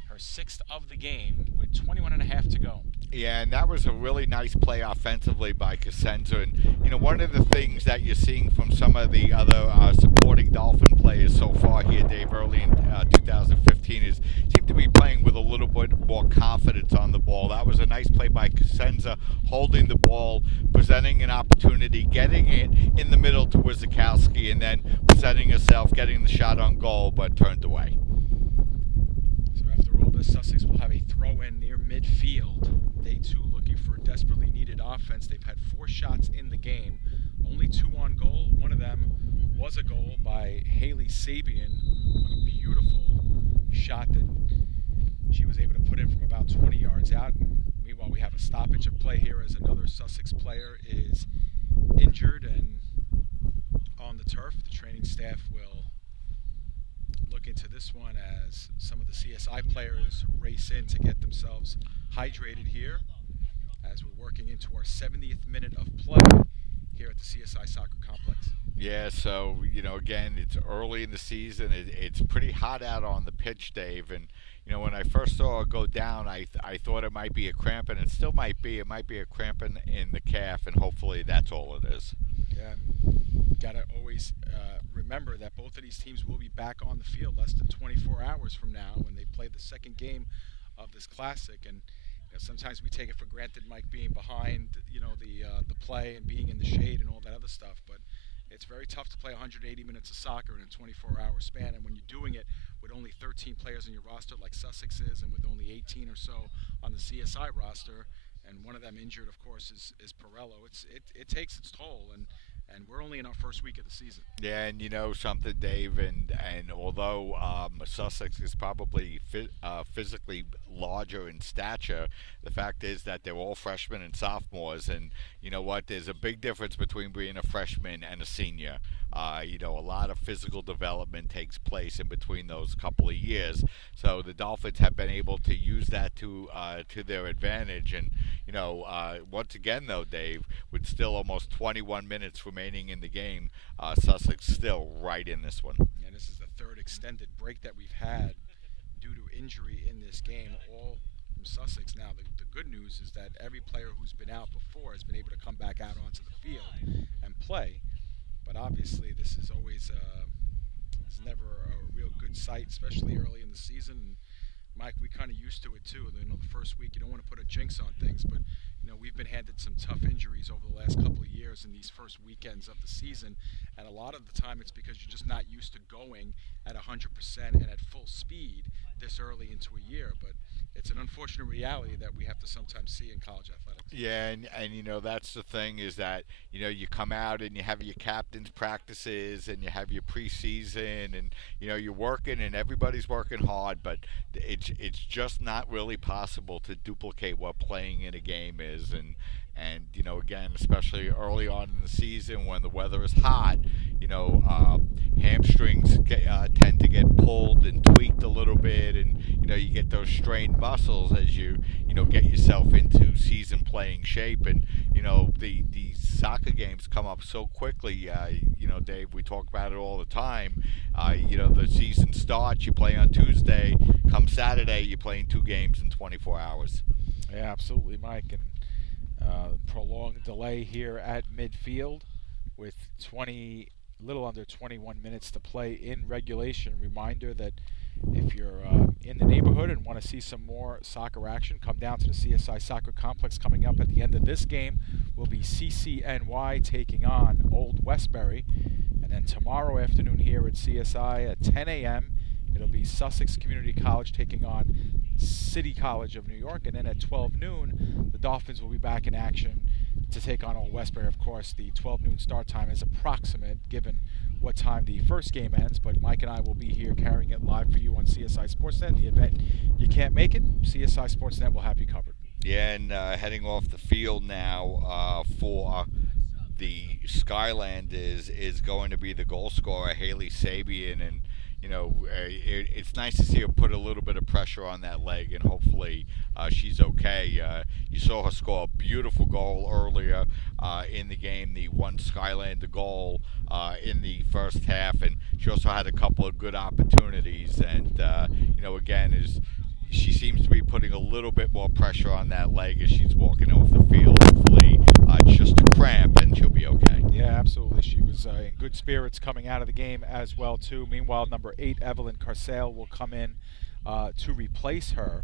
Her sixth of the game with 21.5 to go. Yeah, and that was a really nice play offensively by Cosenza. And, one of the things that you're seeing from some of the other supporting Dolphin players so far here, Dave, early in 2015 is seem to be playing with a little bit more confidence on the ball. That was a nice play by Cosenza, holding the ball, presenting an opportunity, getting it in the middle to Wizakowski, and then presenting herself, getting the shot on goal, but turned away. Sussex will have a throw-in near midfield. They too looking for desperately needed offense. They've had 4 shots in the game, only 2 on goal. One of them was a goal by Haley Sabian on a beautiful shot that she was able to put in from about 20 yards out. And meanwhile, we have a stoppage of play here as another Sussex player is injured and on the turf. The training staff will look into this one as some of the CSI players race in to get themselves hydrated here as we're working into our 70th minute of play here at the CSI Soccer Complex. Yeah, so, again, it's early in the season. It's pretty hot out on the pitch, Dave, and when I first saw it go down, I thought it might be a cramp, and it still might be. It might be a cramp in the calf, and hopefully that's all it is. Yeah, got to always remember that both of these teams will be back on the field less than 24 hours from now when they play the second game of this classic. And sometimes we take it for granted, Mike, being behind, the play and being in the shade and all that other stuff. But it's very tough to play 180 minutes of soccer in a 24-hour span. And when you're doing it with only 13 players in your roster like Sussex is, and with only 18 or so on the CSI roster, and one of them injured, of course, is Perello. It takes its toll, and and we're only in our first week of the season. Yeah, and you know something, Dave, and although Sussex is probably physically larger in stature, the fact is that they're all freshmen and sophomores, and you know what? There's a big difference between being a freshman and a senior. You know, a lot of physical development takes place in between those couple of years. So the Dolphins have been able to use that to their advantage. And you know, once again, though, Dave, with still almost 21 minutes remaining in the game, Sussex still right in this one. And this is the third extended break that we've had due to injury in this game, all from Sussex. Now, the good news is that every player who's been out before has been able to come back out onto the field and play. But obviously, this is always it's never a real good sight, especially early in the season. And Mike, we kind of used to it too. You know, the first week, you don't want to put a jinx on things, but you know, we've been handed some tough injuries over the last couple of years in these first weekends of the season, and a lot of the time it's because you're just not used to going at 100% and at full speed this early into a year. But it's an unfortunate reality that we have to sometimes see in college athletics. Yeah, and you know, that's the thing is that, you know, you come out and you have your captain's practices and you have your preseason and, you know, you're working and everybody's working hard, but it's just not really possible to duplicate what playing in a game is. And you know, again, especially early on in the season when the weather is hot, you know, hamstrings tend to get pulled and tweaked a little bit, and you know, you get those strained muscles as you know, get yourself into season playing shape. And you know, the soccer games come up so quickly. You know, Dave, we talk about it all the time. You know, the season starts, you play on Tuesday, come Saturday, you're playing 2 games in 24 hours. Yeah, absolutely, Mike. And prolonged delay here at midfield with little under 21 minutes to play in regulation. Reminder that if you're in the neighborhood and want to see some more soccer action, come down to the CSI Soccer Complex. Coming up at the end of this game will be CCNY taking on Old Westbury. And then tomorrow afternoon here at CSI at 10 a.m., it'll be Sussex Community College taking on City College of New York. And then at 12 noon, the Dolphins will be back in action to take on Old Westbury. Of course, the 12 noon start time is approximate given what time the first game ends, but Mike and I will be here carrying it live for you on CSI Sportsnet. In the event you can't make it, CSI Sportsnet will have you covered. Yeah, and heading off the field now for the Skyland is going to be the goal scorer, Haley Sabian, and you know, it's nice to see her put a little bit of pressure on that leg, and hopefully she's okay. You saw her score a beautiful goal earlier in the game, the one Skylander goal in the first half, and she also had a couple of good opportunities. And you know, again, she seems to be putting a little bit more pressure on that leg as she's walking off the field. Hopefully, it's just a cramp and she'll be okay. Yeah, absolutely. She was in good spirits coming out of the game as well, too. Meanwhile, number 8, Evelyn Carcel, will come in to replace her.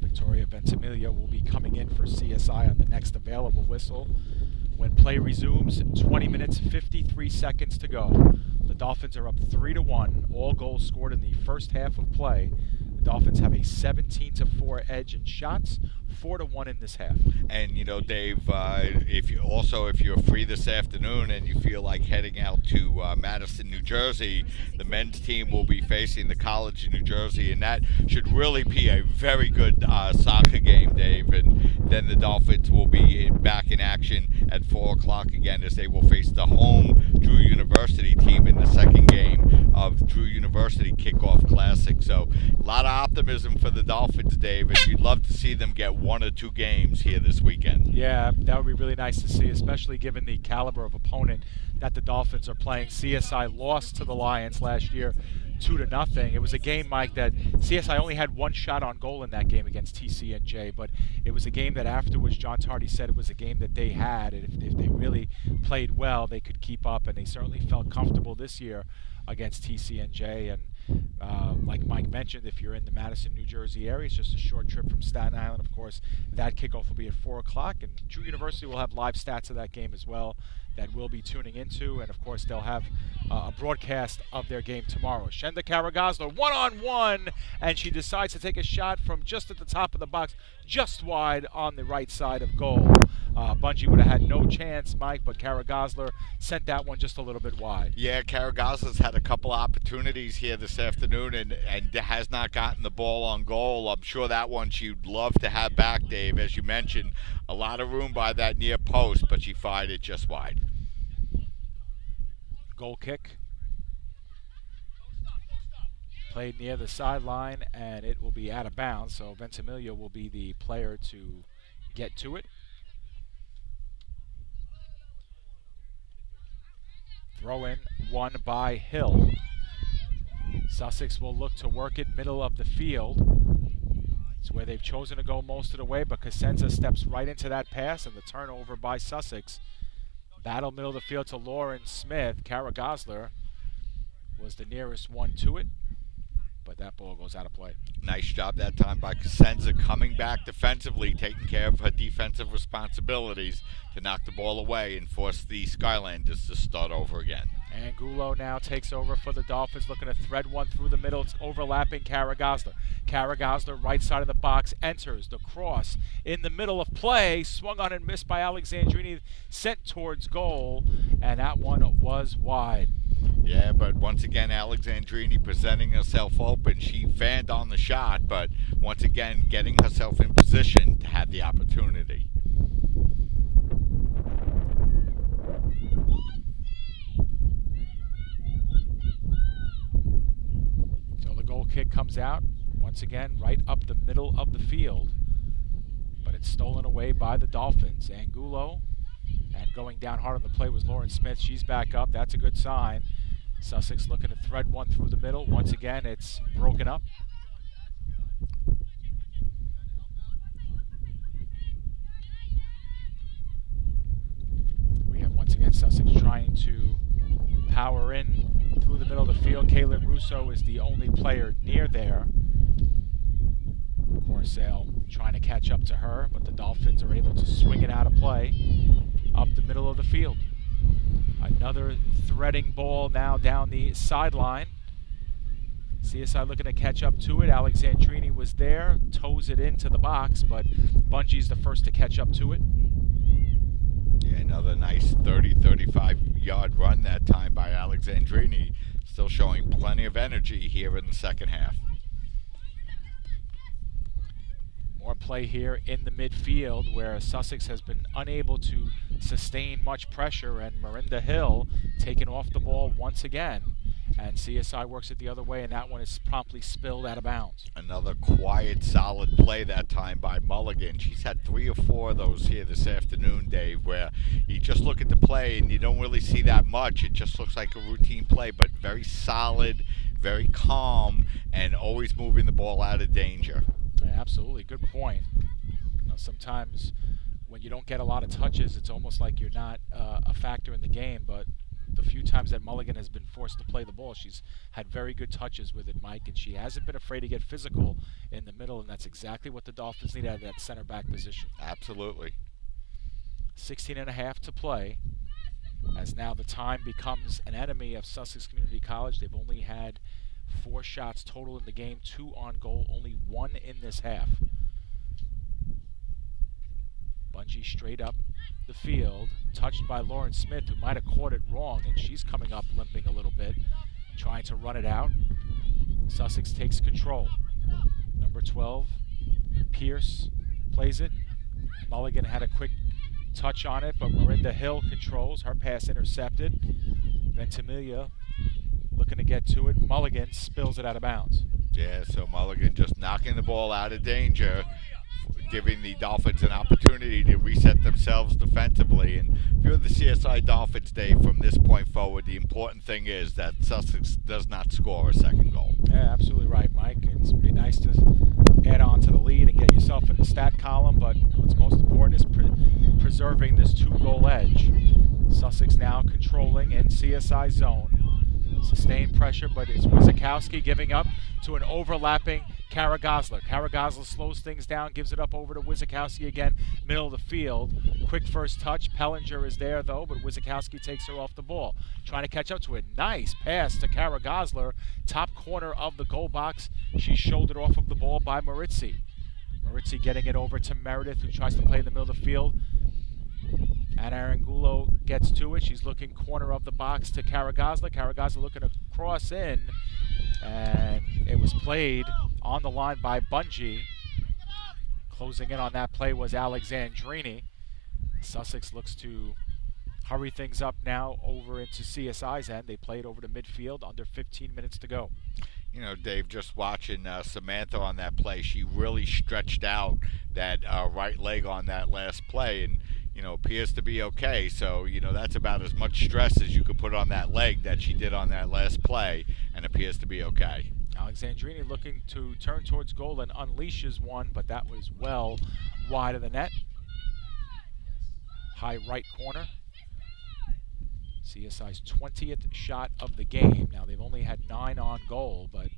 Victoria Ventimiglia will be coming in for CSI on the next available whistle. When play resumes, 20 minutes, 53 seconds to go. The Dolphins are up 3-1. All goals scored in the first half of play. The Dolphins have a 17-4 edge in shots, 4-1 in this half. And you know, Dave, if you're free this afternoon and you feel like heading out to Madison, New Jersey, the men's team will be facing the College of New Jersey, and that should really be a very good soccer game, Dave. And then the Dolphins will be back in action at 4 o'clock again as they will face the home Drew University team in the second game of Drew University Kickoff Classic. So a lot of optimism for the Dolphins, Dave, and you'd love to see them get 1 or 2 games here this weekend. Yeah, that would be really nice to see, especially given the caliber of opponent that the Dolphins are playing. CSI lost to the Lions last year 2-0. It was a game, Mike, that CSI only had 1 shot on goal in that game against TCNJ, but it was a game that afterwards John Tardy said it was a game that they had, and if they really played well, they could keep up, and they certainly felt comfortable this year against TCNJ. And like Mike mentioned, if you're in the Madison, New Jersey area, it's just a short trip from Staten Island. Of course, that kickoff will be at 4 o'clock, and Drew University will have live stats of that game as well that we'll be tuning into, and of course they'll have a broadcast of their game tomorrow. Shenda Karagosler, one-on-one, and she decides to take a shot from just at the top of the box, just wide on the right side of goal. Bungie would have had no chance, Mike, but Kara Gosler sent that one just a little bit wide. Yeah, Kara Gosler's had a couple opportunities here this afternoon and has not gotten the ball on goal. I'm sure that one she'd love to have back, Dave. As you mentioned, a lot of room by that near post, but she fired it just wide. Goal kick. Played near the sideline, and it will be out of bounds, so Ventimiglia will be the player to get to it. Throw in one by Hill. Sussex will look to work it middle of the field. It's where they've chosen to go most of the way, but Cosenza steps right into that pass, and the turnover by Sussex. Battle middle of the field to Lauren Smith. Kara Gosler was the nearest one to it, but that ball goes out of play. Nice job that time by Cosenza coming back defensively, taking care of her defensive responsibilities to knock the ball away and force the Skylanders to start over again. Angulo now takes over for the Dolphins, looking to thread one through the middle. It's overlapping Kara Gosler. Kara Gosler, right side of the box, enters the cross in the middle of play. Swung on and missed by Alexandrini, sent towards goal, and that one was wide. Yeah, but once again, Alexandrini presenting herself open. She fanned on the shot, but once again, getting herself in position to have the opportunity. So the goal kick comes out, once again, right up the middle of the field, but it's stolen away by the Dolphins. Angulo, and going down hard on the play was Lauren Smith. She's back up. That's a good sign. Sussex looking to thread one through the middle. Once again, it's broken up. We have once again Sussex trying to power in through the middle of the field. Caitlin Russo is the only player near there. Corsale trying to catch up to her, but the Dolphins are able to swing it out of play up the middle of the field. Another threading ball now down the sideline. CSI looking to catch up to it. Alexandrini was there, toes it into the box, but Bungie's the first to catch up to it. Yeah, another nice 35-yard run that time by Alexandrini. Still showing plenty of energy here in the second half. More play here in the midfield where Sussex has been unable to sustain much pressure, and Miranda Hill taking off the ball once again. And CSI works it the other way, and that one is promptly spilled out of bounds. Another quiet, solid play that time by Mulligan. She's had 3 or 4 of those here this afternoon, Dave, where you just look at the play and you don't really see that much. It just looks like a routine play, but very solid, very calm, and always moving the ball out of danger. Yeah, absolutely. Good point. You know, sometimes when you don't get a lot of touches, it's almost like you're not a factor in the game, but the few times that Mulligan has been forced to play the ball, she's had very good touches with it, Mike, and she hasn't been afraid to get physical in the middle, and that's exactly what the Dolphins need out of that center back position. Absolutely. 16.5 to play, as now the time becomes an enemy of Sussex Community College. They've only had 4 shots total in the game, 2 on goal, only 1 in this half. Bungie straight up the field, touched by Lauren Smith, who might have caught it wrong, and she's coming up limping a little bit, trying to run it out. Sussex takes control. Number 12, Pierce plays it. Mulligan had a quick touch on it, but Miranda Hill controls. Her pass intercepted. Ventimiglia looking to get to it. Mulligan spills it out of bounds. Yeah, so Mulligan just knocking the ball out of danger, giving the Dolphins an opportunity to reset themselves defensively. And if you're the CSI Dolphins, Dave, from this point forward, the important thing is that Sussex does not score a second goal. Yeah, absolutely right, Mike. It'd be nice to add on to the lead and get yourself in the stat column, but what's most important is preserving this 2-goal edge. Sussex now controlling in CSI zone. Sustained pressure, but it's Wizakowski giving up to an overlapping Kara Gosler. Kara Gosler slows things down, gives it up over to Wizakowski again, middle of the field. Quick first touch. Pellinger is there, though, but Wizakowski takes her off the ball. Trying to catch up to it. Nice pass to Kara Gosler. Top corner of the goal box. She's shouldered off of the ball by Maritzi. Maritzi getting it over to Meredith, who tries to play in the middle of the field. gets to it. She's looking corner of the box to Caragazla. Caragazla looking to cross in, and it was played on the line by Bungie. Closing in on that play was Alexandrini. Sussex looks to hurry things up now over into CSI's end. They played over to midfield, under 15 minutes to go. You know, Dave, just watching Samantha on that play, she really stretched out that right leg on that last play and, you know, appears to be okay. So, you know, that's about as much stress as you could put on that leg that she did on that last play and appears to be okay. Alexandrini looking to turn towards goal and unleashes one, but that was well wide of the net. High right corner. CSI's 20th shot of the game. Now, they've only had 9 on goal, but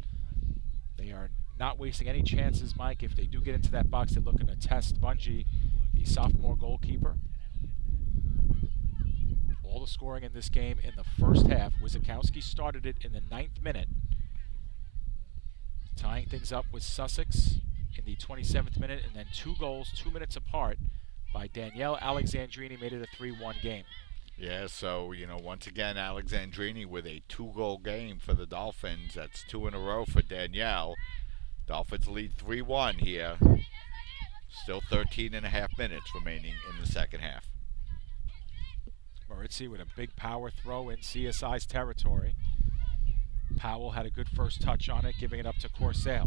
they are not wasting any chances, Mike. If they do get into that box, they're looking to test Bungie, the sophomore goalkeeper. All the scoring in this game in the first half. Wizakowski started it in the 9th minute, tying things up with Sussex in the 27th minute, and then 2 goals 2 minutes apart by Danielle Alexandrini made it a 3-1 game. Yeah, so, you know, once again, Alexandrini with a 2-goal game for the Dolphins. That's 2 in a row for Danielle. Dolphins lead 3-1 here. Still 13 and a half minutes remaining in the second half. Maritzi with a big power throw in CSI's territory. Powell had a good first touch on it, giving it up to Corsair.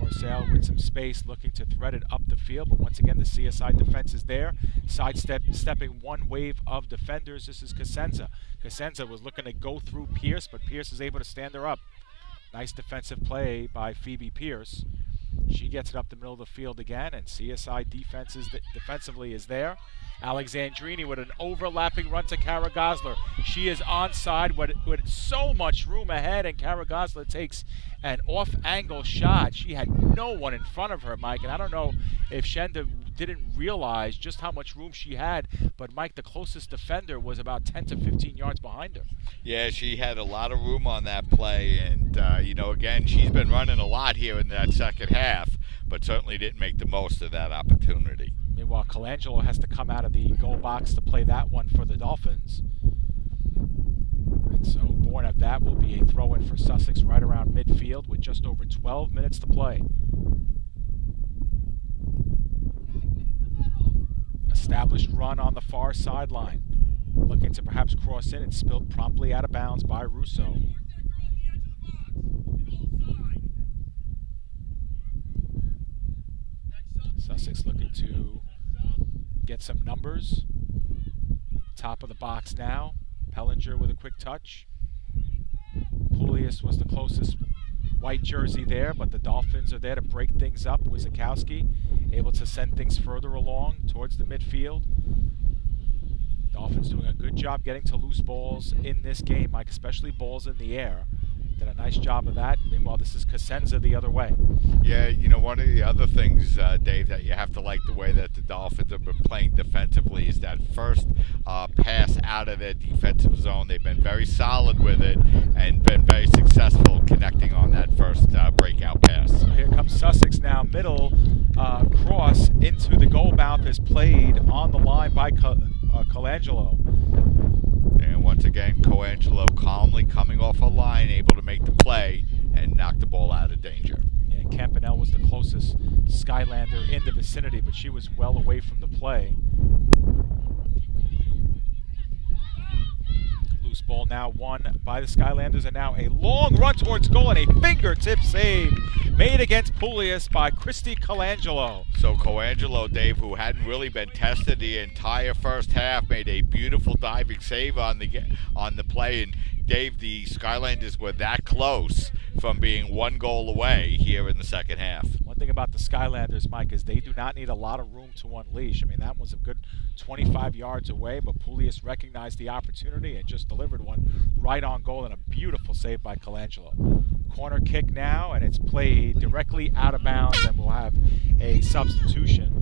Corsair with some space, looking to thread it up the field, but once again the CSI defense is there, stepping one wave of defenders. This is Cosenza. Cosenza was looking to go through Pierce, but Pierce is able to stand her up. Nice defensive play by Phoebe Pierce. She gets it up the middle of the field again, and CSI defensively is there. Alexandrini with an overlapping run to Kara Gosler. She is onside with so much room ahead, and Kara Gosler takes an off-angle shot. She had no one in front of her, Mike, and I don't know if Shenda didn't realize just how much room she had, but Mike, the closest defender was about 10 to 15 yards behind her. Yeah, she had a lot of room on that play, and, you know, again, she's been running a lot here in that second half, but certainly didn't make the most of that opportunity. Meanwhile, Colangelo has to come out of the goal box to play that one for the Dolphins. And so, born of that will be a throw-in for Sussex right around midfield with just over 12 minutes to play. Established run on the far sideline. Looking to perhaps cross in and spilled promptly out of bounds by Russo. Sussex looking to get some numbers. Top of the box now. Pellinger with a quick touch. Poulius was the closest white jersey there, but the Dolphins are there to break things up. Wizakowski able to send things further along towards the midfield. Dolphins doing a good job getting to loose balls in this game, Mike, especially balls in the air. Did a nice job of that. Meanwhile, this is Cosenza the other way. Yeah, you know, one of the other things, Dave, that you have to like the way that the Dolphins have been playing defensively is that first pass out of their defensive zone. They've been very solid with it and been very successful connecting on that first breakout pass. So here comes Sussex now. Middle cross into the goal mouth is played on the line by Colangelo. And once again, Coangelo calmly coming off a line, able to make the play and knock the ball out of danger. Yeah, Campanelle was the closest Skylander in the vicinity, but she was well away from the play. Loose ball now won by the Skylanders, and now a long run towards goal and a fingertip save made against Poulius by Christy Colangelo. So Colangelo, Dave, who hadn't really been tested the entire first half, made a beautiful diving save on the play. And Dave, the Skylanders were that close from being 1 goal away here in the second half. One thing about the Skylanders, Mike, is they do not need a lot of room to unleash. I mean, that was a good 25 yards away, but Poulius recognized the opportunity and just delivered one right on goal, and a beautiful save by Colangelo. Corner kick now, and it's played directly out of bounds, and we'll have a substitution.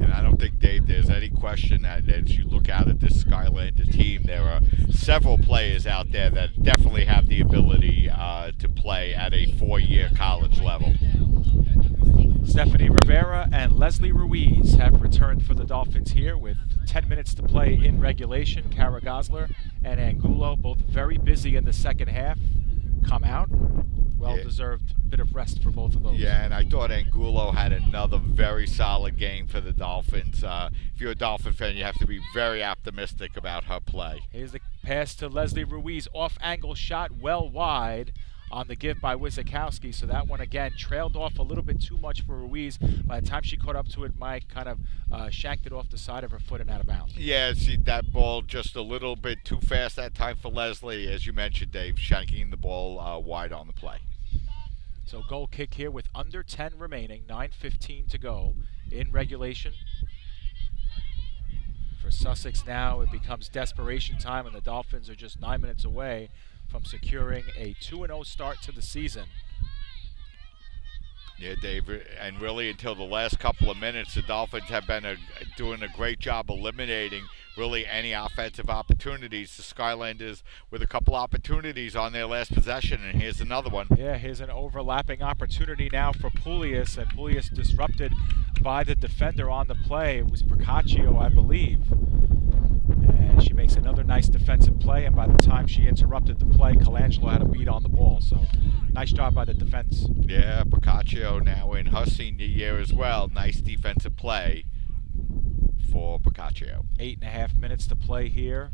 And I don't think, Dave, there's any question that as you look out at this Skylander team, there are several players out there that definitely have the ability to play at a 4-year college level. Stephanie Rivera and Leslie Ruiz have returned for the Dolphins here with 10 minutes to play in regulation. Kara Gosler and Angulo, both very busy in the second half, come out. Well-deserved bit of rest for both of those. Yeah, and I thought Angulo had another very solid game for the Dolphins. If you're a Dolphin fan, you have to be very optimistic about her play. Here's the pass to Leslie Ruiz. Off-angle shot well wide on the give by Wizakowski. So that one, again, trailed off a little bit too much for Ruiz. By the time she caught up to it, Mike kind of shanked it off the side of her foot and out of bounds. Yeah, see, that ball just a little bit too fast that time for Leslie. As you mentioned, Dave, shanking the ball wide on the play. So goal kick here with under 10 remaining, 9:15 to go in regulation. For Sussex now, it becomes desperation time, and the Dolphins are just 9 minutes away from securing a 2-0 start to the season. Yeah, Dave, and really until the last couple of minutes, the Dolphins have been doing a great job eliminating really any offensive opportunities. The Skylanders with a couple opportunities on their last possession, and here's another one. Yeah, here's an overlapping opportunity now for Puglias, and Puglias disrupted by the defender on the play. It was Procaccio, I believe. And she makes another nice defensive play, and by the time she interrupted the play, Colangelo had a beat on the ball. So nice job by the defense. Yeah, Procaccio now in her senior year as well. Nice defensive play for Procaccio. 8.5 minutes to play here.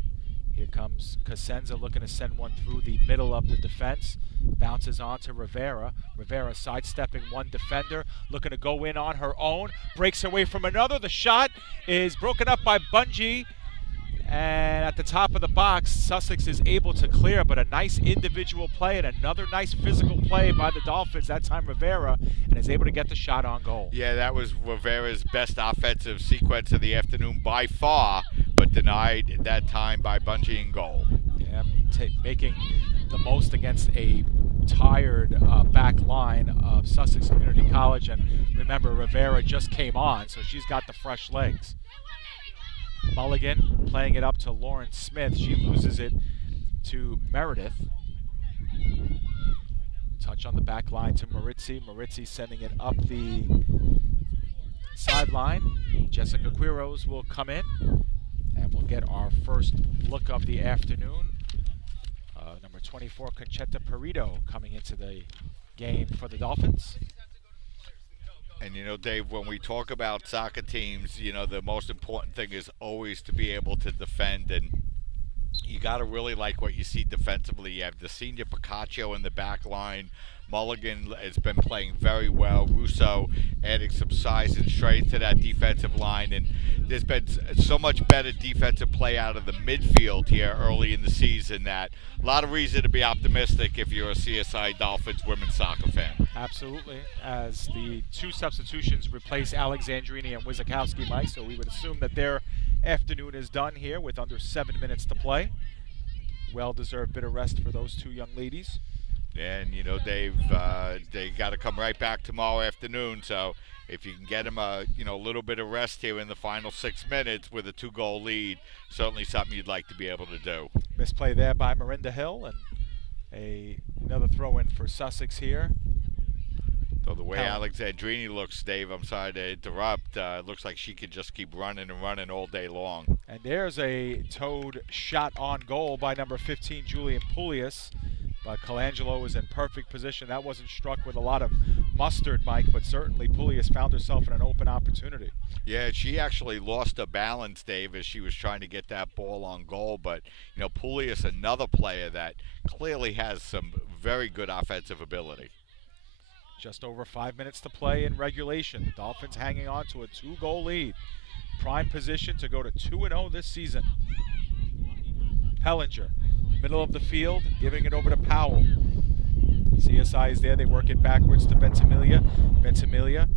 Here comes Cosenza looking to send one through the middle of the defense. Bounces on to Rivera. Rivera sidestepping one defender, looking to go in on her own. Breaks away from another. The shot is broken up by Bungie. And at the top of the box, Sussex is able to clear, but a nice individual play and another nice physical play by the Dolphins, that time Rivera, and is able to get the shot on goal. Yeah, that was Rivera's best offensive sequence of the afternoon by far, but denied that time by Bungie in goal. Yeah, making the most against a tired back line of Sussex Community College. And remember, Rivera just came on, so she's got the fresh legs. Mulligan playing it up to Lauren Smith. She loses it to Meredith. Touch on the back line to Maritzi. Maritzi sending it up the sideline. Jessica Quiros will come in, and we'll get our first look of the afternoon. Number 24, Conchetta Perito, coming into the game for the Dolphins. And, you know, Dave, when we talk about soccer teams, you know, the most important thing is always to be able to defend. And you got to really like what you see defensively. You have the senior Procaccio in the back line. Mulligan has been playing very well. Russo adding some size and strength to that defensive line. And there's been so much better defensive play out of the midfield here early in the season that a lot of reason to be optimistic if you're a CSI Dolphins women's soccer fan. Absolutely, as the two substitutions replace Alexandrini and Wizakowski, Mike, so we would assume that their afternoon is done here with under 7 minutes to play. Well-deserved bit of rest for those two young ladies. And, you know, they got to come right back tomorrow afternoon. So if you can get them a little bit of rest here in the final 6 minutes with a 2-goal lead, certainly something you'd like to be able to do. Misplay there by Marinda Hill, and another throw-in for Sussex here. So the way Alexandrini looks, Dave, I'm sorry to interrupt, it looks like she could just keep running and running all day long. And there's a towed shot on goal by number 15, Julian Puglias. But Colangelo was in perfect position. That wasn't struck with a lot of mustard, Mike, but certainly Puglias found herself in an open opportunity. Yeah, she actually lost her balance, Dave, as she was trying to get that ball on goal. But, you know, Puglias, another player that clearly has some very good offensive ability. Just over 5 minutes to play in regulation. The Dolphins hanging on to a 2-goal lead. Prime position to go to 2-0 this season. Hellinger, middle of the field, giving it over to Powell. CSI is there. They work it backwards to Ventimiglia. Ventimiglia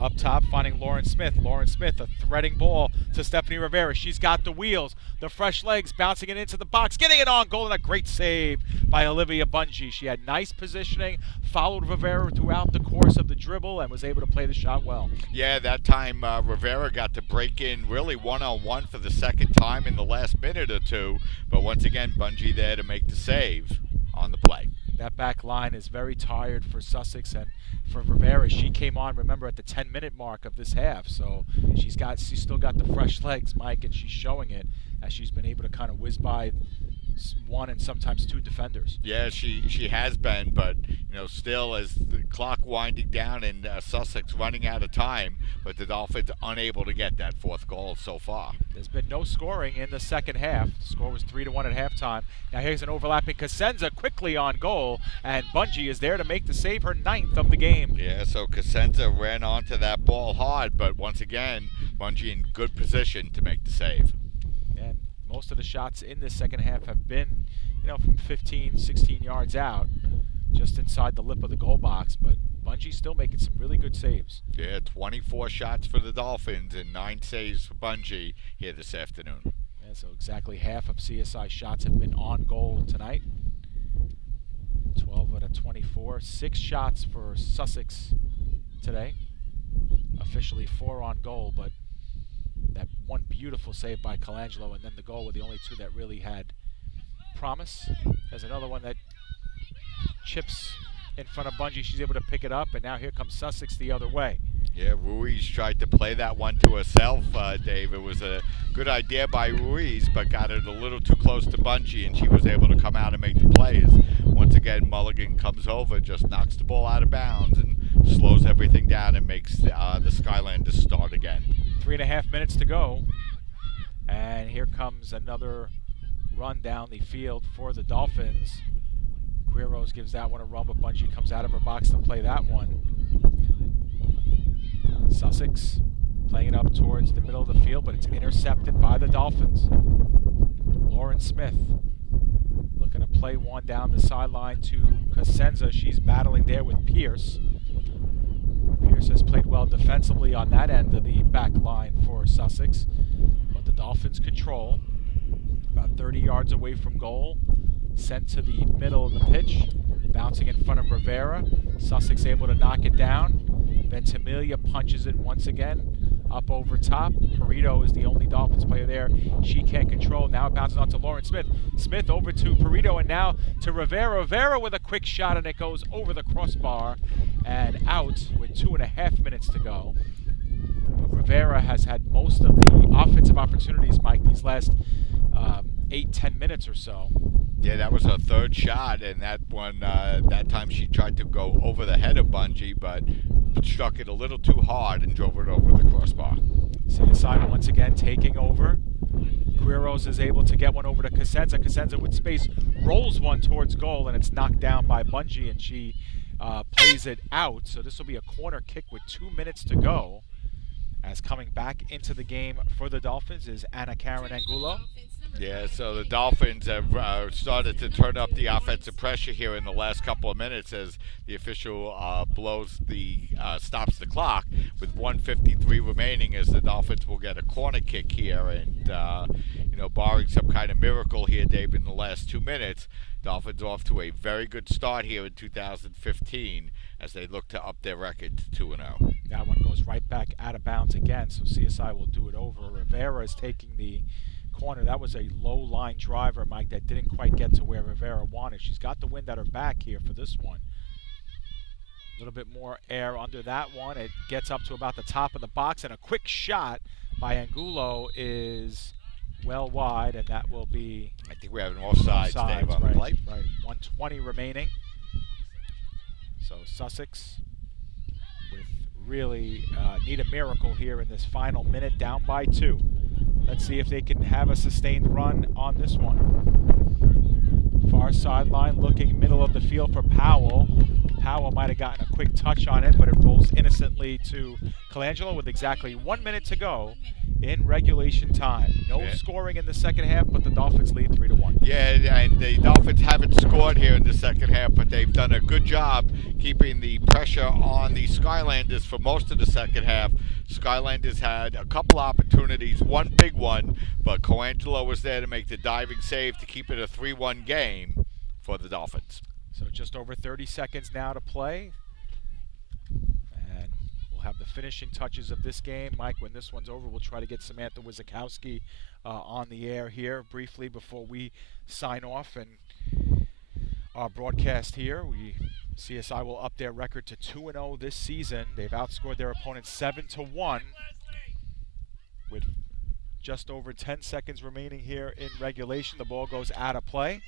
up top, finding Lauren Smith. Lauren Smith, a threading ball to Stephanie Rivera. She's got the wheels, the fresh legs, bouncing it into the box, getting it on goal, and a great save by Olivia Bungie. She had nice positioning, followed Rivera throughout the course of the dribble, and was able to play the shot well. Yeah, that time Rivera got to break in really one-on-one for the second time in the last minute or two. But once again, Bungie there to make the save on the play. That back line is very tired for Sussex, and for Rivera, she came on, remember, at the 10-minute mark of this half, so she's still got the fresh legs, Mike, and she's showing it as she's been able to kind of whiz by one and sometimes two defenders. Yeah, she has been, but still, as the clock winding down and Sussex running out of time, but the Dolphins unable to get that fourth goal so far. There's been no scoring in the second half. The score was 3-1 at halftime. Now here's an overlapping Cosenza quickly on goal, and Bungie is there to make the save, her 9th of the game. Yeah, so Cosenza ran onto that ball hard, but once again, Bungie in good position to make the save. And most of the shots in this second half have been, from 15, 16 yards out, just inside the lip of the goal box, but Bungie's still making some really good saves. Yeah, 24 shots for the Dolphins and 9 saves for Bungie here this afternoon. Yeah, so exactly half of CSI shots have been on goal tonight. 12 out of 24. 6 shots for Sussex today. Officially 4 on goal, but that one beautiful save by Colangelo, and then the goal were the only 2 that really had promise. There's another one that chips in front of Bungie. She's able to pick it up, and now here comes Sussex the other way. Yeah, Ruiz tried to play that one to herself, Dave. It was a good idea by Ruiz, but got it a little too close to Bungie, and she was able to come out and make the plays. Once again, Mulligan comes over, just knocks the ball out of bounds, and slows everything down and makes the Skylanders start again. 3.5 minutes to go, and here comes another run down the field for the Dolphins. Quiros gives that one a run, but Bungie comes out of her box to play that one. Sussex playing it up towards the middle of the field, but it's intercepted by the Dolphins. Lauren Smith looking to play one down the sideline to Cosenza. She's battling there with Pierce. Pierce has played well defensively on that end of the back line for Sussex, but the Dolphins control. About 30 yards away from goal, sent to the middle of the pitch, bouncing in front of Rivera. Sussex able to knock it down. Ventimiglia punches it once again up over top. Perito is the only Dolphins player there. She can't control. Now it bounces on to Lauren Smith. Smith over to Perito, and now to Rivera. Rivera with a quick shot, and it goes over the crossbar and out with 2.5 minutes to go. But Rivera has had most of the offensive opportunities, Mike, these last 8-10 minutes or so. Yeah, that was her 3rd shot, and that one, that time she tried to go over the head of Bungie, but struck it a little too hard and drove it over the crossbar. CSI once again taking over. Quiros is able to get one over to Cosenza. Cosenza with space rolls one towards goal, and it's knocked down by Bungie, and she plays it out. So this will be a corner kick with 2 minutes to go. As coming back into the game for the Dolphins is Anna Karen Angulo. Yeah, so the Dolphins have started to turn up the offensive pressure here in the last couple of minutes as the official stops the clock with 1:53 remaining, as the Dolphins will get a corner kick here. And, barring some kind of miracle here, Dave, in the last 2 minutes, Dolphins off to a very good start here in 2015 as they look to up their record to 2-0. That one goes right back out of bounds again, so CSI will do it over. Rivera is taking the corner. That was a low-line driver, Mike, that didn't quite get to where Rivera wanted. She's got the wind at her back here for this one. A little bit more air under that one. It gets up to about the top of the box, and a quick shot by Angulo is well wide, and that will be... I think we have an offside, Dave, on the play. Right, 1:20 remaining. So Sussex with really need a miracle here in this final minute, down by 2. Let's see if they can have a sustained run on this one. Far sideline, looking middle of the field for Powell. Powell might have gotten a quick touch on it, but it rolls innocently to Colangelo with exactly 1 minute to go in regulation time. No scoring in the second half, but the Dolphins lead 3-1. Yeah, and the Dolphins haven't scored here in the second half, but they've done a good job keeping the pressure on the Skylanders for most of the second half. Skylanders had a couple opportunities, one big one, but Colangelo was there to make the diving save to keep it a 3-1 game for the Dolphins. So just over 30 seconds now to play. And we'll have the finishing touches of this game. Mike, when this one's over, we'll try to get Samantha Wizakowski on the air here briefly before we sign off. And our broadcast here. CSI will up their record to 2-0 this season. They've outscored their opponents 7-1 with just over 10 seconds remaining here in regulation. The ball goes out of play.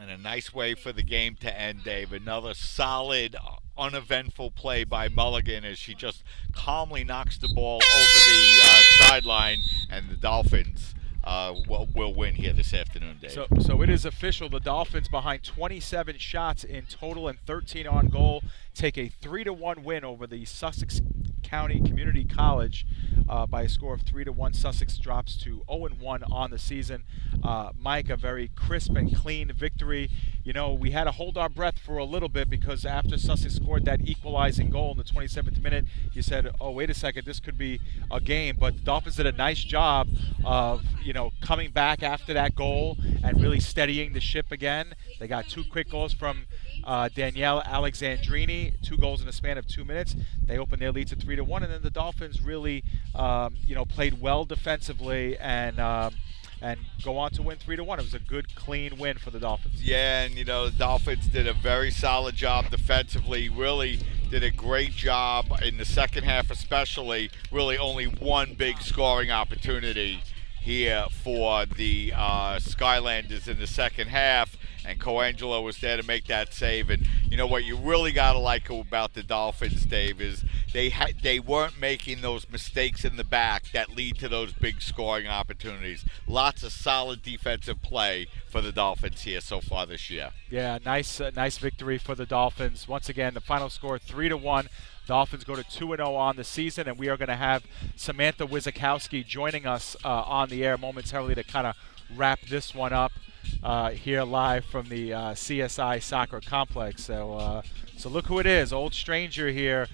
And a nice way for the game to end, Dave. Another solid, uneventful play by Mulligan as she just calmly knocks the ball over the sideline, and the Dolphins will win here this afternoon, Dave. So it is official. The Dolphins, behind 27 shots in total and 13 on goal, take a 3-1 win over the Sussex County Community College by a score of 3-1. Sussex drops to 0-1 on the season. Mike, a very crisp and clean victory. You know, we had to hold our breath for a little bit because after Sussex scored that equalizing goal in the 27th minute, you said, oh, wait a second, this could be a game. But the Dolphins did a nice job of, coming back after that goal and really steadying the ship again. They got 2 quick goals from Danielle Alexandrini, 2 goals in a span of 2 minutes. They opened their lead to 3-1, and then the Dolphins really, played well defensively and go on to win 3-1. It was a good, clean win for the Dolphins. Yeah, and the Dolphins did a very solid job defensively. Really did a great job in the second half, especially. Really, only one big scoring opportunity here for the Skylanders in the second half. And Coangelo was there to make that save. And what you really got to like about the Dolphins, Dave, is they weren't making those mistakes in the back that lead to those big scoring opportunities. Lots of solid defensive play for the Dolphins here so far this year. Yeah, nice victory for the Dolphins. Once again, the final score 3-1. Dolphins go to 2-0 on the season, and we are going to have Samantha Wizakowski joining us on the air momentarily to kind of wrap this one up. Here live from the CSI Soccer Complex. So look who it is, old stranger here,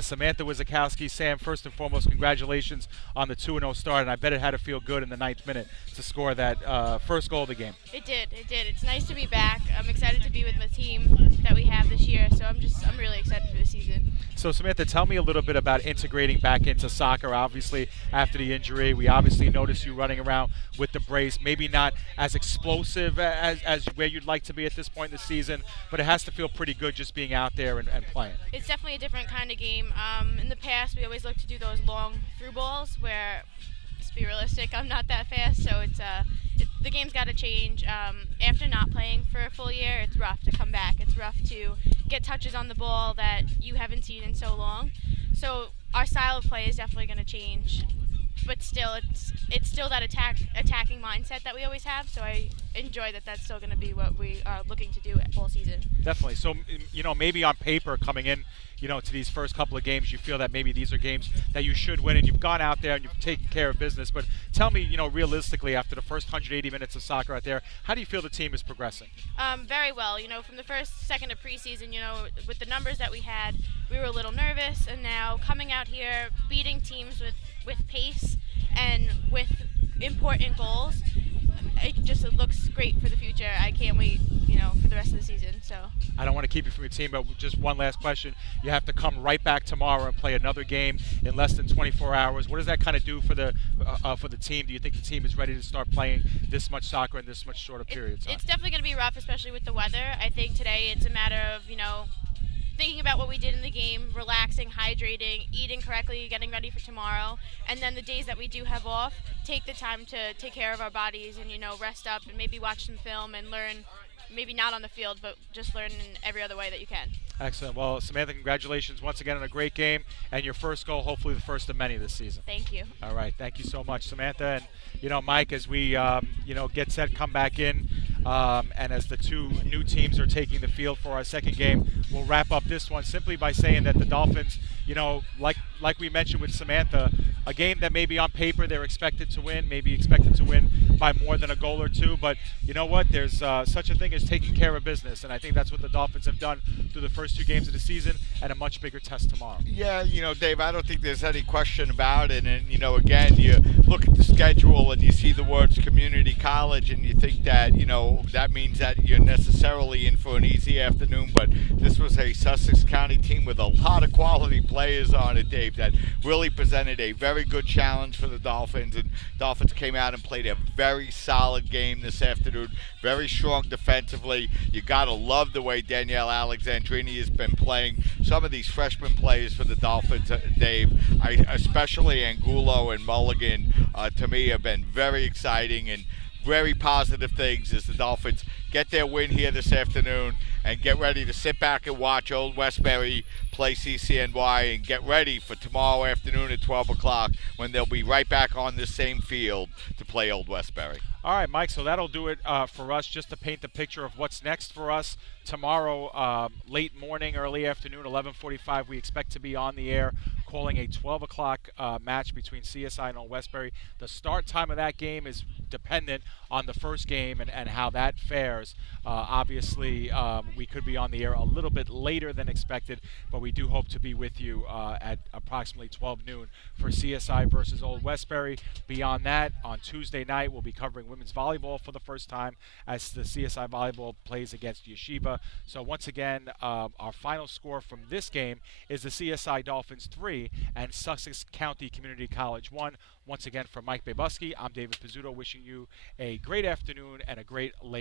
Samantha Wizakowski. Sam, first and foremost, congratulations on the 2-0 start, and I bet it had to feel good in the 9th minute to score that first goal of the game. It did. It's nice to be back. I'm excited to be with the team that we have this year, so I'm really excited for the season. So Samantha, tell me a little bit about integrating back into soccer. Obviously, after the injury, we obviously noticed you running around with the brace. Maybe not as explosive as where you'd like to be at this point in the season, but it has to feel pretty good just being out there and playing. It's definitely a different kind of game. In the past, we always look to do those long through balls where, let's be realistic, I'm not that fast, so the game's got to change. After not playing for a full year, it's rough to come back. It's rough to get touches on the ball that you haven't seen in so long. So our style of play is definitely going to change, but still, it's still that attacking mindset that we always have. So I enjoy that that's still going to be what we are looking to do all season. Definitely. So maybe on paper coming in, to these first couple of games, you feel that maybe these are games that you should win, and you've gone out there and you've taken care of business. But tell me, realistically, after the first 180 minutes of soccer out there, how do you feel the team is progressing? Very well. From the first second of preseason, with the numbers that we had, we were a little nervous, and now coming out here, beating teams with pace and with important goals, it looks great for the future. I can't wait, for the rest of the season. So I don't want to keep you from your team, but just one last question. You have to come right back tomorrow and play another game in less than 24 hours. What does that kind of do for the team? Do you think the team is ready to start playing this much soccer in this much shorter period of time? It's definitely going to be rough, especially with the weather. I think today it's a matter of, thinking about what we did in the game, relaxing, hydrating, eating correctly, getting ready for tomorrow, and then the days that we do have off, take the time to take care of our bodies and, rest up and maybe watch some film and learn, maybe not on the field, but just learn in every other way that you can. Excellent. Well, Samantha, congratulations once again on a great game and your first goal, hopefully the first of many this season. Thank you. All right. Thank you so much, Samantha. And, Mike, as we, get set, come back in, and as the two new teams are taking the field for our second game, we'll wrap up this one simply by saying that the Dolphins, like we mentioned with Samantha, a game that maybe on paper they're expected to win, maybe expected to win by more than a goal or two, but you know what? There's such a thing as taking care of business, and I think that's what the Dolphins have done through the first 2 games of the season, and a much bigger test tomorrow. Yeah, Dave, I don't think there's any question about it. And, again, you look at the schedule and you see the words community college and you think that, that means that you're necessarily in for an easy afternoon. But this was a Sussex County team with a lot of quality players on it, Dave. Dave, that really presented a very good challenge for the Dolphins, and Dolphins came out and played a very solid game this afternoon, very strong defensively. You got to love the way Danielle Alexandrini has been playing. Some of these freshman players for the Dolphins, Dave, especially Angulo and Mulligan, to me have been very exciting and very positive things as the Dolphins get their win here this afternoon and get ready to sit back and watch Old Westbury play CCNY and get ready for tomorrow afternoon at 12 o'clock when they'll be right back on the same field to play Old Westbury. All right, Mike, so that'll do it for us, just to paint the picture of what's next for us. Tomorrow, late morning, early afternoon, 11:45, we expect to be on the air calling a 12 o'clock match between CSI and Old Westbury. The start time of that game is dependent on the first game and how that fares. Obviously, we could be on the air a little bit later than expected, but we do hope to be with you at approximately 12 noon for CSI versus Old Westbury. Beyond that, on Tuesday night, we'll be covering women's volleyball for the first time as the CSI volleyball plays against Yeshiva. So once again, our final score from this game is the CSI Dolphins 3 and Sussex County Community College 1. Once again, from Mike Babuski, I'm David Pizzuto, wishing you a great afternoon and a great Labor